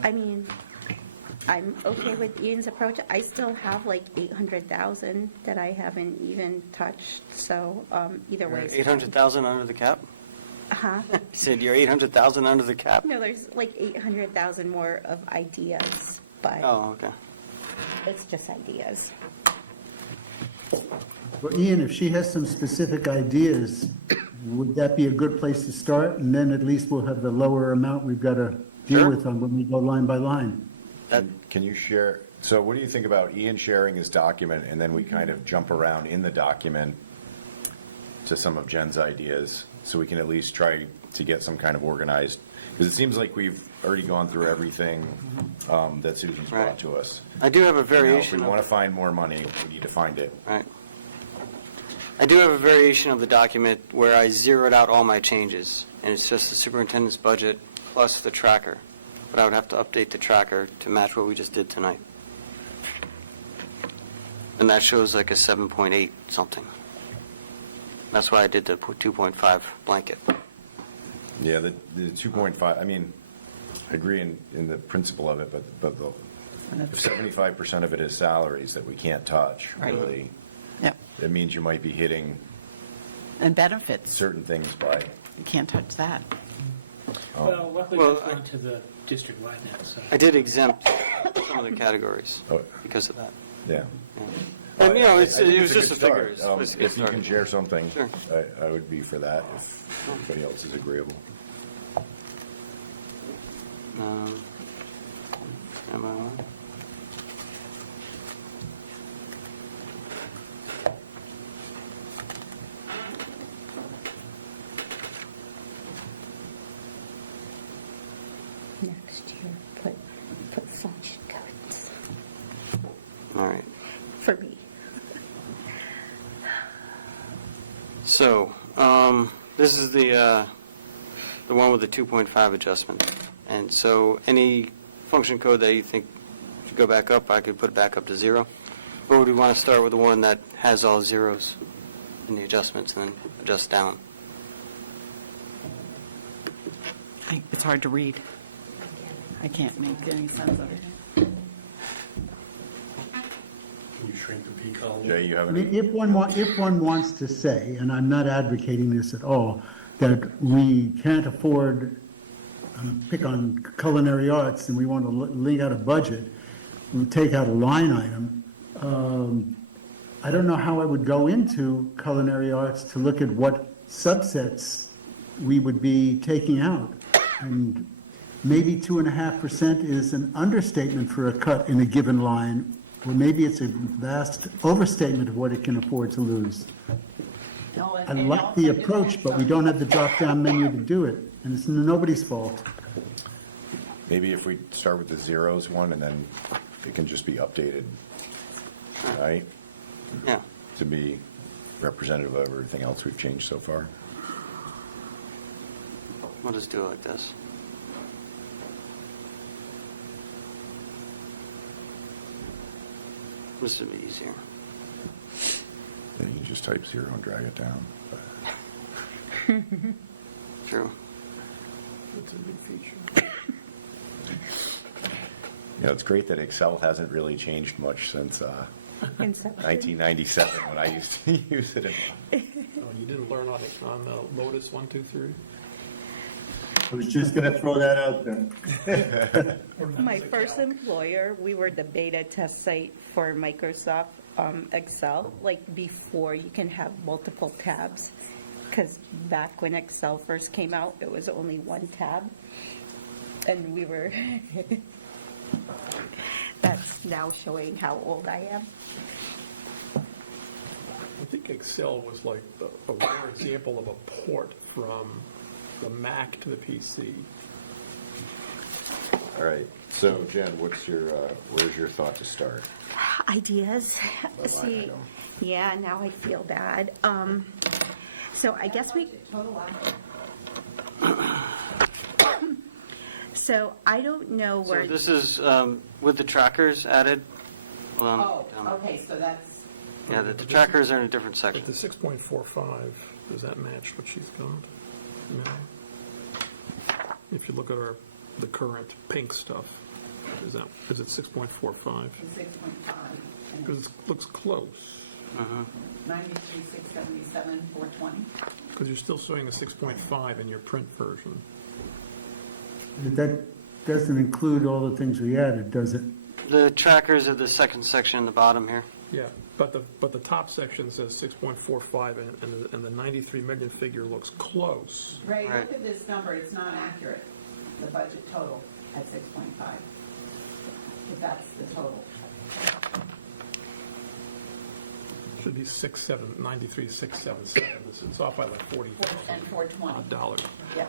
I mean, I'm okay with Ian's approach. I still have like 800,000 that I haven't even touched, so either way. is fine. 800,000 under the cap? Huh? You said you're 800,000 under the cap? No, there's like 800,000 more of ideas, but Oh, okay. it's just ideas. Well, Ian, if she has some specific ideas, would that be a good place to start? And then at least we'll have the lower amount we've got to deal Sure. with on when we go line by line. Can you share, so what do you think about Ian sharing his document, and then we kind of jump around in the document to some of Jen's ideas, so we can at least try to get some kind of organized, because it seems like we've already gone through everything that Susan's brought Right. to us. I do have a Now, if variation we of... want to find more money, we need to find it. Right. I do have a variation of the document where I zeroed out all my changes, and it's just the superintendent's budget plus the tracker. But I would have to update the tracker to match what we just did tonight. And that shows like a 7.8 something. That's why I did the 2.5 blanket. Yeah, the 2.5, I mean, I agree in the principle of it, but if 75% of it is salaries that we can't touch, Right. really, Yep. it means you might be hitting And benefits, certain things by, you can't touch that. Well, luckily Well, it's gone to the district-wide now, so. I did exempt some of the categories Oh. because of that. yeah. And, you know, I it think was it's just a good start. figure. It was a good If you can start. share something, Sure. I would be for that, if anybody else is agreeable. Am I on? Next year, put function codes All right. for me. So, this is the one with the 2.5 adjustment. And so any function code that you think should go back up, I could put it back up to 0. Or would we want to start with the one that has all zeros in the adjustments and then adjust down? It's hard to read. I can't make any sense of it. Can you shrink the P column? Jay, you have I any? mean, if one wants to say, and I'm not advocating this at all, that we can't afford, pick on culinary arts, and we want to lay out a budget, we take out a line item, I don't know how I would go into culinary arts to look at what subsets we would be taking out. And maybe 2.5% is an understatement for a cut in a given line, or maybe it's a vast overstatement of what it can afford to lose. I like the approach, but we don't have the drop-down menu to do it, and it's nobody's fault. Maybe if we start with the zeros one, and then it can just be updated, right? Yeah. To be representative of everything else we've changed so far. We'll just do it like this. This would be easier. Then you can just type 0 and drag it down. True. It's a new feature. You know, it's great that Excel hasn't really changed much since Inception. 1997 when I used to use it. Oh, you didn't learn on Lotus 1, 2, 3? I was just going to throw that out there. My first employer, we were the beta test site for Microsoft Excel, like before you can have multiple tabs. Because back when Excel first came out, it was only one tab. And we were, that's now showing how old I am. I think Excel was like a rare example of a port from the Mac to the PC. All right, so Jen, where's your thought to start? Ideas. Line See, item. yeah, now I feel bad. So I guess we. So I don't know So where. this is with the trackers added. Oh, okay, so that's, Yeah, the trackers are in a different section. But the 6.45, does that match what she's got? No. If you look at the current pink stuff, is it 6.45? 6.5. Because it looks close. 93, 677, 420. Because you're still showing a 6.5 in your print version. That doesn't include all the things we added, does it? The trackers are the second section in the bottom here. Yeah, but the top section says 6.45, and the 93 million figure looks close. Ray, Right. look at this number, it's not accurate, the budget total at 6.5. If that's the total. Should be 93, 677. It's off by like 40 And 420. dollars. Yeah.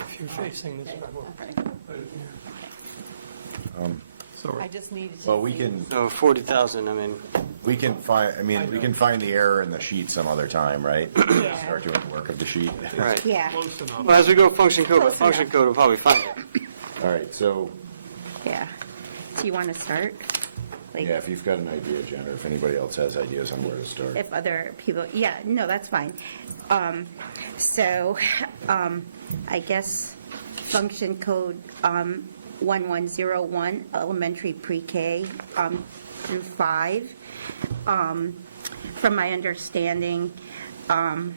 If you're facing this, So I just needed to. Well, we see- can, So 40,000, I mean, we can find the error in the sheet some other time, right? Start doing the work of the sheet. right. Yeah, close enough. Well, as we go function code by Close function enough. code, we'll probably find it. All right, so, yeah. Do you want to start? Like, yeah, if you've got an idea, Jen, or if anybody else has ideas on where to start. if other people, yeah, no, that's fine. I guess function code 1101, elementary pre-K through 5. From my understanding, and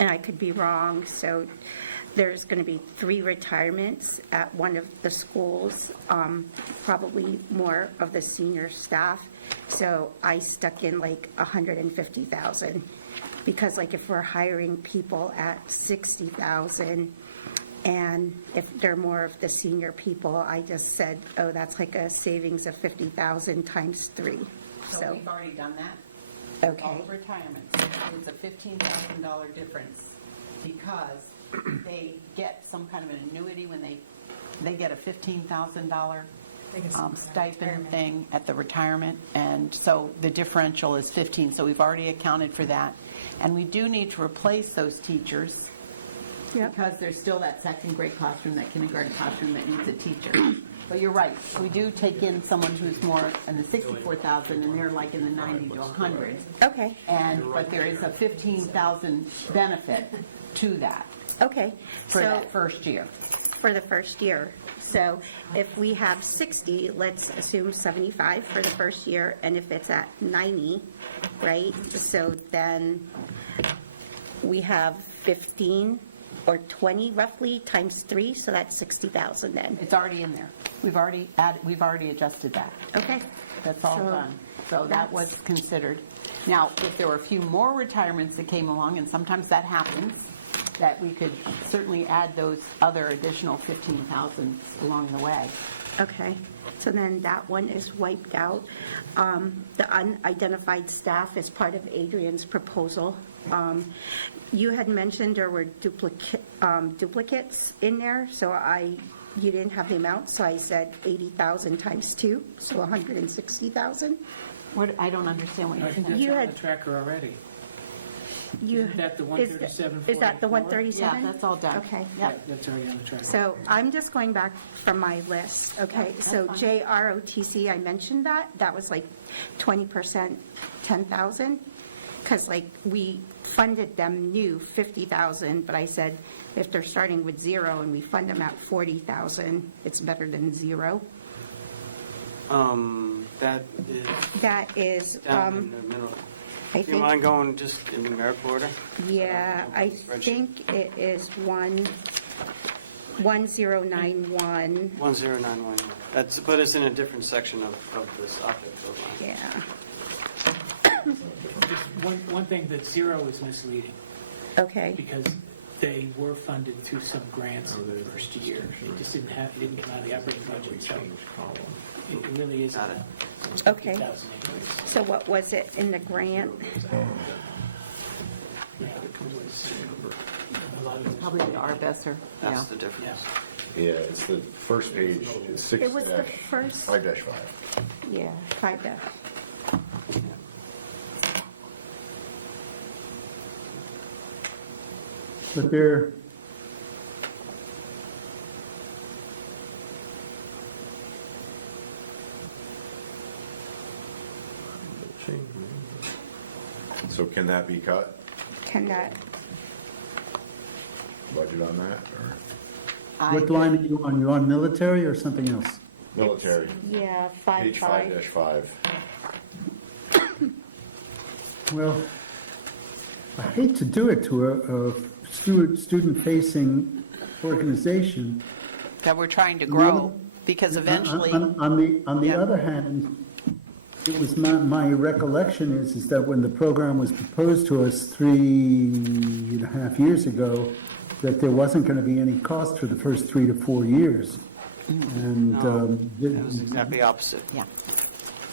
I could be wrong, so there's going to be 3 retirements at one of the schools, probably more of the senior staff. So I stuck in like 150,000 because like if we're hiring people at 60,000 and if they're more of the senior people, I just said, oh, that's like a savings of 50,000 times 3. So we've already done that. Okay. All retirements, it's a $15,000 difference because they get some kind of an annuity when they get a $15,000 stipend thing at the retirement, and so the differential is 15, so we've already accounted for that. And we do need to replace those teachers Yep. because there's still that second grade classroom, that kindergarten classroom that needs a teacher. But you're right, we do take in someone who's more in the 64,000 and they're like in the 90 to 100. Okay, But there is a 15,000 benefit to that okay. for So that first year. for the first year. So if we have 60, let's assume 75 for the first year, and if it's at 90, right? So then we have 15 or 20 roughly times 3, so that's 60,000 then. It's already in there. We've already adjusted that. Okay. That's all So done. So that was considered. Now, if there were a few more retirements that came along, and sometimes that happens, that we could certainly add those other additional 15,000 along the way. Okay, so then that one is wiped out. The unidentified staff is part of Adrian's proposal. You had mentioned there were duplicates in there, so you didn't have the amount, so I said 80,000 times 2, so 160,000. What, I don't understand what I you're think saying. that's You on the had- tracker already. You- Isn't that the is 137, Is that the 44? 137? Yeah, that's all done. Okay. Yep. That's already on the tracker. So I'm just going back from my list, okay? that's So fine. JROTC, I mentioned that. That was like 20%, 10,000. Because like, we funded them new 50,000, but I said, if they're starting with zero and we fund them at 40,000, it's better than zero. That is That is, down in the middle. I Do you mind think, going just in numerical order? yeah, I think it is 1091, 1091. That's put us in a different section of this optic line. yeah, One thing, that zero is misleading, okay. because they were funded through some grants in the first year. It just didn't come out of the operating budget, so it really is. Got it. Okay. 50,000 anyways. So what was it in the grant? A lot of it was- Probably the Arbesser, yeah. That's the difference. Yeah, it's the first page, it's 6 It was the first, 5-5. yeah, 5 But they're, So can that be cut, Can that, budget on that, or what line are you on? You on military or something else? military? yeah, Page 5. 5-5. Well, I hate to do it to a student-facing organization. That we're trying to grow, because eventually, On the Yeah. other hand, it was my recollection is that when the program was proposed to us 3.5 years ago, that there wasn't going to be any cost for the first 3 to 4 years. And It was exactly opposite. yeah.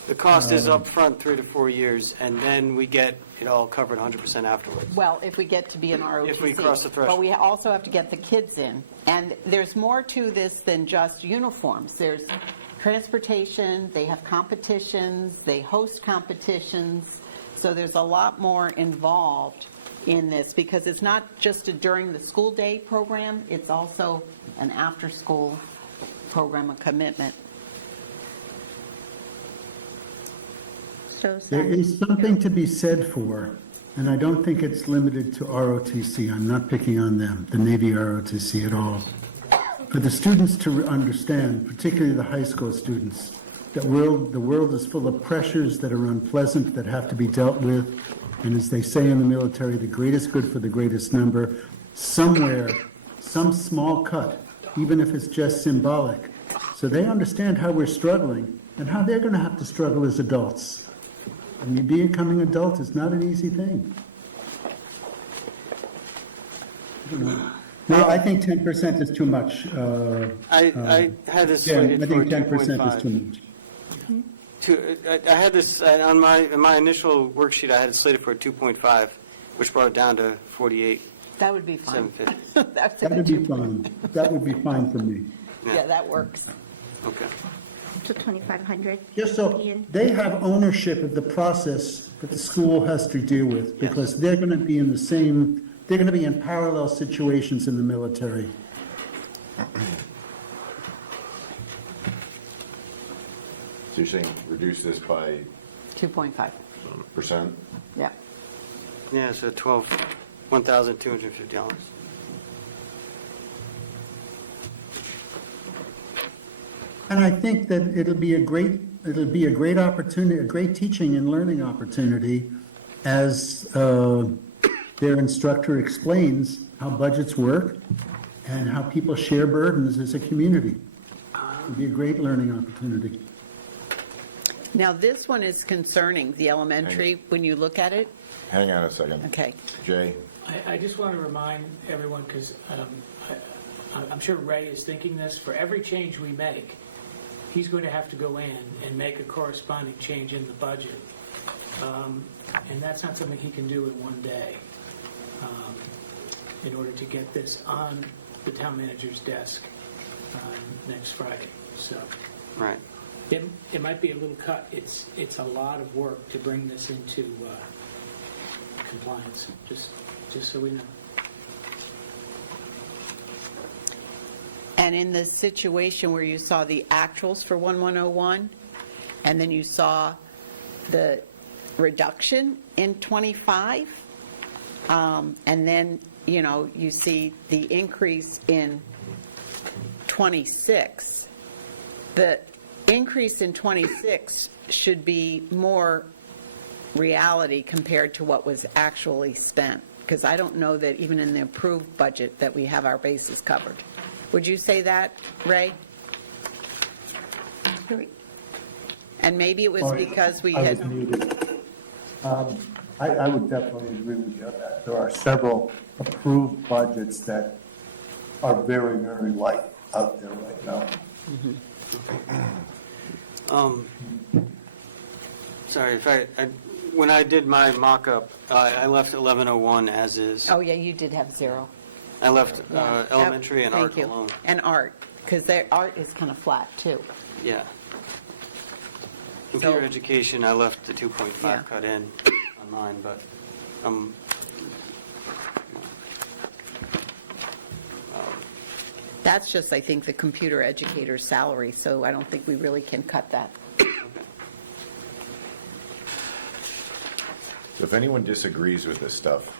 The cost is up front 3 to 4 years, and then we get it all covered 100% afterwards. Well, if we get to be an ROTC. If we cross the threshold. But we also have to get the kids in. And there's more to this than just uniforms. There's transportation, they have competitions, they host competitions. So there's a lot more involved in this, because it's not just a during the school day program, it's also an after-school program, a commitment. So there is something to be said for, and I don't think it's limited to ROTC. I'm not picking on them, the Navy ROTC at all. For the students to understand, particularly the high school students, that the world is full of pressures that are unpleasant, that have to be dealt with. And as they say in the military, the greatest good for the greatest number. Somewhere, some small cut, even if it's just symbolic, so they understand how we're struggling and how they're going to have to struggle as adults. I mean, becoming adult is not an easy thing. No, I think 10% is too much. I had this Yeah, I slated for think 10% is too 2.5. much. I had this, on my initial worksheet, I had it slated for 2.5, which brought it down to 48. That would be fine. 750. That's That would be fine. That would be fine for me. Yeah, that works. Okay. to 2,500. Just so they have ownership of the process that the school has to deal with, because they're going to be in the same, they're going to be in parallel situations in the military. So you're saying reduce this by 2.5, percent? yeah. Yeah, so $1,250. And I think that it'll be a great opportunity, a great teaching and learning opportunity as their instructor explains how budgets work and how people share burdens as a community. It'll be a great learning opportunity. Now, this one is concerning, the elementary, when you look at it. Hang on a second. Okay. Jay? I just want to remind everyone, because I'm sure Ray is thinking this, for every change we make, he's going to have to go in and make a corresponding change in the budget. And that's not something he can do in one day in order to get this on the town manager's desk next Friday. So Right. it might be a little cut. It's a lot of work to bring this into compliance, just so we know. And in the situation where you saw the actuals for 1101, and then you saw the reduction in '25. And then, you see the increase in '26. The increase in '26 should be more reality compared to what was actually spent, because I don't know that even in the approved budget that we have our bases covered. Would you say that, Ray? And maybe it was Sorry, because we I had... was muted. I would definitely agree with you on that. There are several approved budgets that are very, very light out there right now. Sorry, when I did my mock-up, I left 1101 as is. Oh, yeah, you did have zero. I left Yeah. elementary and art Thank you. alone. And art, because their art is kind of flat, too. Yeah. Computer So- education, I left the 2.5 Yeah. cut in on mine, but, That's just, I think, the computer educator's salary, so I don't think we really can cut that. So if anyone disagrees with this stuff,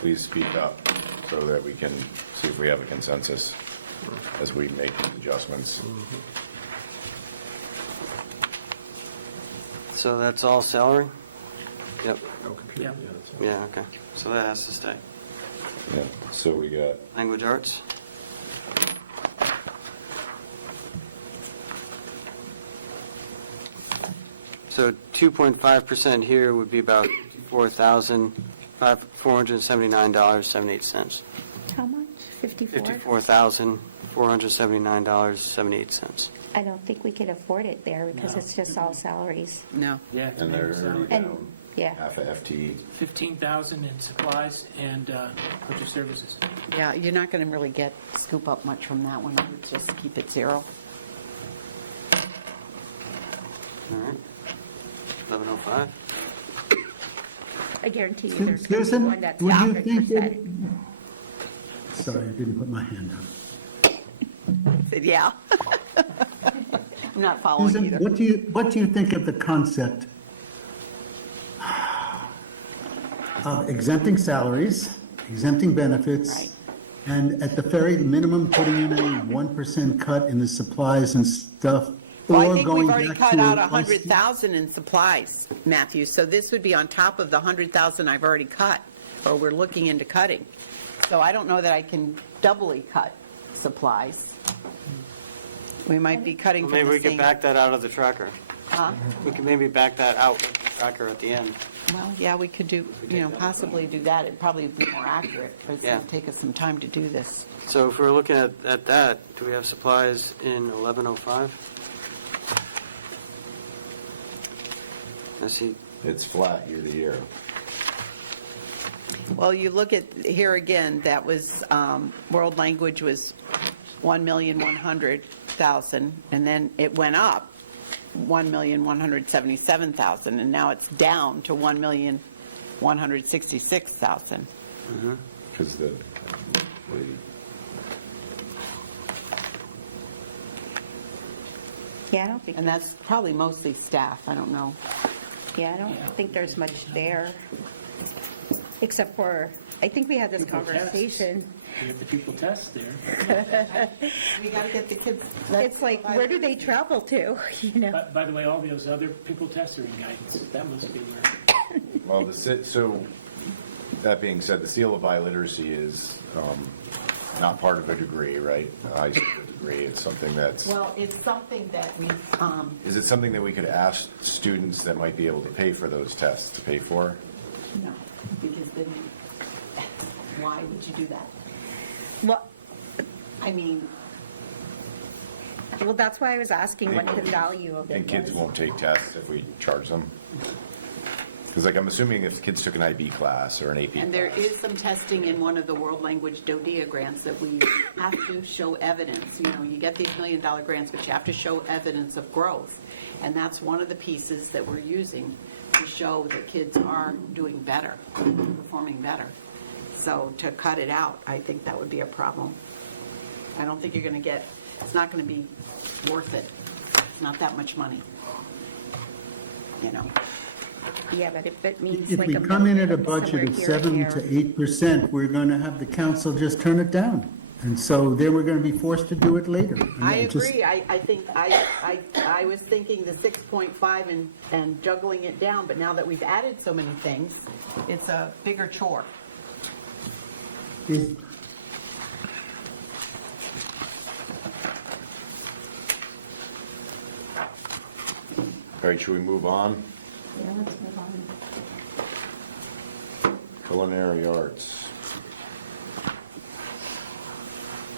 please speak up so that we can see if we have a consensus as we make these adjustments. so that's all salary? Yep. Yeah. Yeah, okay. So that has to stay. Yeah, so we got, Language arts? So 2.5% here would be about $479.78. How much? 54? $54,479.78. I don't think we could afford it there because it's just all salaries. No. Yeah. it's and they're maybe already salary. down Yeah. half a FTE. 15,000 in supplies and purchase services. Yeah, you're not going to really scoop up much from that one. I would just keep it zero. All right. 1105. I guarantee you there's going to be Susan, one that's would you think 100%. that... Sorry, I didn't put my hand up. I said, yeah. I'm not following Susan, either. what do you think of the concept of exempting salaries, exempting benefits, Right. and at the very minimum, putting in a 1% cut in the supplies and stuff, Well, I or think going we've already back cut to out a 100,000 in supplies, Matthew, so this would be on top of the 100,000 I've already cut, or we're looking into cutting. So I don't know that I can doubly cut supplies. We might be cutting from Maybe the we could same... back that out of the tracker. Huh? We could maybe back that out of the tracker at the end. Well, yeah, we could do, possibly do that. It'd probably be more accurate, but it's going Yeah. to take us some time to do this. So if we're looking at that, do we have supplies in 1105? I see. It's flat year to year. Well, you look at, here again, that was, world language was 1,100,000, and then it went up 1,177,000, and now it's down to 1,166,000. Because the Yeah, I don't think, And that's probably mostly staff, I don't know. yeah, I don't think there's much there. Except for, I think we had this Pupil tests. conversation. You get the pupil test there. We got to get the kids. It's like, where do they travel to, you know? By the way, all those other pupil tests are in guidance. That must be where. Well, so that being said, the seal of biliteracy is not part of a degree, right? A high school degree. It's something that's. Well, it's something that we, Is it something that we could ask students that might be able to pay for those tests to pay for? no, because then, why would you do that? Well, I mean, well, that's why I was asking what the value of And it kids was. won't take tests if we charge them? Because I'm assuming if kids took an IB class or an AP and there class. is some testing in one of the world language DODEA grants that we have to show evidence. You get these $1 million grants, but you have to show evidence of growth. And that's one of the pieces that we're using to show that kids are doing better, performing better. So to cut it out, I think that would be a problem. I don't think you're going to get, it's not going to be worth it. It's not that much money, Yeah, but if it means If like we a come in at a million budget of somewhere here 7 and to there. 8%, we're going to have the council just turn it down. And so then we're going to be forced to do it later. I Just- agree. I think, I was thinking the 6.5 and juggling it down, but now that we've added so many things, it's a bigger chore. is- All right, should we move on? Yeah, let's move on. Culinary arts.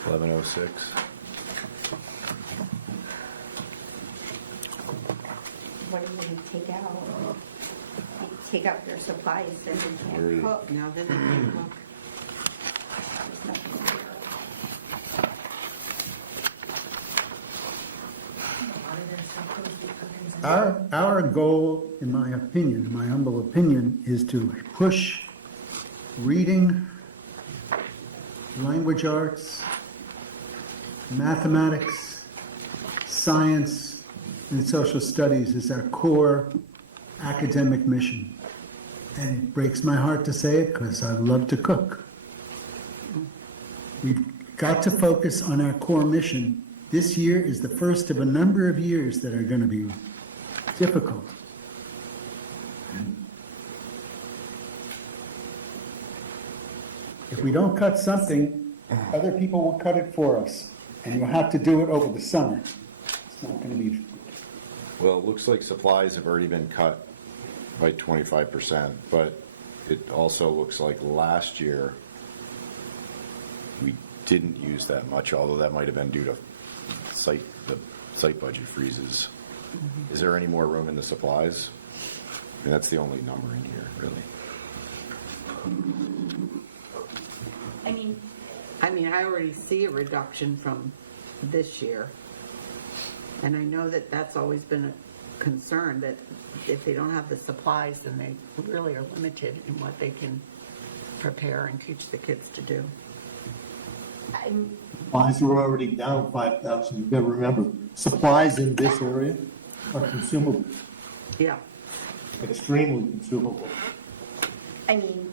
1106. What do you take out? You take out their supplies, then you Where is- can't cook. Now then, they can cook. There's nothing there. Our goal, in my opinion, my humble opinion, is to push reading, language arts, mathematics, science, and social studies as our core academic mission. And it breaks my heart to say it because I love to cook. We've got to focus on our core mission. This year is the first of a number of years that are going to be difficult. If we don't cut something, other people will cut it for us, and you'll have to do it over the summer. It's not going to be, Well, it looks like supplies have already been cut by 25%, but it also looks like last year we didn't use that much, although that might have been due to the site budget freezes. Is there any more room in the supplies? And that's the only number in here, really. I mean, I already see a reduction from this year. And I know that that's always been a concern, that if they don't have the supplies, then they really are limited in what they can prepare and teach the kids to do. Supplies are already down 5,000. You've got to remember, supplies in this area are consumable, Yeah. extremely consumable. I mean,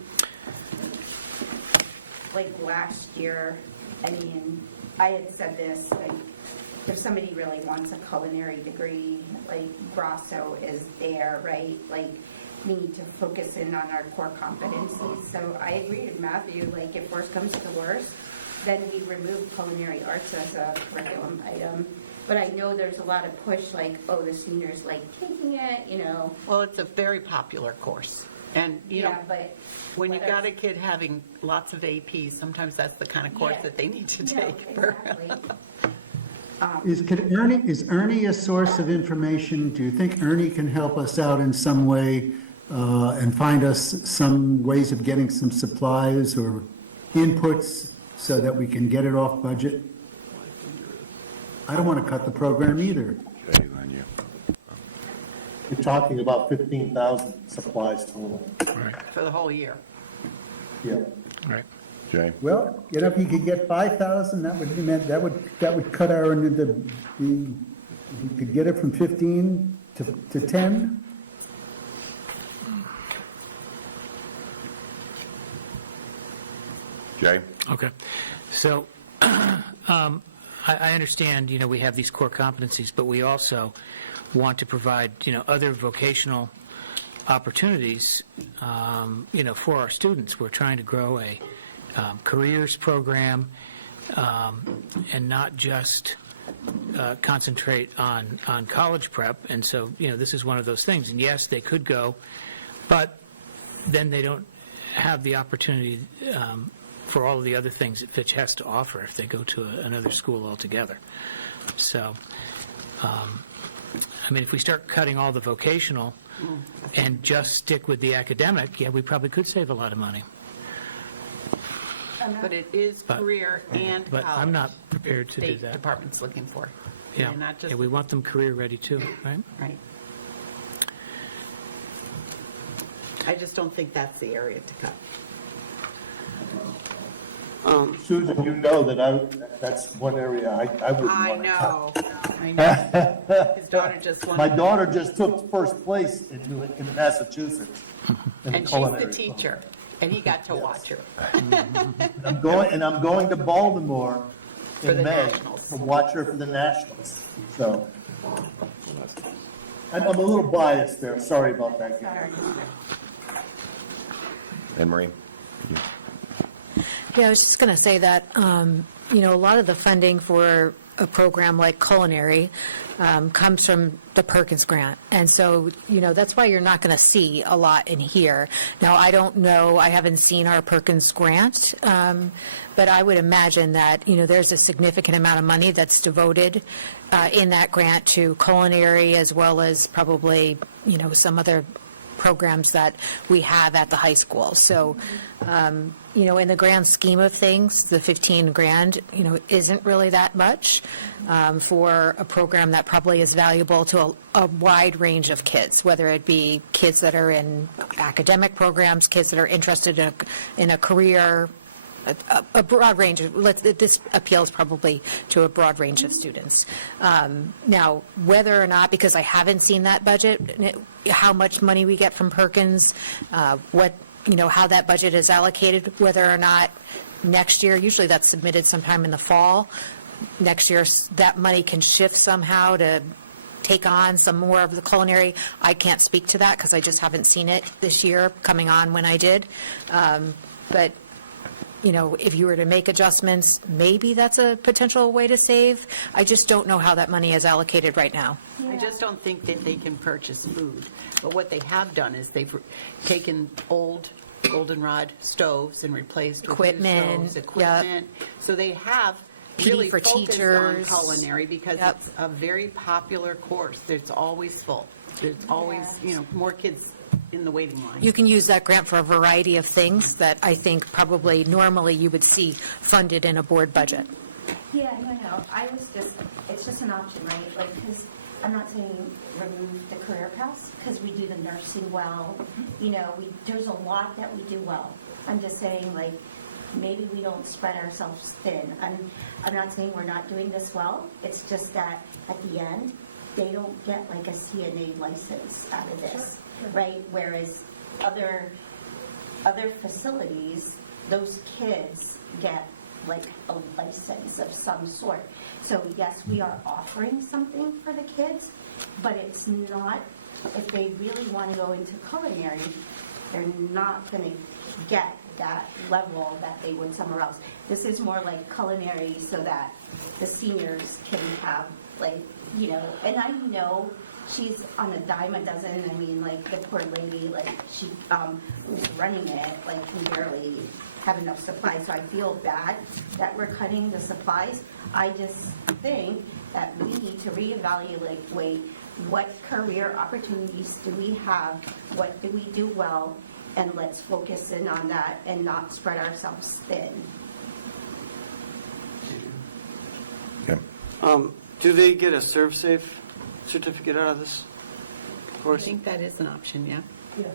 like last year, I mean, I had said this, like, if somebody really wants a culinary degree, like Grasso is there, right? Like, we need to focus in on our core competencies. So I agree with Matthew, like, if worse comes to worse, then we remove culinary arts as a curriculum item. But I know there's a lot of push, like, oh, the seniors like taking it, you know. Well, it's a very popular course. And, you know, Yeah, but when you've got a kid having lots of APs, sometimes that's the kind of course Yeah. that they need to No, take. exactly. is Ernie a source of information? Do you think Ernie can help us out in some way and find us some ways of getting some supplies or inputs so that we can get it off budget? I don't want to cut the program either. Okay, then you. You're talking about 15,000 supplies total. For the whole year. Yeah. Right. Jay? Well, you know, if you could get 5,000, that would be that would cut our you could get it from 15 to 10. Jay? Okay. So I understand, you know, we have these core competencies, but we also want to provide, you know, other vocational opportunities, you know, for our students. We're trying to grow a careers program and not just concentrate on college prep. And so, you know, this is one of those things. And yes, they could go, but then they don't have the opportunity for all of the other things that Fitch has to offer if they go to another school altogether. So, I mean, if we start cutting all the vocational and just stick with the academic, yeah, we probably could save a lot of money. But it is But- career and college. But I'm not prepared to do State that. department's looking for. Yeah, And not just, yeah, we want them career-ready too, right? right. I just don't think that's the area to cut. Susan, you know that's one area I wouldn't I want to cut. know, I know. His daughter just My won, daughter just took first place in Massachusetts. in the and she's the culinary teacher, and he got to watch her. I'm going to Baltimore For in the May Nationals. to watch her for the Nationals. So I'm a little biased there. Sorry about that. Anne Marie? Yeah, I was just going to say that, a lot of the funding for a program like culinary comes from the Perkins grant. And so, that's why you're not going to see a lot in here. Now, I don't know, I haven't seen our Perkins grant, but I would imagine that, there's a significant amount of money that's devoted in that grant to culinary as well as probably, some other programs that we have at the high school. So, in the grand scheme of things, the 15 grand, isn't really that much for a program that probably is valuable to a wide range of kids, whether it be kids that are in academic programs, kids that are interested in a career, a broad range of, this appeals probably to a broad range of students. Now, whether or not, because I haven't seen that budget, how much money we get from Perkins, how that budget is allocated, whether or not next year, usually that's submitted sometime in the fall, next year that money can shift somehow to take on some more of the culinary. I can't speak to that because I just haven't seen it this year coming on when I did. But if you were to make adjustments, maybe that's a potential way to save. I just don't know how that money is allocated right now. I just don't think that they can purchase food. But what they have done is they've taken old goldenrod stoves and replaced with new Equipment, stoves, equipment. So they have really for focused teachers. on culinary because Yep. it's a very popular course. It's always full. There's always, more kids in the waiting line. You can use that grant for a variety of things that I think probably normally you would see funded in a board budget. Yeah, no, it's just an option, right? Like, because I'm not saying remove the career paths, because we do the nursing well, there's a lot that we do well. I'm just saying, like, maybe we don't spread ourselves thin. I'm not saying we're not doing this well, it's just that at the end, they don't get like a CNA license out of this, right? Whereas other facilities, those kids get like a license of some sort. So yes, we are offering something for the kids, but it's not, if they really want to go into culinary, they're not going to get that level that they would somewhere else. This is more like culinary so that the seniors can have and I know she's on a dime a dozen. I mean, like the poor lady, she who's running it, can barely have enough supplies. So I feel bad that we're cutting the supplies. I just think that we need to reevaluate, what career opportunities do we have? What do we do well? And let's focus in on that and not spread ourselves thin. Okay. Do they get a ServSafe certificate out of this I course? think that is an option, yeah.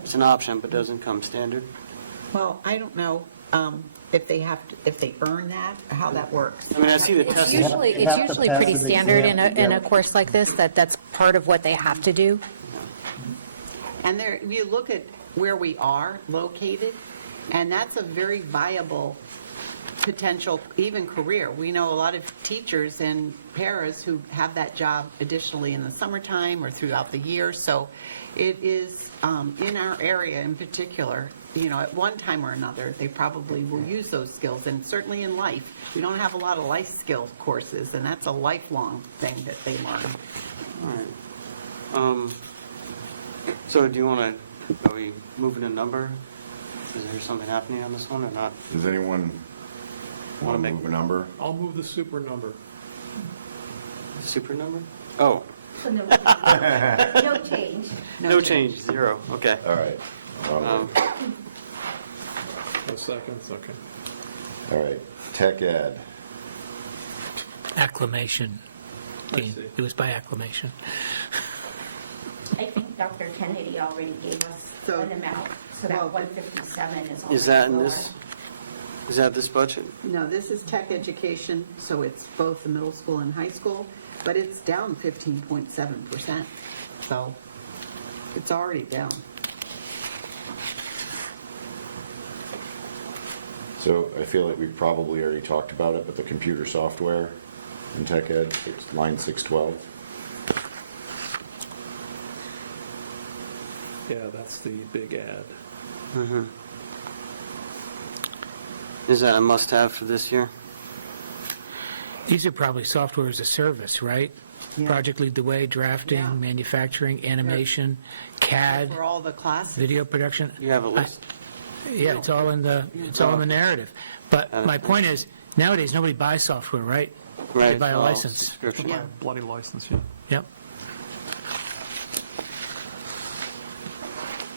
It's an option, but doesn't come standard. Well, I don't know if they earn that, or how that works. I mean, I see the It's test. usually have to pass pretty an standard exam in a course like this, that's part of what they have to do. And there, you look at where we are located, and that's a very viable potential, even career. We know a lot of teachers and paras who have that job additionally in the summertime or throughout the year. So it is in our area in particular, at one time or another, they probably will use those skills. And certainly in life, we don't have a lot of life skill courses, and that's a lifelong thing that they learn. All right. So do you want to, are we moving a number? Is there something happening on this one or not? Does anyone want to make- move a number? I'll move the super number. Super number? Oh, So no change. No change. no change, 0. Okay. All right. No seconds, okay. All right. Tech ed. Acclamation. I see. It was by acclamation. I think Dr. Kennedy already gave us So- an amount, so that well, 157 is already Is that in lower. this? Is that this budget? No, this is tech education, so it's both the middle school and high school, but it's down 15.7%. So it's already down. So I feel like we've probably already talked about it, but the computer software in tech ed, it's line 612. Yeah, that's the big ad. Is that a must-have for this year? These are probably software as a service, right? Yeah. Project Lead the Way, drafting, Yeah. manufacturing, animation, CAD, For all the classes. video production. You have a list? Yeah, it's all in the narrative. But my point is, nowadays, nobody buys software, right? They Right. buy a well, license. subscription. Yeah. Bloody license, yeah. Yep.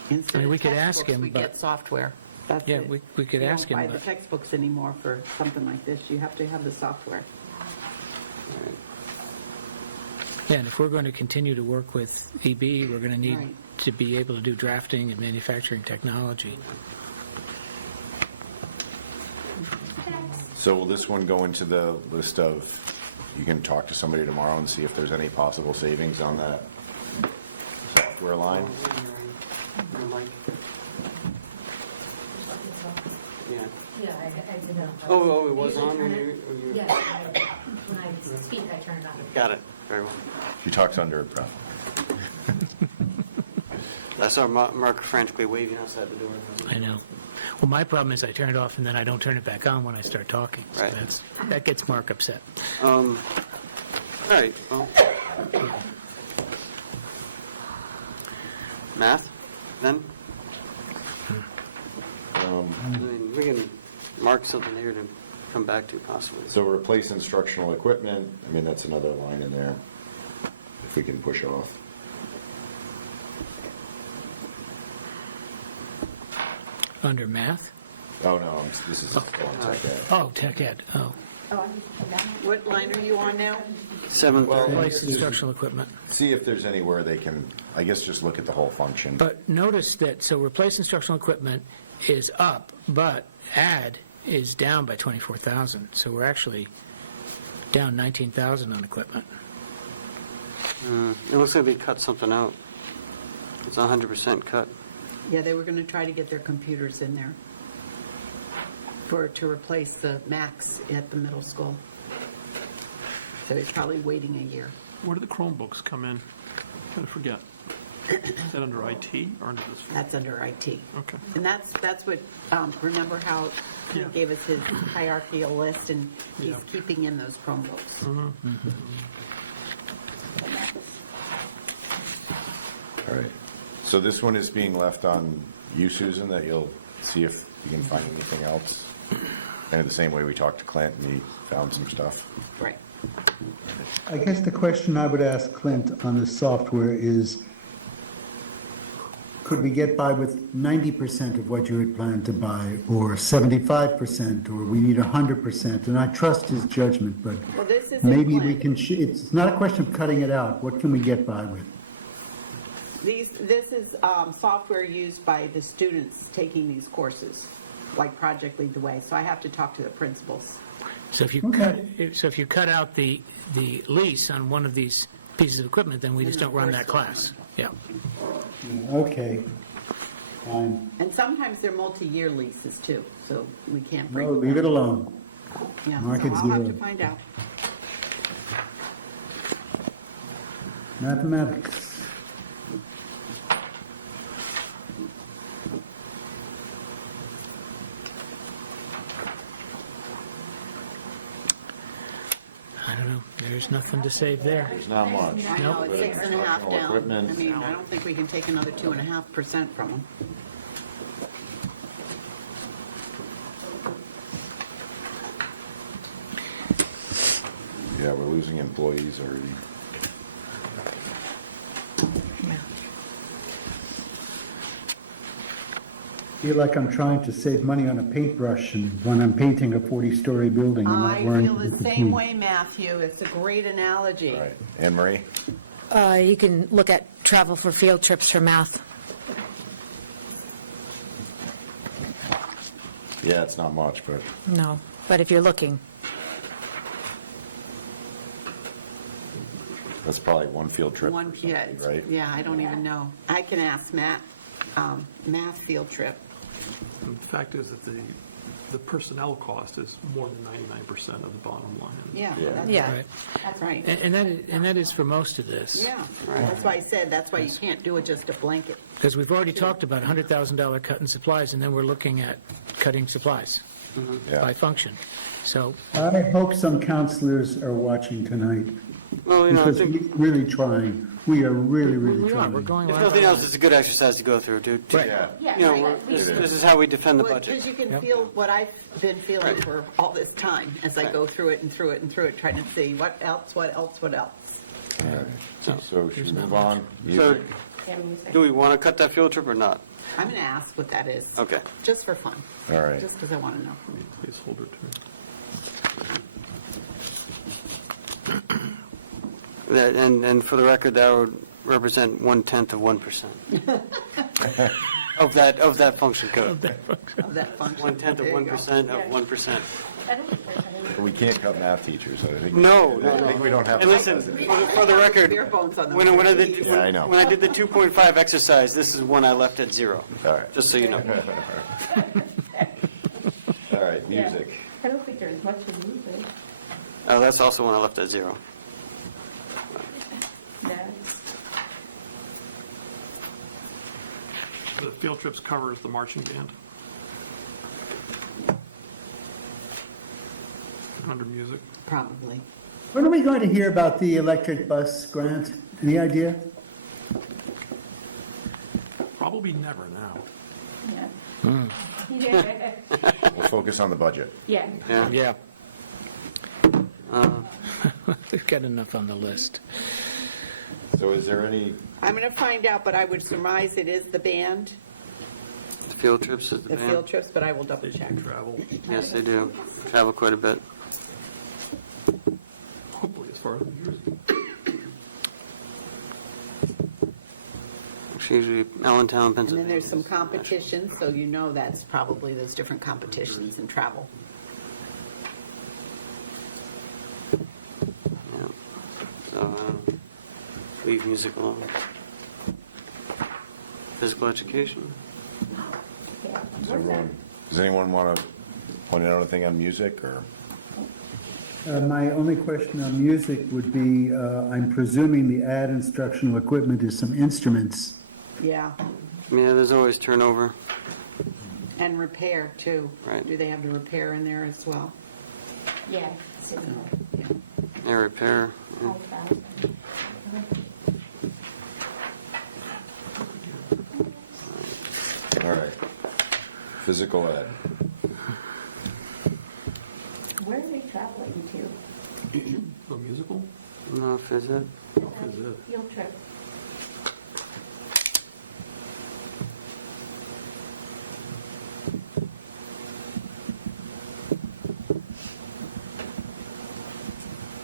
Instead I mean, of we could ask textbooks, him, we but- get software. That's Yeah, it. we could ask him, You don't buy but- the textbooks anymore for something like this. You have to have the software. Yeah, and if we're going to continue to work with EB, we're going to need Right. to be able to do drafting and manufacturing technology. So will this one go into the list of, you can talk to somebody tomorrow and see if there's any possible savings on that software line? Yeah. Yeah, I did know. Oh, it was on when you... Yeah, when I speak, I turn it on. Got it. Very well. She talks under her breath. I saw Mark frantically waving outside the door. I know. Well, my problem is I turn it off and then I don't turn it back on when I start talking. So Right. that gets Mark upset. All right, well. Math, then? I mean, we can mark something here to come back to possibly. So replace instructional equipment, I mean, that's another line in there, if we can push off. Under math? Oh, no, this is on tech ed. Oh, tech ed. Oh, What line are you on now? 7:30. replace instructional equipment. See if there's anywhere they can, I guess just look at the whole function. But notice that, so replace instructional equipment is up, but add is down by 24,000. So we're actually down 19,000 on equipment. It looks like they cut something out. It's 100% cut. Yeah, they were going to try to get their computers in there to replace the Macs at the middle school. So they're probably waiting a year. Where do the Chromebooks come in? I forget. Is that under IT or under this? That's under IT. Okay. And that's what, remember how he Yeah. gave us his hierarchical list, and he's Yeah. keeping in those Chromebooks. All right. So this one is being left on you, Susan, that you'll see if you can find anything else? Kind of the same way we talked to Clint and he found some stuff. Right. I guess the question I would ask Clint on the software is, could we get by with 90% of what you had planned to buy, or 75%, or we need 100%? And I trust his judgment, but Well, this is maybe we Clint. can, it's not a question of cutting it out. What can we get by with? This is software used by the students taking these courses, like Project Lead the Way. So I have to talk to the principals. So if you cut out the lease on one of these pieces of equipment, then we just don't run that class. Yeah. Okay, fine. And sometimes they're multi-year leases too, so we can't break No, them. leave it alone. Yeah, mark so it I'll have to zero. find out. Mathematics. I don't know. There's nothing to save there. There's not much. I know, it's 6.5 Instructional down. equipment. I mean, I don't think we can take another 2.5% from them. Yeah, we're losing employees already. Feel like I'm trying to save money on a paintbrush and when I'm painting a 40-story building and not I worrying. feel the about same paint. way, Matthew. It's a great analogy. All right. Anne Marie? You can look at travel for field trips for math. Yeah, it's not much, but No, but if you're looking, that's probably one field trip One, or something, yeah, right? yeah, I don't even know. I can ask Matt, math field trip. And the fact is that the personnel cost is more than 99% of the bottom line. Yeah, Yeah. that's Yeah. right. That's right. And that is for most of this. Yeah, that's why I said, that's why you can't do it just a blanket. Because we've already talked about $100,000 cut in supplies, and then we're looking at cutting supplies Yeah. by function. So, I hope some counselors are watching tonight, Well, you know, I because think, we're really trying. We are really, really we are, trying. we're going if line nothing by else, line. it's a good exercise to go through, to, Right. Yeah. you know, this is how we defend the Because budget. you can Yep. feel what I've been feeling for all this time, as I go through it and through it and through it, trying to see what else. All right. So should we move So, on? Music? do we want to cut that field trip or not? I'm going to ask what that is. Okay. Just for fun. All right. Just because I want to know. Placeholder too. And for the record, that would represent 1/10 of 1%. Of that function code. Of that function. 1/10 of There you go. 1% of 1%. We can't cut math teachers, I think. No, I think we don't have. And listen, for the record, Bare bones on the when I keys. did, Yeah, I know. when I did the 2.5 exercise, this is one I left at 0. All right. Just so you know. All right, music. I don't think there's much of movement. Oh, that's also one I left at 0. The field trips covers the marching band. Under music. Probably. When are we going to hear about the electric bus grant? Any idea? Probably never now. Yeah. We'll focus on the budget. Yeah. Yeah. Yeah. We've got enough on the list. So is there any, I'm going to find out, but I would surmise it is the band, The field trips is the the field band. trips, but I will double check. Travel, Yes, they do. Travel quite a bit. hopefully as far as New Jersey. It's usually Allentown, And Pennsylvania. then there's some competitions, so you know that's probably those different competitions and travel. Yeah. So, leave music alone. Physical education. does anyone want to point out anything on music, or? My only question on music would be, I'm presuming the ad instructional equipment is some instruments. Yeah, Yeah, there's always turnover. and repair too. Right. Do they have the repair in there as well? Yeah. Air repair. Yeah. All right. Physical ed. Where are they traveling to? The musical? No, phys ed. Is it? Field trip.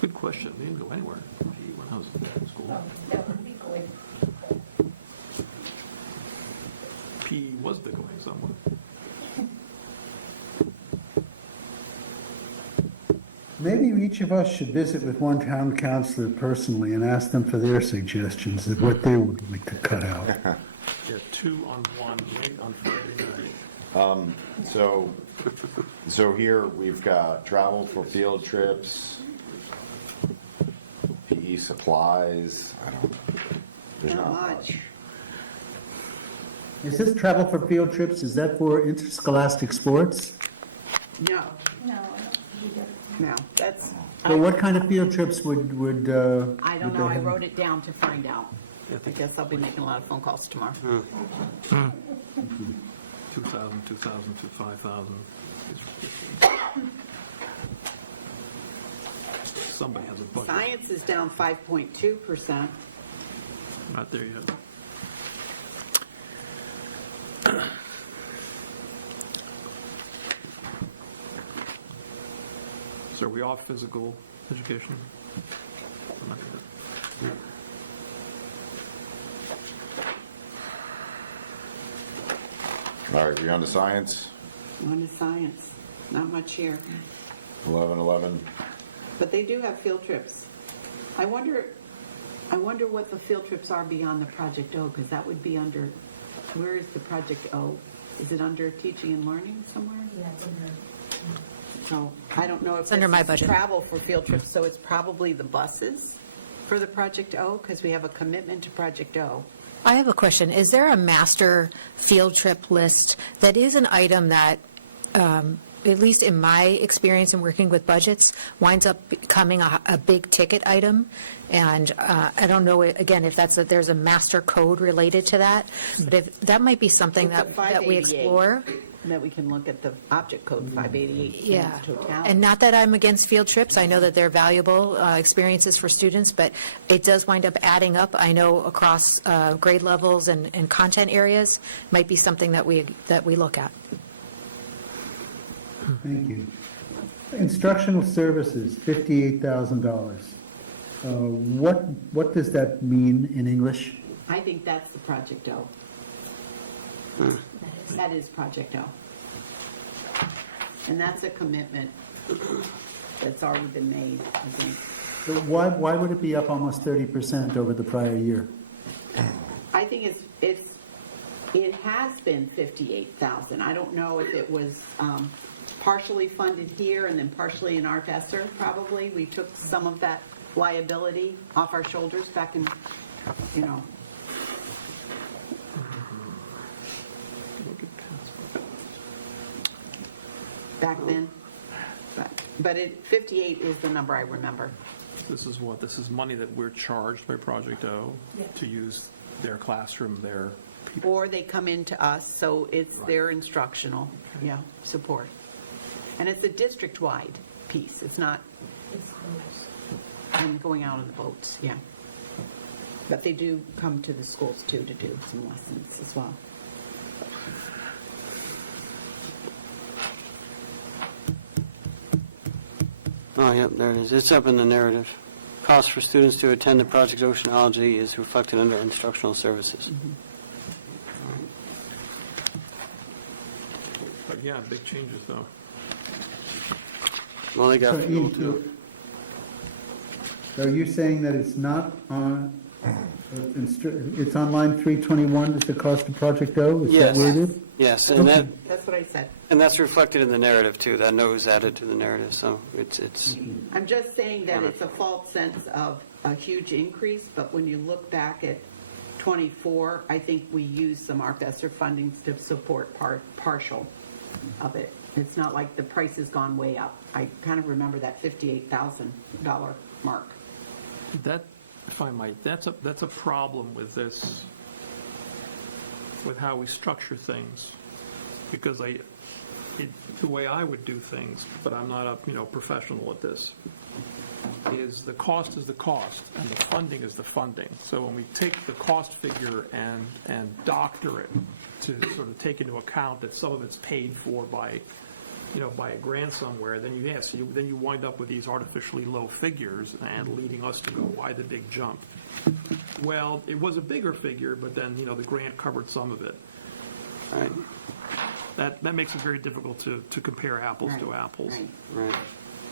Good question. They didn't go anywhere when I was in school. That would be good. P was going somewhere. Maybe each of us should visit with one town councilor personally and ask them for their suggestions of what they would like to cut out. Yeah, 2 on 1 on Friday night. So here we've got travel for field trips, PE supplies, there's Not not much. much. Is this travel for field trips, is that for interscholastic sports? No, No, no, that's, Or what kind of field trips would I don't would know, they I have? wrote it down to find out. I guess I'll be making a lot of phone calls tomorrow. 2,000, 2,000 to 5,000. Somebody has a budget. Science is down 5.2%. Not there yet. So are we off physical education? I'm not gonna- All right, we on to science? On to science. Not much here. 1111. But they do have field trips. I wonder what the field trips are beyond the Project O, because that would be under, where is the Project O? Is it under teaching and learning somewhere? Yeah, it's in there. So I don't know if It's under my budget. travel for field trips, so it's probably the buses for the Project O, because we have a commitment to Project O. I have a question. Is there a master field trip list that is an item that, at least in my experience in working with budgets, winds up becoming a big ticket item? And I don't know, again, if there's a master code related to that, but if that might be something It's a that we 588. explore. That we can look at the object code 588 in Yeah, its totality. and not that I'm against field trips, I know that they're valuable experiences for students, but it does wind up adding up, I know, across grade levels and content areas, might be something that we look at. Thank you. Instructional services, $58,000. What does that mean in English? I think that's the Project O. That is Project O. And that's a commitment that's already been made, I think. So why would it be up almost 30% over the prior year? I think it has been 58,000. I don't know if it was partially funded here and then partially in Art Esser, probably. We took some of that liability off our shoulders back in, back then. But 58 is the number I remember. This is what, this is money that we're charged by Project O to use their classroom, their people. Or they come into us, so it's their instructional, support. And it's a district-wide piece, it's not, and going out on the boats, But they do come to the schools too to do some lessons as well. Oh, yep, there it is. It's up in the narrative. Cost for students to attend the Project Oceanology is reflected under instructional services. But yeah, big changes though. Well, they got So, fuel Ian, too. Are you saying that it's not on, it's on line 321, is the cost of Project O? Is that Yes. where it is? Yes, and Okay. That's what I said. that's reflected in the narrative too. That note was added to the narrative, so it's I'm just saying that it's a false sense of a huge increase, but when you look back at '24, I think we used some Art Esser funding to support partial of it. It's not like the price has gone way up. I kind of remember that $58,000 mark. That, if I might, that's a problem with this, with how we structure things, because the way I would do things, but I'm not a professional at this, is the cost is the cost and the funding is the funding. So when we take the cost figure and doctor it to sort of take into account that some of it's paid for by by a grant somewhere, then you wind up with these artificially low figures and leading us to go, why the big jump? Well, it was a bigger figure, but then, the grant covered some of it. right. That makes it very difficult to compare apples to apples. Right. Right.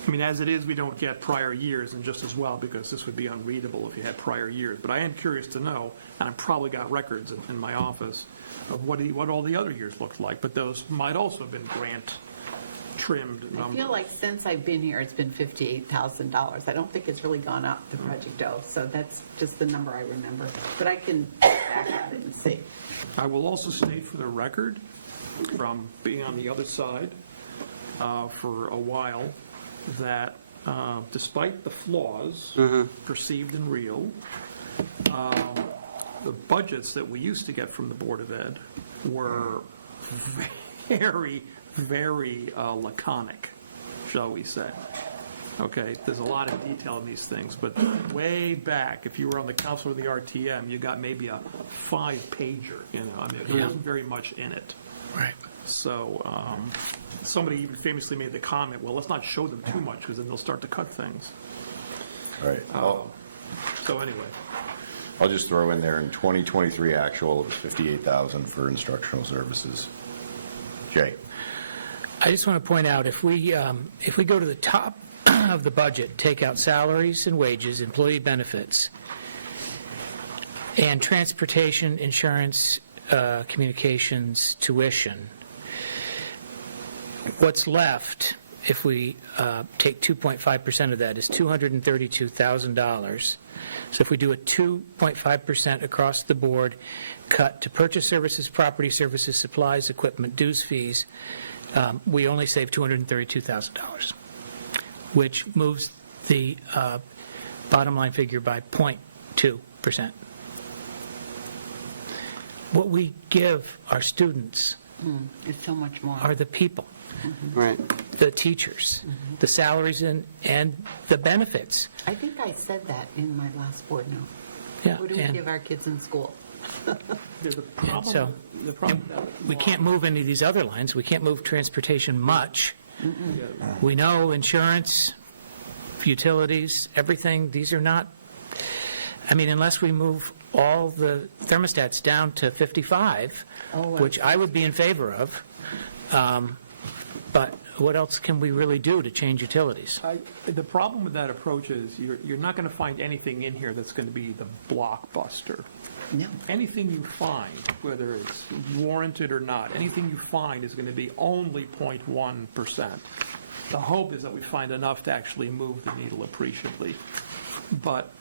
I mean, as it is, we don't get prior years, and just as well, because this would be unreadable if you had prior years. But I am curious to know, and I've probably got records in my office of what all the other years looked like, but those might also have been grant trimmed I numbers. feel like since I've been here, it's been $58,000. I don't think it's really gone up, the Project O, so that's just the number I remember. But I can back at it and see. I will also state for the record, from being on the other side for a while, that despite the flaws, perceived and real, the budgets that we used to get from the Board of Ed were very, very laconic, shall we say. Okay, there's a lot of detail in these things, but way back, if you were on the council of the RTM, you got maybe a 5-pager, I mean, there wasn't very much in it. Right. So somebody even famously made the comment, well, let's not show them too much, because then they'll start to cut things. Right. So anyway, I'll just throw in there, in 2023 actual, it was $58,000 for instructional services. Jay? I just want to point out, if we go to the top of the budget, take out salaries and wages, employee benefits, and transportation, insurance, communications, tuition, what's left, if we take 2.5% of that, is $232,000. So if we do a 2.5% across the board cut to purchase services, property services, supplies, equipment, dues, fees, we only save $232,000, which moves the bottom line figure by 0.2%. What we give our students It's so much more. are the people, Right. the teachers, the salaries and the benefits. I think I said that in my last board note. Yeah, What do we and- give our kids in school? There's a And so, problem, the problem. we can't move any of these other lines. We can't move transportation much. We know insurance, utilities, everything, these are not, I mean, unless we move all the thermostats down to 55, which I would be in favor of, but what else can we really do to change utilities? The problem with that approach is you're not going to find anything in here that's going to be the blockbuster. No. Anything you find, whether it's warranted or not, anything you find is going to be only 0.1%. The hope is that we find enough to actually move the needle appreciably. But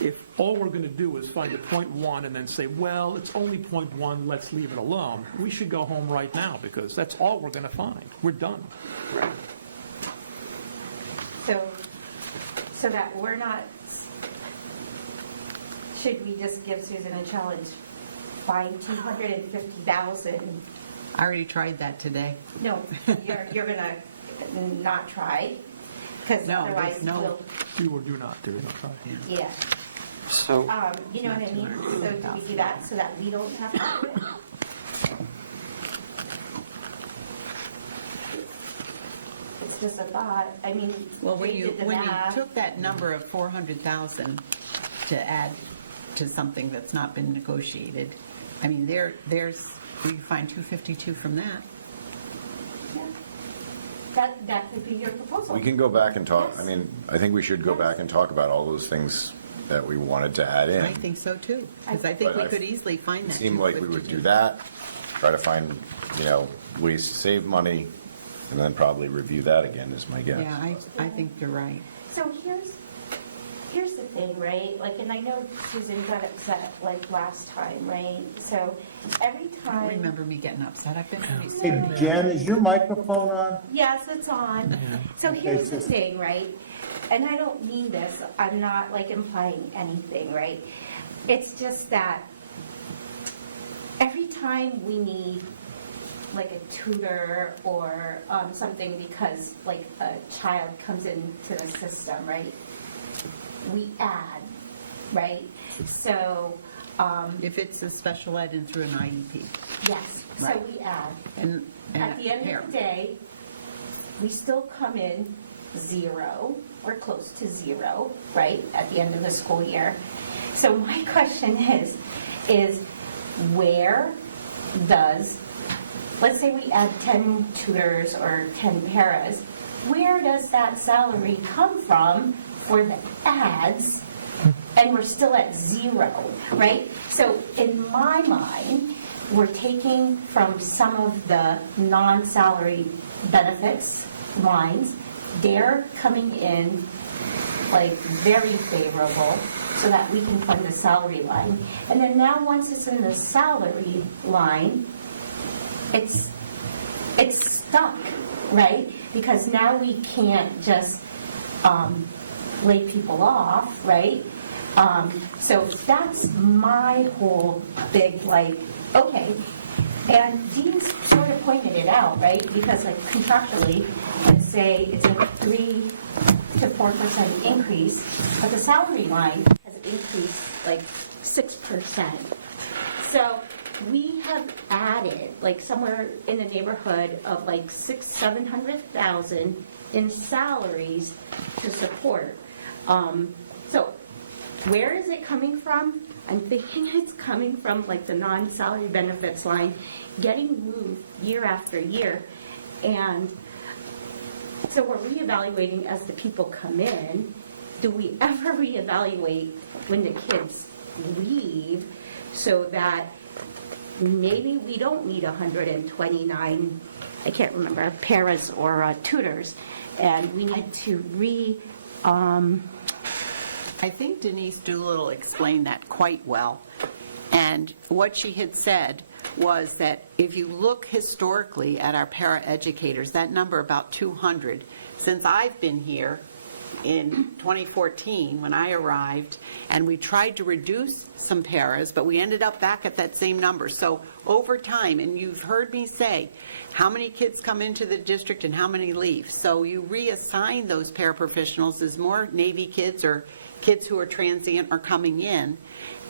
if all we're going to do is find a 0.1 and then say, well, it's only 0.1, let's leave it alone, we should go home right now because that's all we're going to find. We're done. So that we're not, should we just give Susan a challenge? Find 250,000? I already tried that today. No, you're gonna not try, because No, otherwise there's no- we'll, Do or do not, there is no try. yeah. So, You know what I mean? So do we do that so that we don't have to do it? It's just a thought. I mean, Well, when Jake you did the when you math. took that number of 400,000 to add to something that's not been negotiated, I mean, there's we find 252 from that. Yeah. That could be your proposal. We can go back and talk, I mean, I think we should go back and talk about all those things that we wanted to add in. I think so too, because I think But we I- could easily find It that. seemed like we would do 252. that, try to find, ways to save money, and then probably review that again, is my guess. Yeah, I think you're right. So here's the thing, right? Like, and I know Susan got upset like last time, right? So every I don't time. remember me getting upset. I've been pretty Hey, stern. Jen, is your microphone on? Yes, it's on. So here's the thing, right? And I don't mean this, I'm not like implying anything, right? It's just that every time we need like a tutor or something because like a child comes into the system, right? We add, right? So, If it's a special ed and through an IEP. yes, so Right. we add. And At the end of parent. the day, we still come in zero or close to zero, right, at the end of the school year. So my question is where does, let's say we add 10 tutors or 10 paras, where does that salary come from for the ads? And we're still at zero, right? So in my mind, we're taking from some of the non-salary benefits lines. They're coming in like very favorable so that we can fund the salary line. And then now once it's in the salary line, it's stuck, right? Because now we can't just lay people off, right? So that's my whole big, like, okay. And Dean sort of pointed it out, right? Because like contractually, let's say it's a 3 to 4% increase, but the salary line has increased like 6%. So we have added like somewhere in the neighborhood of like 600,000-700,000 in salaries to support. So where is it coming from? I'm thinking it's coming from like the non-salary benefits line, getting moved year after year. And so we're reevaluating as the people come in. Do we ever reevaluate when the kids leave so that maybe we don't need 129, I can't remember, paras or tutors, and we need to I think Denise Doolittle explained that quite well. And what she had said was that if you look historically at our paraeducators, that number about 200, since I've been here in 2014 when I arrived, and we tried to reduce some paras, but we ended up back at that same number. So over time, and you've heard me say how many kids come into the district and how many leave. So you reassign those paraprofessionals as more Navy kids or kids who are transient are coming in,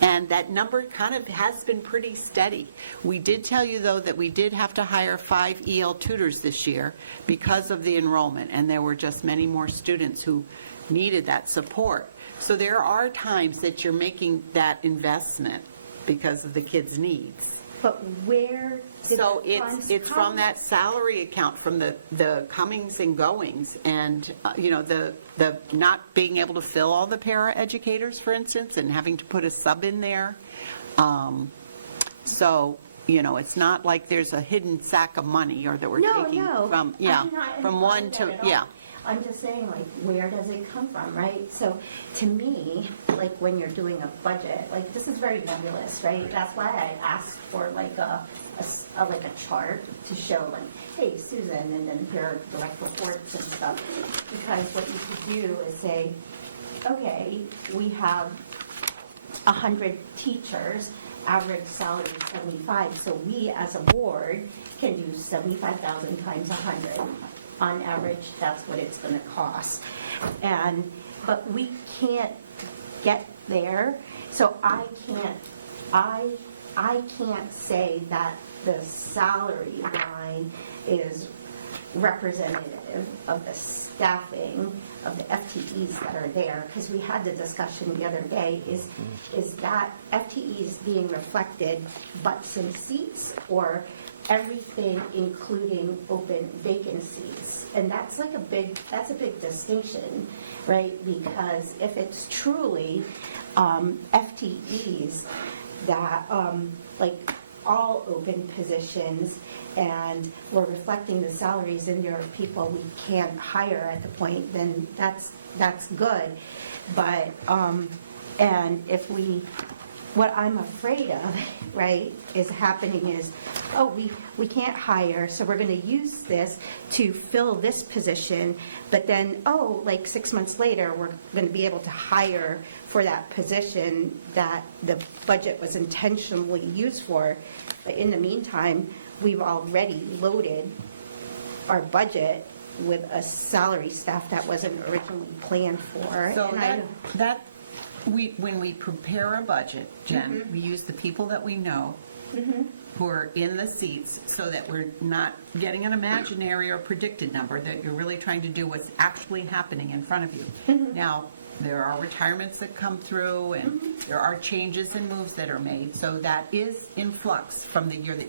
and that number kind of has been pretty steady. We did tell you, though, that we did have to hire 5 EL tutors this year because of the enrollment, and there were just many more students who needed that support. So there are times that you're making that investment because of the kids' needs. but where did So the funds it's come? from that salary account, from the comings and goings, and, the not being able to fill all the para-educators, for instance, and having to put a sub in there. So, it's not like there's a hidden sack of money, or that we're taking No. from, I'm not from one implying that to, at yeah. all. I'm just saying, like, where does it come from, right? So, to me, like, when you're doing a budget, like, this is very nebulous, right? That's why I asked for, like, a chart to show, like, hey, Susan, and then here are direct reports and stuff. Because what you could do is say, okay, we have 100 teachers, average salary 75, so we as a board can do 75,000 times 100. On average, that's what it's going to cost. But we can't get there, so I can't say that the salary line is representative of the staffing of the FTEs that are there, because we had the discussion the other day, is that FTEs being reflected butts and seats, or everything including open vacancies? And that's a big distinction, right? Because if it's truly FTEs that, like, all open positions, and we're reflecting the salaries in there of people we can't hire at the point, then that's good. But, and if what I'm afraid of, right, is happening is, we can't hire, so we're going to use this to fill this position, but then, like 6 months later, we're going to be able to hire for that position that the budget was intentionally used for. But in the meantime, we've already loaded our budget with a salary staff that wasn't originally planned for. So And when we prepare a budget, Jen, we use the people that we know who are in the seats, so that we're not getting an imaginary or predicted number, that you're really trying to do what's actually happening in front of you. Now, there are retirements that come through, and there are changes and moves that are made, so that is in flux from the year that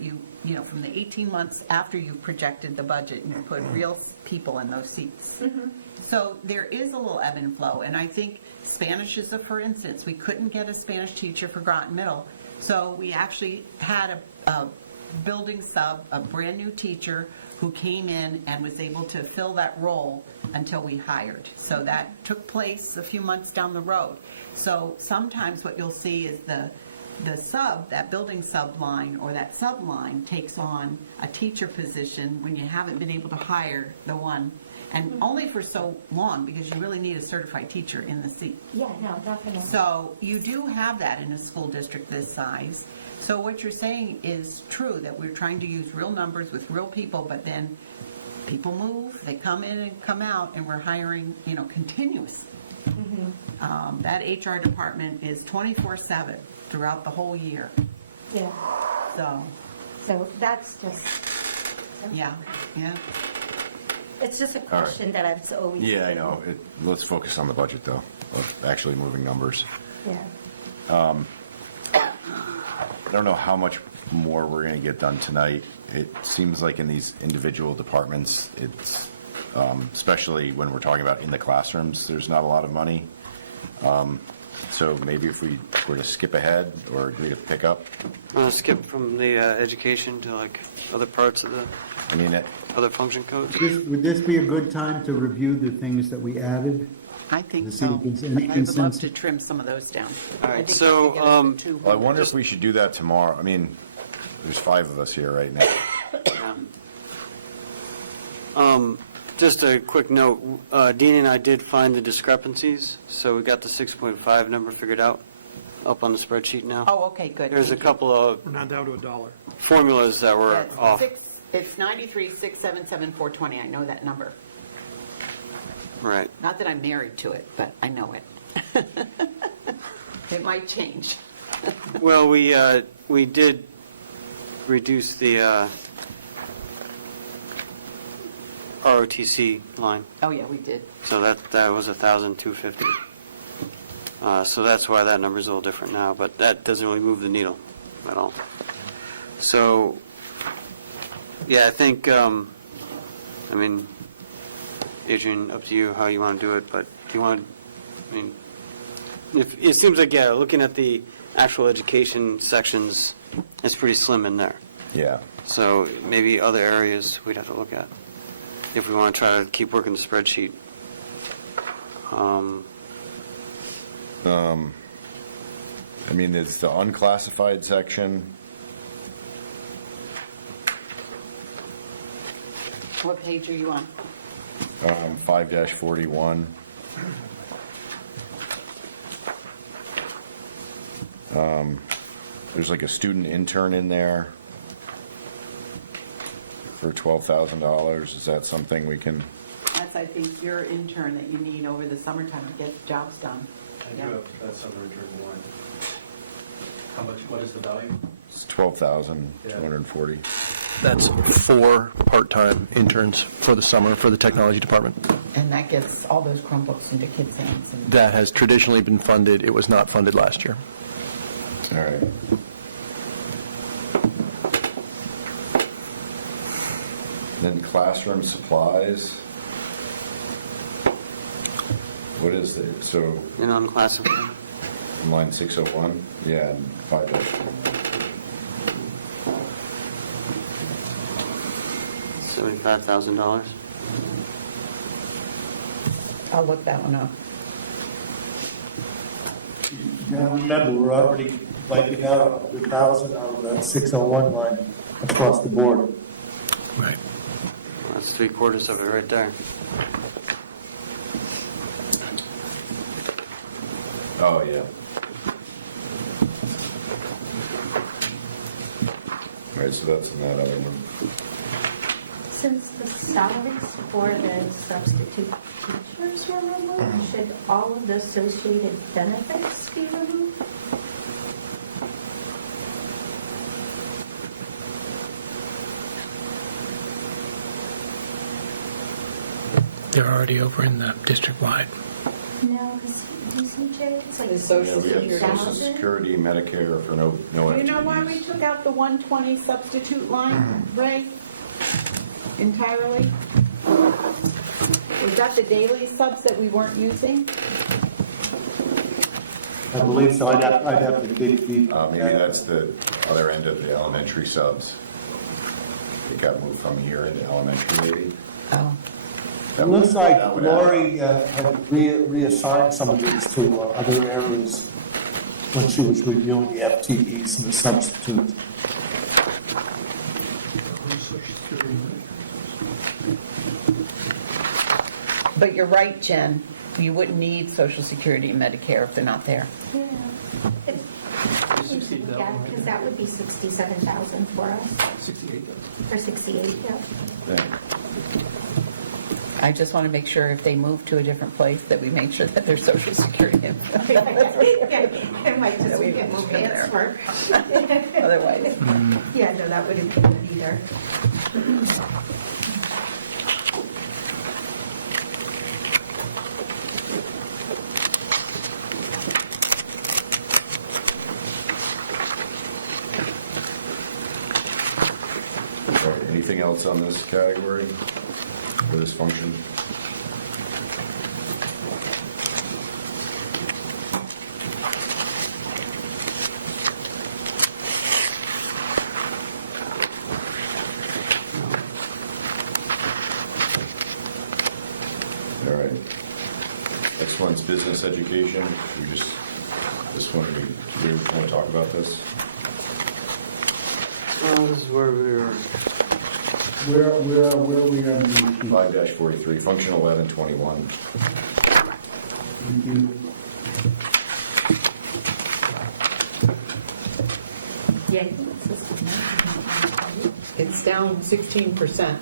from the 18 months after you projected the budget and you put real people in those seats. So there is a little ebb and flow, and I think Spanish is for instance. We couldn't get a Spanish teacher for Groton Middle, so we actually had a building sub, a brand-new teacher who came in and was able to fill that role until we hired. So that took place a few months down the road. So sometimes what you'll see is the sub, that building sub line or that sub line takes on a teacher position when you haven't been able to hire the one, and only for so long, because you really need a certified teacher in the seat. yeah, no, definitely. So you do have that in a school district this size. So what you're saying is true, that we're trying to use real numbers with real people, but then people move, they come in and come out, and we're hiring, continuously. That HR department is 24/7 throughout the whole year. Yeah, so that's just, Yeah. it's just a question that I've always. Yeah, I know. Let's focus on the budget, though, of actually moving numbers. Yeah. I don't know how much more we're going to get done tonight. it seems like in these individual departments, it's, especially when we're talking about in the classrooms, there's not a lot of money. So maybe if we were to skip ahead or agree to pick up, Skip from the education to like other parts of the I mean, other function codes. Would this be a good time to review the things that we added? I think To see so. if there's any I would love consensus. to trim some of those down. All I right, think so, we could get up to 200. well, I wonder if we should do that tomorrow. I mean, there's 5 of us here right now. Just a quick note, Dean and I did find the discrepancies, so we got the 6.5 number figured out up on the spreadsheet now. Oh, okay, good. There's a couple of We're not down to $1. formulas that were Yes, off. It's 93,677,420. I know that number. Right. Not that I'm married to it, but I know it. It might change. Well, we did reduce the ROTC line, Oh, yeah, we did. so that was 1,250. So that's why that number's a little different now, but that doesn't really move the needle at all. So, yeah, I think, I mean, Adrian, up to you how you want to do it, but do you want to, I mean, if, it seems like, yeah, looking at the actual education sections, it's pretty slim in there. Yeah. So maybe other areas we'd have to look at if we want to try to keep working the spreadsheet. I mean, there's the unclassified section. What page are you on? 5-41. There's like a student intern in there for $12,000. Is that something we can? That's, I think, your intern that you need over the summertime to get the jobs done. I do Yeah. have that summer intern warrant. How much, what is the value? It's 12,240. That's 4 part-time interns for the summer for the technology department. And that gets all those Chromebooks into kids' hands. And That has traditionally been funded. It was not funded last year. All right. Then classroom supplies. What is it? So In unclassified. in line 601? Yeah, and 5. $75,000. I'll look that one up. Now, remember, we're already wiping out 100,000 out of that 601 line across the board. Right. That's 3/4 of it right there. Oh, yeah. All right, so that's in that other one. Since the salaries for the substitute teachers were removed, should all of the associated benefits be removed? They're already over in the district-wide. No, because DCJ, it's like The Social Yeah, we have Social 60,000. Security, Medicare for no You know why we FTEs. took out the 120 substitute line, Ray? Entirely? Was that the daily subs that we weren't using? I believe so. I'd have to dig deep. Maybe that's the other end of the elementary subs. It got moved from here into elementary, maybe? Oh. It looks like That would Lori had reassigned some of these to other areas when she was reviewing the FTEs and the substitutes. But you're right, Jen. You wouldn't need Social Security and Medicare if they're not there. Yeah. Yeah, because that would be 67,000 for us, 68. or 68, yeah. Yeah. I just want to make sure if they move to a different place, that we make sure that their Social Security. It might just we get move them there. transfer. Otherwise, Yeah, no, that wouldn't be good either. else on this category for this function? All right. Next one's business education. This one, we want to talk about this? This is where we were. Where we are on the sheet? 5-43, function 1121. Thank you. Yeah, I think it's this one. It's down 16%.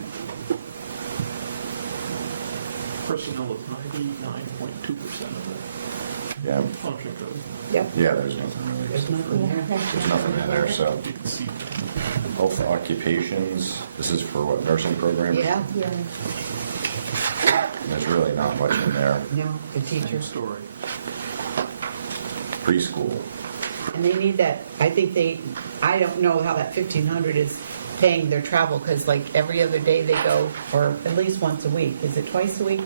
Personnel is 99.2% of Yeah, the function code. Yep. yeah, there's nothing really. There's nothing there. There's nothing in there, so. You can see. Health occupations, this is for what, nursing program? Yeah, Yeah. There's really not much in there. no, the Same teachers. story. Preschool, And they need that, I think I don't know how that 1,500 is paying their travel, because like every other day they go, or at least once a week, is it twice a week?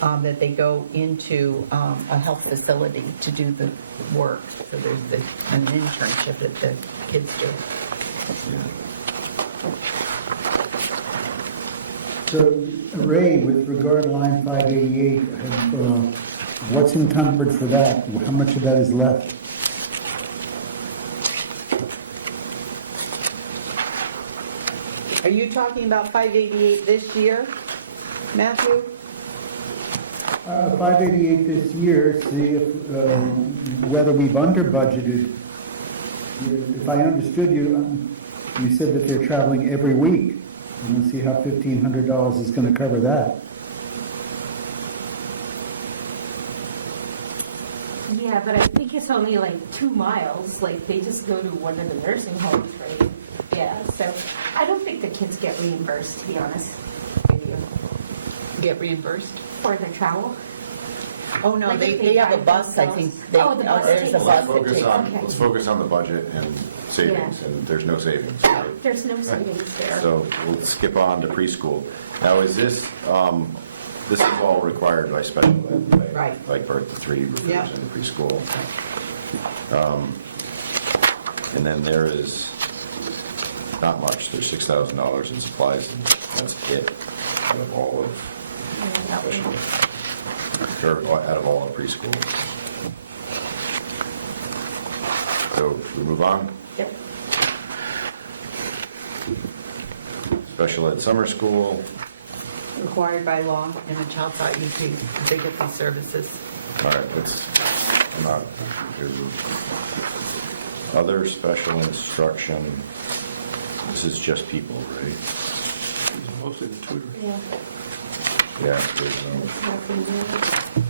That they go into a health facility to do the work. So there's an internship that the kids do. So, Ray, with regard to line 588, what's encumbered for that? How much of that is left? Are you talking about 588 this year, Matthew? 588 this year, see if, whether we've under budgeted. If I understood you, you said that they're traveling every week. I don't see how $1,500 is going to cover that. Yeah, but I think it's only like 2 miles, like they just go to one of the nursing homes, right? Yeah, so I don't think the kids get reimbursed, to be honest with you, Get reimbursed? for their travel. Oh, no, Like if they have a drive bus, I themselves. think. They- Oh, the bus There's a takes bus them. that focus takes. on, Okay. let's focus on the budget and savings, Yeah. and there's no savings, right? There's no savings there. So we'll skip on to preschool. Now, is this, this is all required by special ed, Right. like birth to 3 Yeah. refers into preschool. And then there is not much, there's $6,000 in supplies, and that's it out of all of special ed, or out of all of preschool. So we move on? Yep. Special ed summer school. Required by law in a child taught UP, they get these services. All right, let's, I'm not, other special instruction, this is just people, right? These are mostly the tutors. Yeah. Yeah, there's no, Nothing there.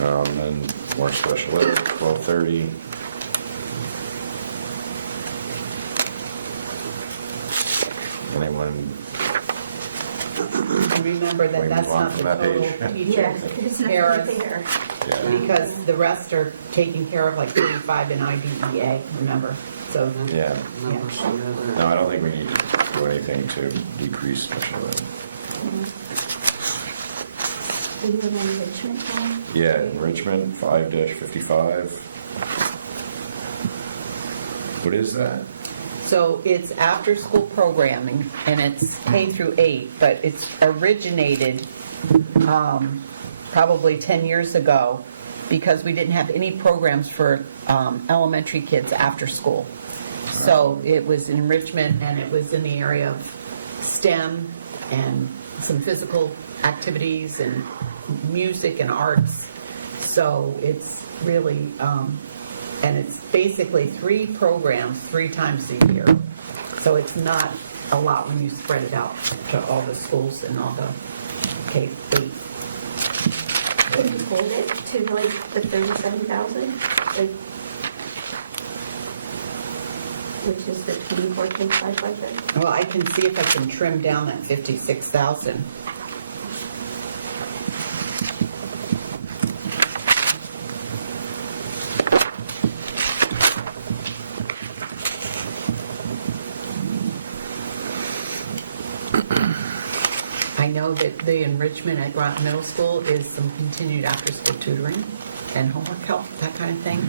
then more special ed, 1230. Anyone, And remember that Wait, that's move on not the from that total page. Yeah, teachers, there's paras, nothing there. yeah, because the rest are taken care of, like 35 in IDEA, remember? So, yeah. yeah. No, I don't think we need to do anything to decrease special ed. Are you in enrichment now? Yeah, enrichment, 5-55. What is that? So it's after-school programming, and it's K through 8, but it's originated probably 10 years ago because we didn't have any programs for elementary kids after school. So it was enrichment, and it was in the area of STEM and some physical activities and music and arts. So it's really, and it's basically 3 programs 3 times a year. So it's not a lot when you spread it out to all the schools and all the K-8. Can you hold it to like the 37,000? Like, which is the 24-25 budget? Well, I can see if I can trim down that 56,000. know that the enrichment at Groton Middle School is some continued after-school tutoring and homework help, that kind of thing.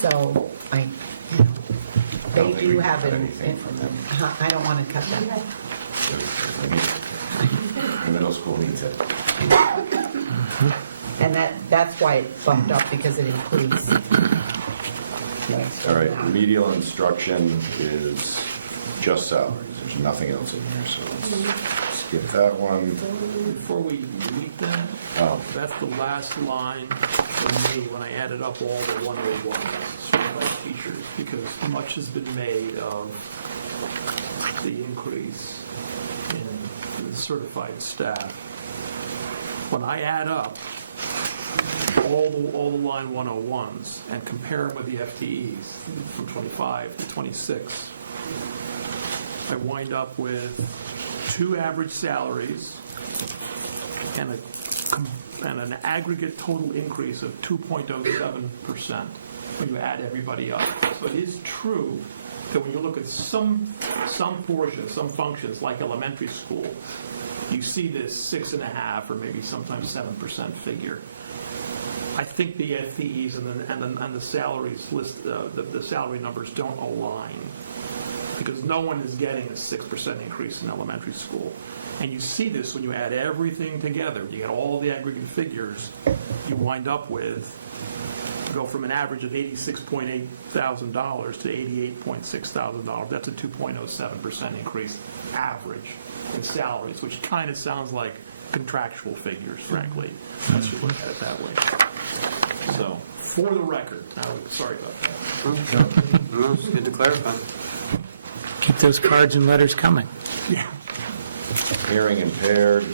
So they don't think we do can have cut it. anything from them. I don't want to cut that. The middle school needs it. And that's why it bumped up, because it includes. All right, remedial instruction is just salaries. There's nothing else in here, so let's skip that one. Before we delete that, Oh, that's the last line for me when I added up all the 101 certified teachers, because much has been made of the increase in the certified staff. When I add up all the line 101s and compare them with the FTEs from 25 to 26, I wind up with 2 average salaries and an aggregate total increase of 2.07% when you add everybody up. So it is true that when you look at some portions, some functions like elementary school, you see this 6.5% or maybe sometimes 7% figure. I think the FTEs and the salaries list, the salary numbers don't align, because no one is getting a 6% increase in elementary school. And you see this when you add everything together. You get all the aggregate figures, you wind up with, go from an average of $86.8 thousand to $88.6 thousand. That's a 2.07% increase average in salaries, which kind of sounds like contractual figures, frankly, unless you look at it that way. So, for the record, sorry about that. No, it's good to clarify. Keep those cards and letters coming. Yeah. hearing impaired.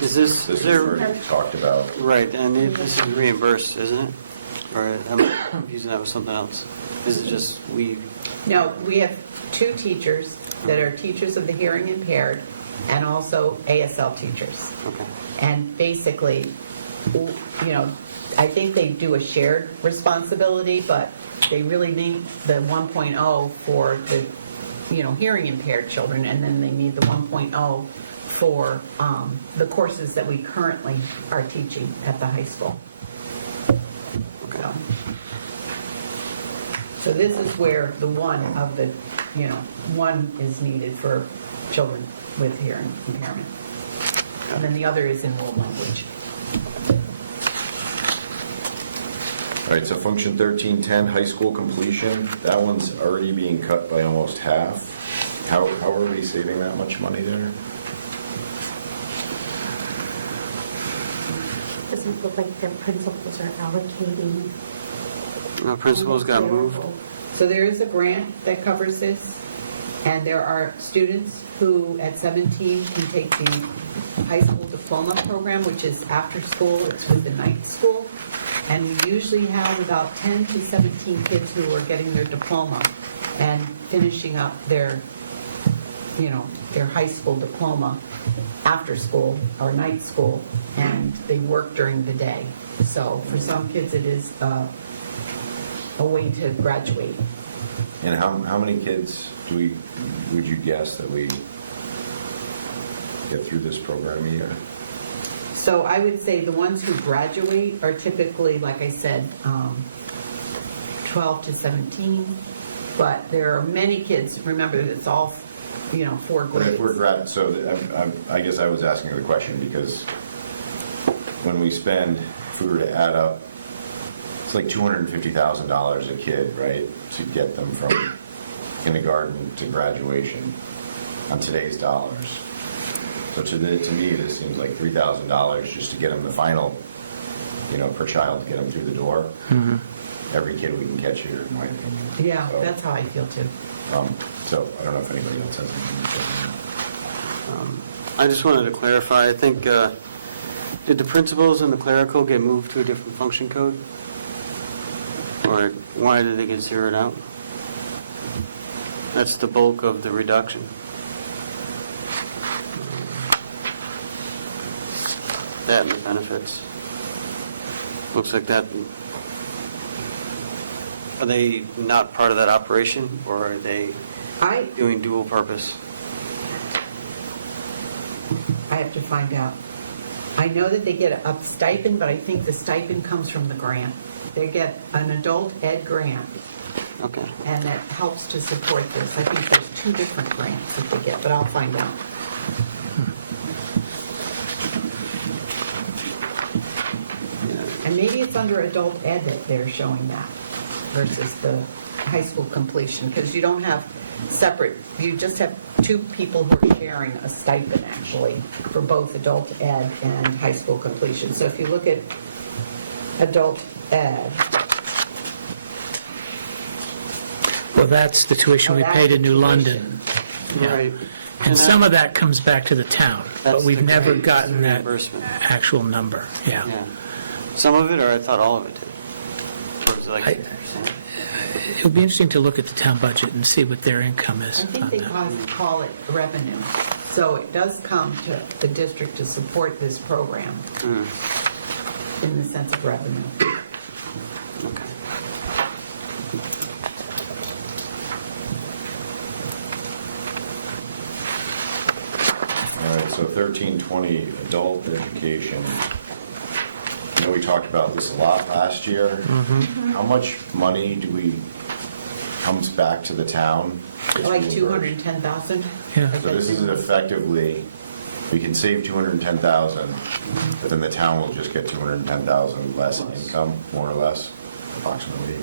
Is this, This is was there, already talked about. right, and this is reimbursed, isn't it? Or am I confusing that with something else? Is it just No, we have 2 teachers that are teachers of the hearing impaired and also ASL teachers. okay. And basically, I think they do a shared responsibility, but they really need the 1.0 for the, hearing impaired children, and then they need the 1.0 for the courses that we currently are teaching at the high school. Okay. So this is where the one of the, one is needed for children with hearing impairment. And then the other is in world language. All right, so function 1310, high school completion, that one's already being cut by almost half. How are we saving that much money there? Doesn't look like the principals are allocating. Principals got moved. So there is a grant that covers this, and there are students who at 17 can take the high school diploma program, which is after school, it's with the night school. And we usually have about 10 to 17 kids who are getting their diploma and finishing up their high school diploma after school or night school, and they work during the day. So for some kids, it is a way to graduate. And how many kids would you guess that we get through this program a year? So I would say the ones who graduate are typically, like I said, 12 to 17, but there are many kids, remember, it's all, 4 But if grades. we're so I guess I was asking the question because when we spend, if we were to add up, it's like $250,000 a kid, right, to get them from kindergarten to graduation on today's dollars. So to me, this seems like $3,000 just to get them the final, per child, to get them through the door. Mm-hmm. Every kid we can catch here, in my opinion. Yeah, So, that's how I feel too. So I don't know if anybody else has anything. I just wanted to clarify, I think, did the principals and the clerical get moved to a different function code? Or why did they get zeroed out? That's the bulk of the reduction. That and the benefits. Looks like that. Are they not part of that operation, or are they doing dual purpose? have to find out. I know that they get a stipend, but I think the stipend comes from the grant. They get an adult ed grant, Okay. and that helps to support this. I think there's 2 different grants that they get, but I'll find out. And maybe it's under adult ed that they're showing that versus the high school completion, because you don't have separate, you just have 2 people who are sharing a stipend, actually, for both adult ed and high school completion. So if you look at adult ed, Well, that's the tuition we Oh, pay that's to the New tuition. London. Yeah. Right. And some of that comes back to the town, but That's we've the never grant, gotten that reimbursement. actual number, yeah. Yeah. Some of it, or I thought all of it did? Or was it like I- 50%? It would be interesting to look at the town budget and see what their income is I think on they that. call it revenue. So it does come to the district to support this program in the sense of revenue. Okay. All right, so 1320, adult education. I know we talked about this a lot last year. How much money comes back to the town? Like 210,000? Yeah. So this is effectively, we can save 210,000, but then the town will just get 210,000 less income, more or less, approximately.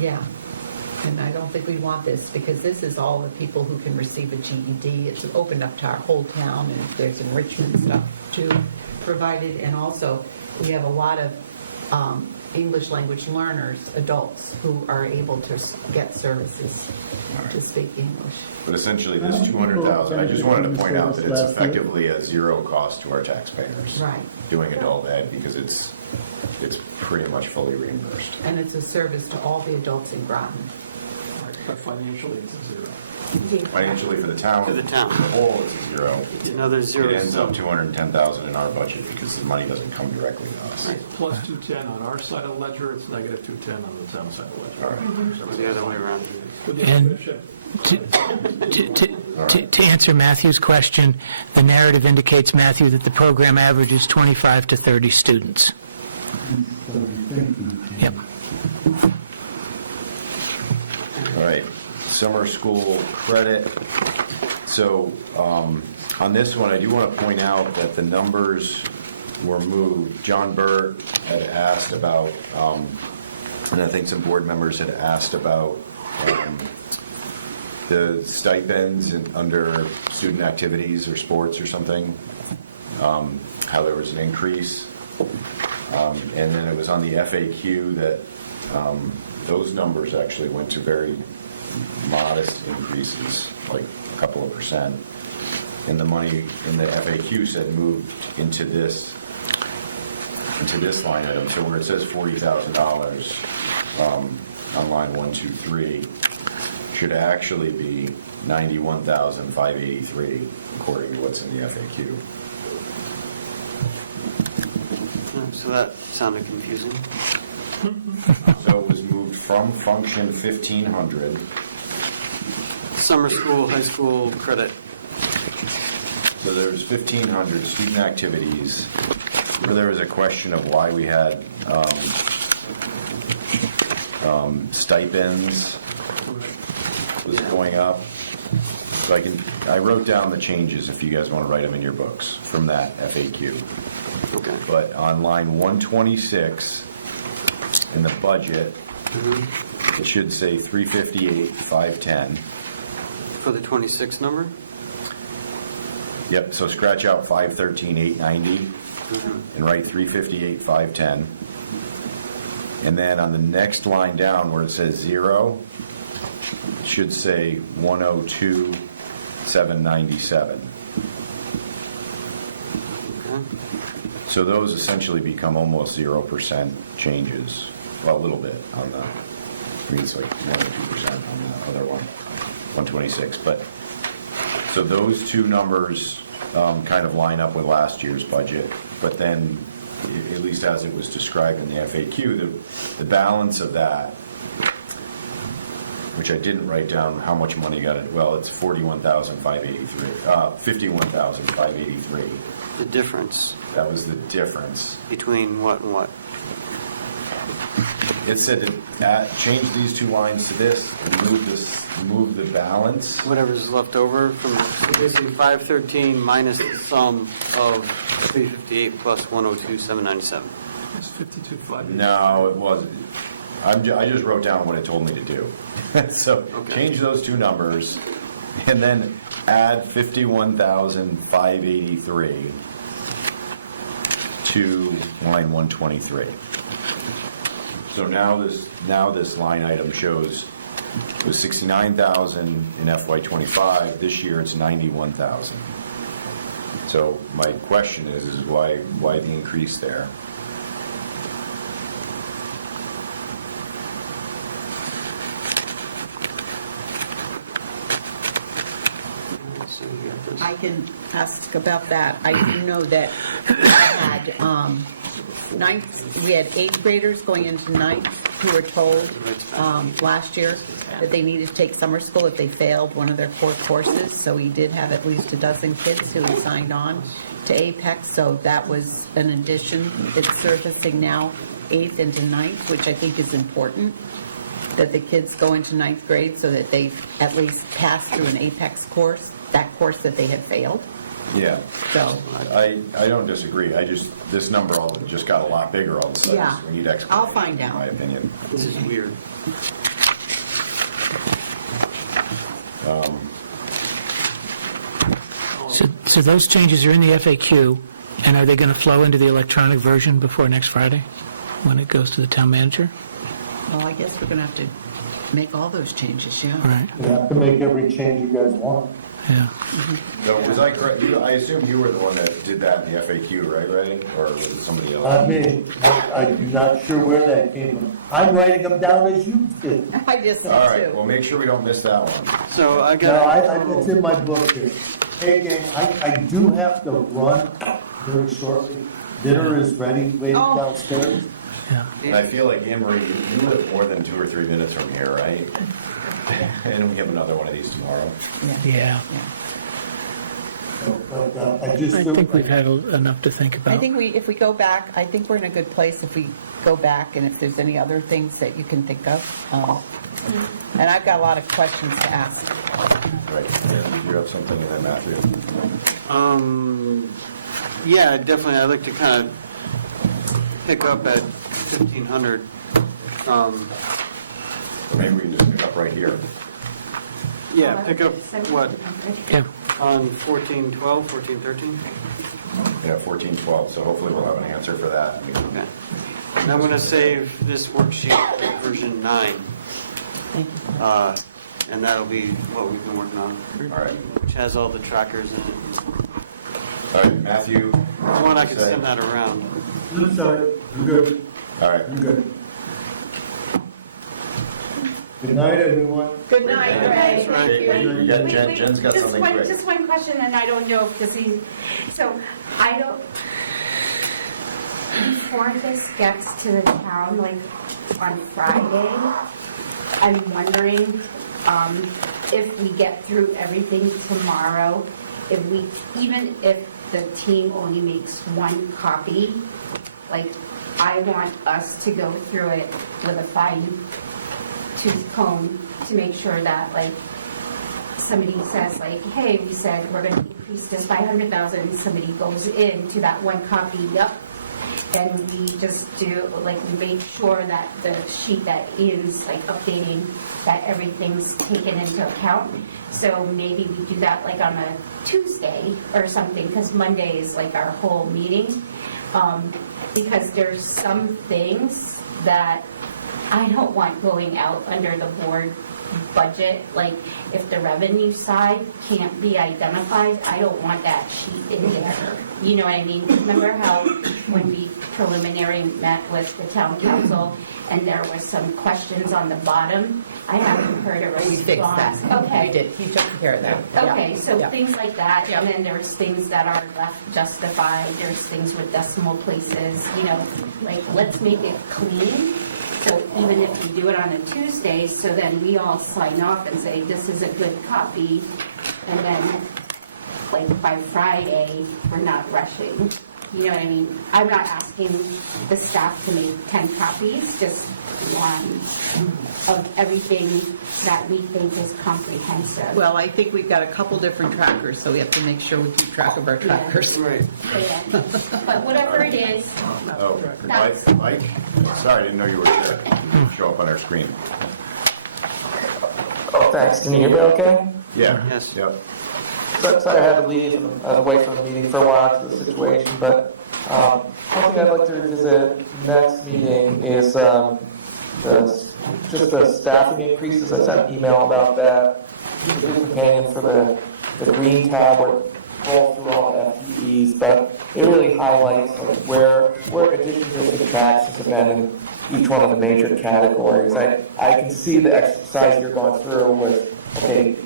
Yeah. And I don't think we want this, because this is all the people who can receive a GED. It's opened up to our whole town, and there's enrichment stuff too provided. And also, we have a lot of English language learners, adults, who are able to get services to speak English. But essentially, this 200,000, I just wanted to point out that it's effectively a zero cost to our taxpayers. Right. Doing adult ed, because it's pretty much fully reimbursed. And it's a service to all the adults in Groton. But financially, it's a 0. Financially for the town, For the town. as a whole, it's a zero. It's another zero. It ends up sum. 210,000 in our budget because the money doesn't come directly to us. Plus 210 on our side of the ledger, it's negative 210 on the town side of the ledger. All right. The other way around. With the And- exception- To answer Matthew's question, the narrative indicates, Matthew, that the program averages 25 to 30 students. Yep. All right, summer school credit. So on this one, I do want to point out that the numbers were moved. John Burt had asked about, and I think some board members had asked about the stipends under student activities or sports or something, how there was an increase. And then it was on the FAQ that those numbers actually went to very modest increases, like a couple of %. And the money in the FAQ said moved into this line item. So where it says $40,000 on line 123 should actually be $91,583 according to what's in the FAQ. So that sounded confusing. So it was moved from function 1500. Summer school, high school credit. So there was 1,500 student activities, where there was a question of why we had stipends was going up. So I wrote down the changes if you guys want to write them in your books from that FAQ. Okay. But on line 126 in the budget, it should say 358,510. For the 26 number? Yep, so scratch out 513,890 and write 358,510. And then on the next line down where it says 0, it should say 102,797. Okay. So those essentially become almost 0% changes, well, a little bit on the, I mean, it's like 1 or 2% on the other one, 126. But, so those two numbers kind of line up with last year's budget, but then, at least as it was described in the FAQ, the balance of that which I didn't write down how much money got it. Well, it's 51,583. The difference That was the difference. between what and what? It said to change these two lines to this, move the balance. Whatever's left over from, so basically 513 minus the sum of 358 plus 102,797. It's 52,580. No, it wasn't. I just wrote down what it told me to do. So change those two numbers and then add 51,583 to line 123. So now this line item shows it was 69,000 in FY25. This year it's 91,000. So my question is why the increase there? So you got this. I can ask about that. I do know that we had we had 8th graders going into 9th who were told last year that they needed to take summer school if they failed one of their core courses. So we did have at least a dozen kids who had signed on to Apex. So that was an addition. It's surfacing now 8th into 9th, which I think is important, that the kids go into 9th grade so that they at least pass through an Apex course, that course that they had failed. Yeah. So, I don't disagree. This number just got a lot bigger all of a sudden. Yeah. So we need explanation. I'll find out. In my opinion. This is weird. So those changes are in the FAQ, and are they going to flow into the electronic version before next Friday, when it goes to the town manager? well, I guess we're going to have to make all those changes, yeah. All right, You have to make every change you guys want. yeah. So was I correct? I assume you were the one that did that in the FAQ, right, Ray? Or was it somebody else? I mean, I'm not sure where that came from. I'm writing them down as you did. I just did All right, well, too. make sure we don't miss that one. So I No, got, it's in my book here. Hey, gang, I do have to run very shortly. Dinner is ready, waiting Oh. downstairs. And I feel like, Anne Marie, you live more than 2 or 3 minutes from here, right? And we have another one of these tomorrow. Yeah, But I just. I think we've had enough to think about. I think if we go back, I think we're in a good place if we go back and if there's any other things that you can think of. And I've got a lot of questions to ask. Right. Did you have something in there, Matthew? yeah, definitely, I'd like to kind of pick up at 1,500. Or maybe we can just pick up right here. Yeah, pick up, what, Yeah, on 1412, 1413? Yeah, 1412, so hopefully we'll have an answer for that. Okay. And I'm going to save this worksheet for version 9. And that'll be what we've been working on, All right. which has all the trackers in it. All right, Matthew. If you want, I can send that around. I'm sorry, I'm good, All right. I'm good. Good night, everyone. Good night, Ray. Thank you. Yeah, Jen's got something quick. Just one question, and I don't know if this is, so I don't, before this gets to the town, like on Friday, I'm wondering if we get through everything tomorrow, even if the team only makes one copy, like, I want us to go through it with a fine-tooth comb to make sure that, like, somebody says, like, hey, we said we're going to increase this by 100,000, somebody goes into that one copy, yep, and we just do, like, we make sure that the sheet that is, like, updating, that everything's taken into account. So maybe we do that, like, on a Tuesday or something, because Monday is, like, our whole meeting. Because there's some things that I don't want going out under the board budget. Like, if the revenue side can't be identified, I don't want that sheet in there. You know what I mean? Remember how when we preliminary met with the town council and there was some questions on the bottom? I haven't heard a response. We fixed that. Okay. We did. He took care of that. Yeah. Okay, so Yeah. things like that, Yeah. and then there's things that are left justified, there's things with decimal places, you know, like, let's make it clean, So even if you do it on a Tuesday, so then we all sign off and say, this is a good copy, and then, like, by Friday, we're not rushing. You know what I mean? I'm not asking the staff to make 10 copies, just one of everything that we think is comprehensive. Well, I think we've got a couple different trackers, so we have to make sure we keep track of our trackers. Right. Yeah. But whatever it is, Oh, Mike? Sorry, I didn't know you were there. You didn't show up on our screen. Oh, thanks. Can you hear me okay? Yeah. Yes. Yep. Sorry I had to leave. I was away from the meeting for a while to the situation, but one thing I'd like to revisit next meeting is just the staffing increases. I sent an email about that. The companion for the green tab where it rolls through all the FTEs, but it really highlights where additions and subtractions have been in each one of the major categories. I can see the exercise you're going through with, okay,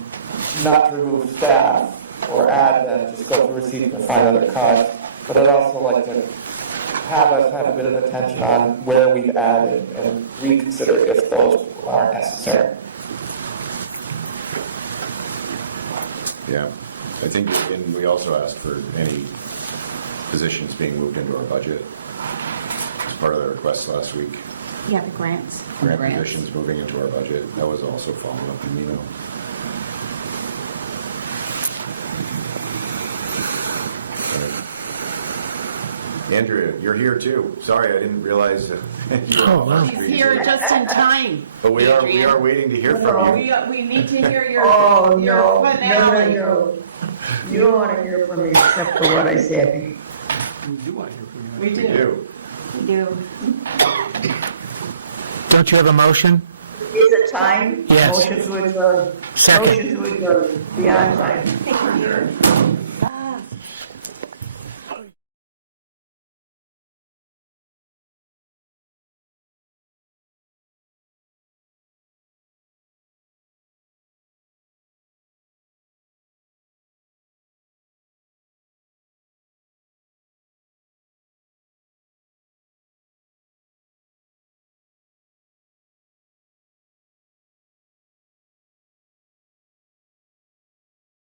not to remove staff or add them, just go through receipts and find other cuts. But I'd also like to have us have a bit of attention on where we've added and reconsider if those are necessary. Yeah. I think, and we also asked for any positions being moved into our budget as part of the request last week. yeah, the grants. Grant positions moving into our budget. That was also followed up in email. Andrea, you're here too. Sorry, I didn't realize that you were on our He's screen. here just in time. But we are Adrian. waiting to hear from you. We need to hear your, Oh, your no, finale. no. You don't want to hear from me except for what I said. We do want to hear from you. We We do. We do. Don't you have a motion? Is it time? Yes. Motion to adjourn. Second. Motion to adjourn. Beyond time. Thank you.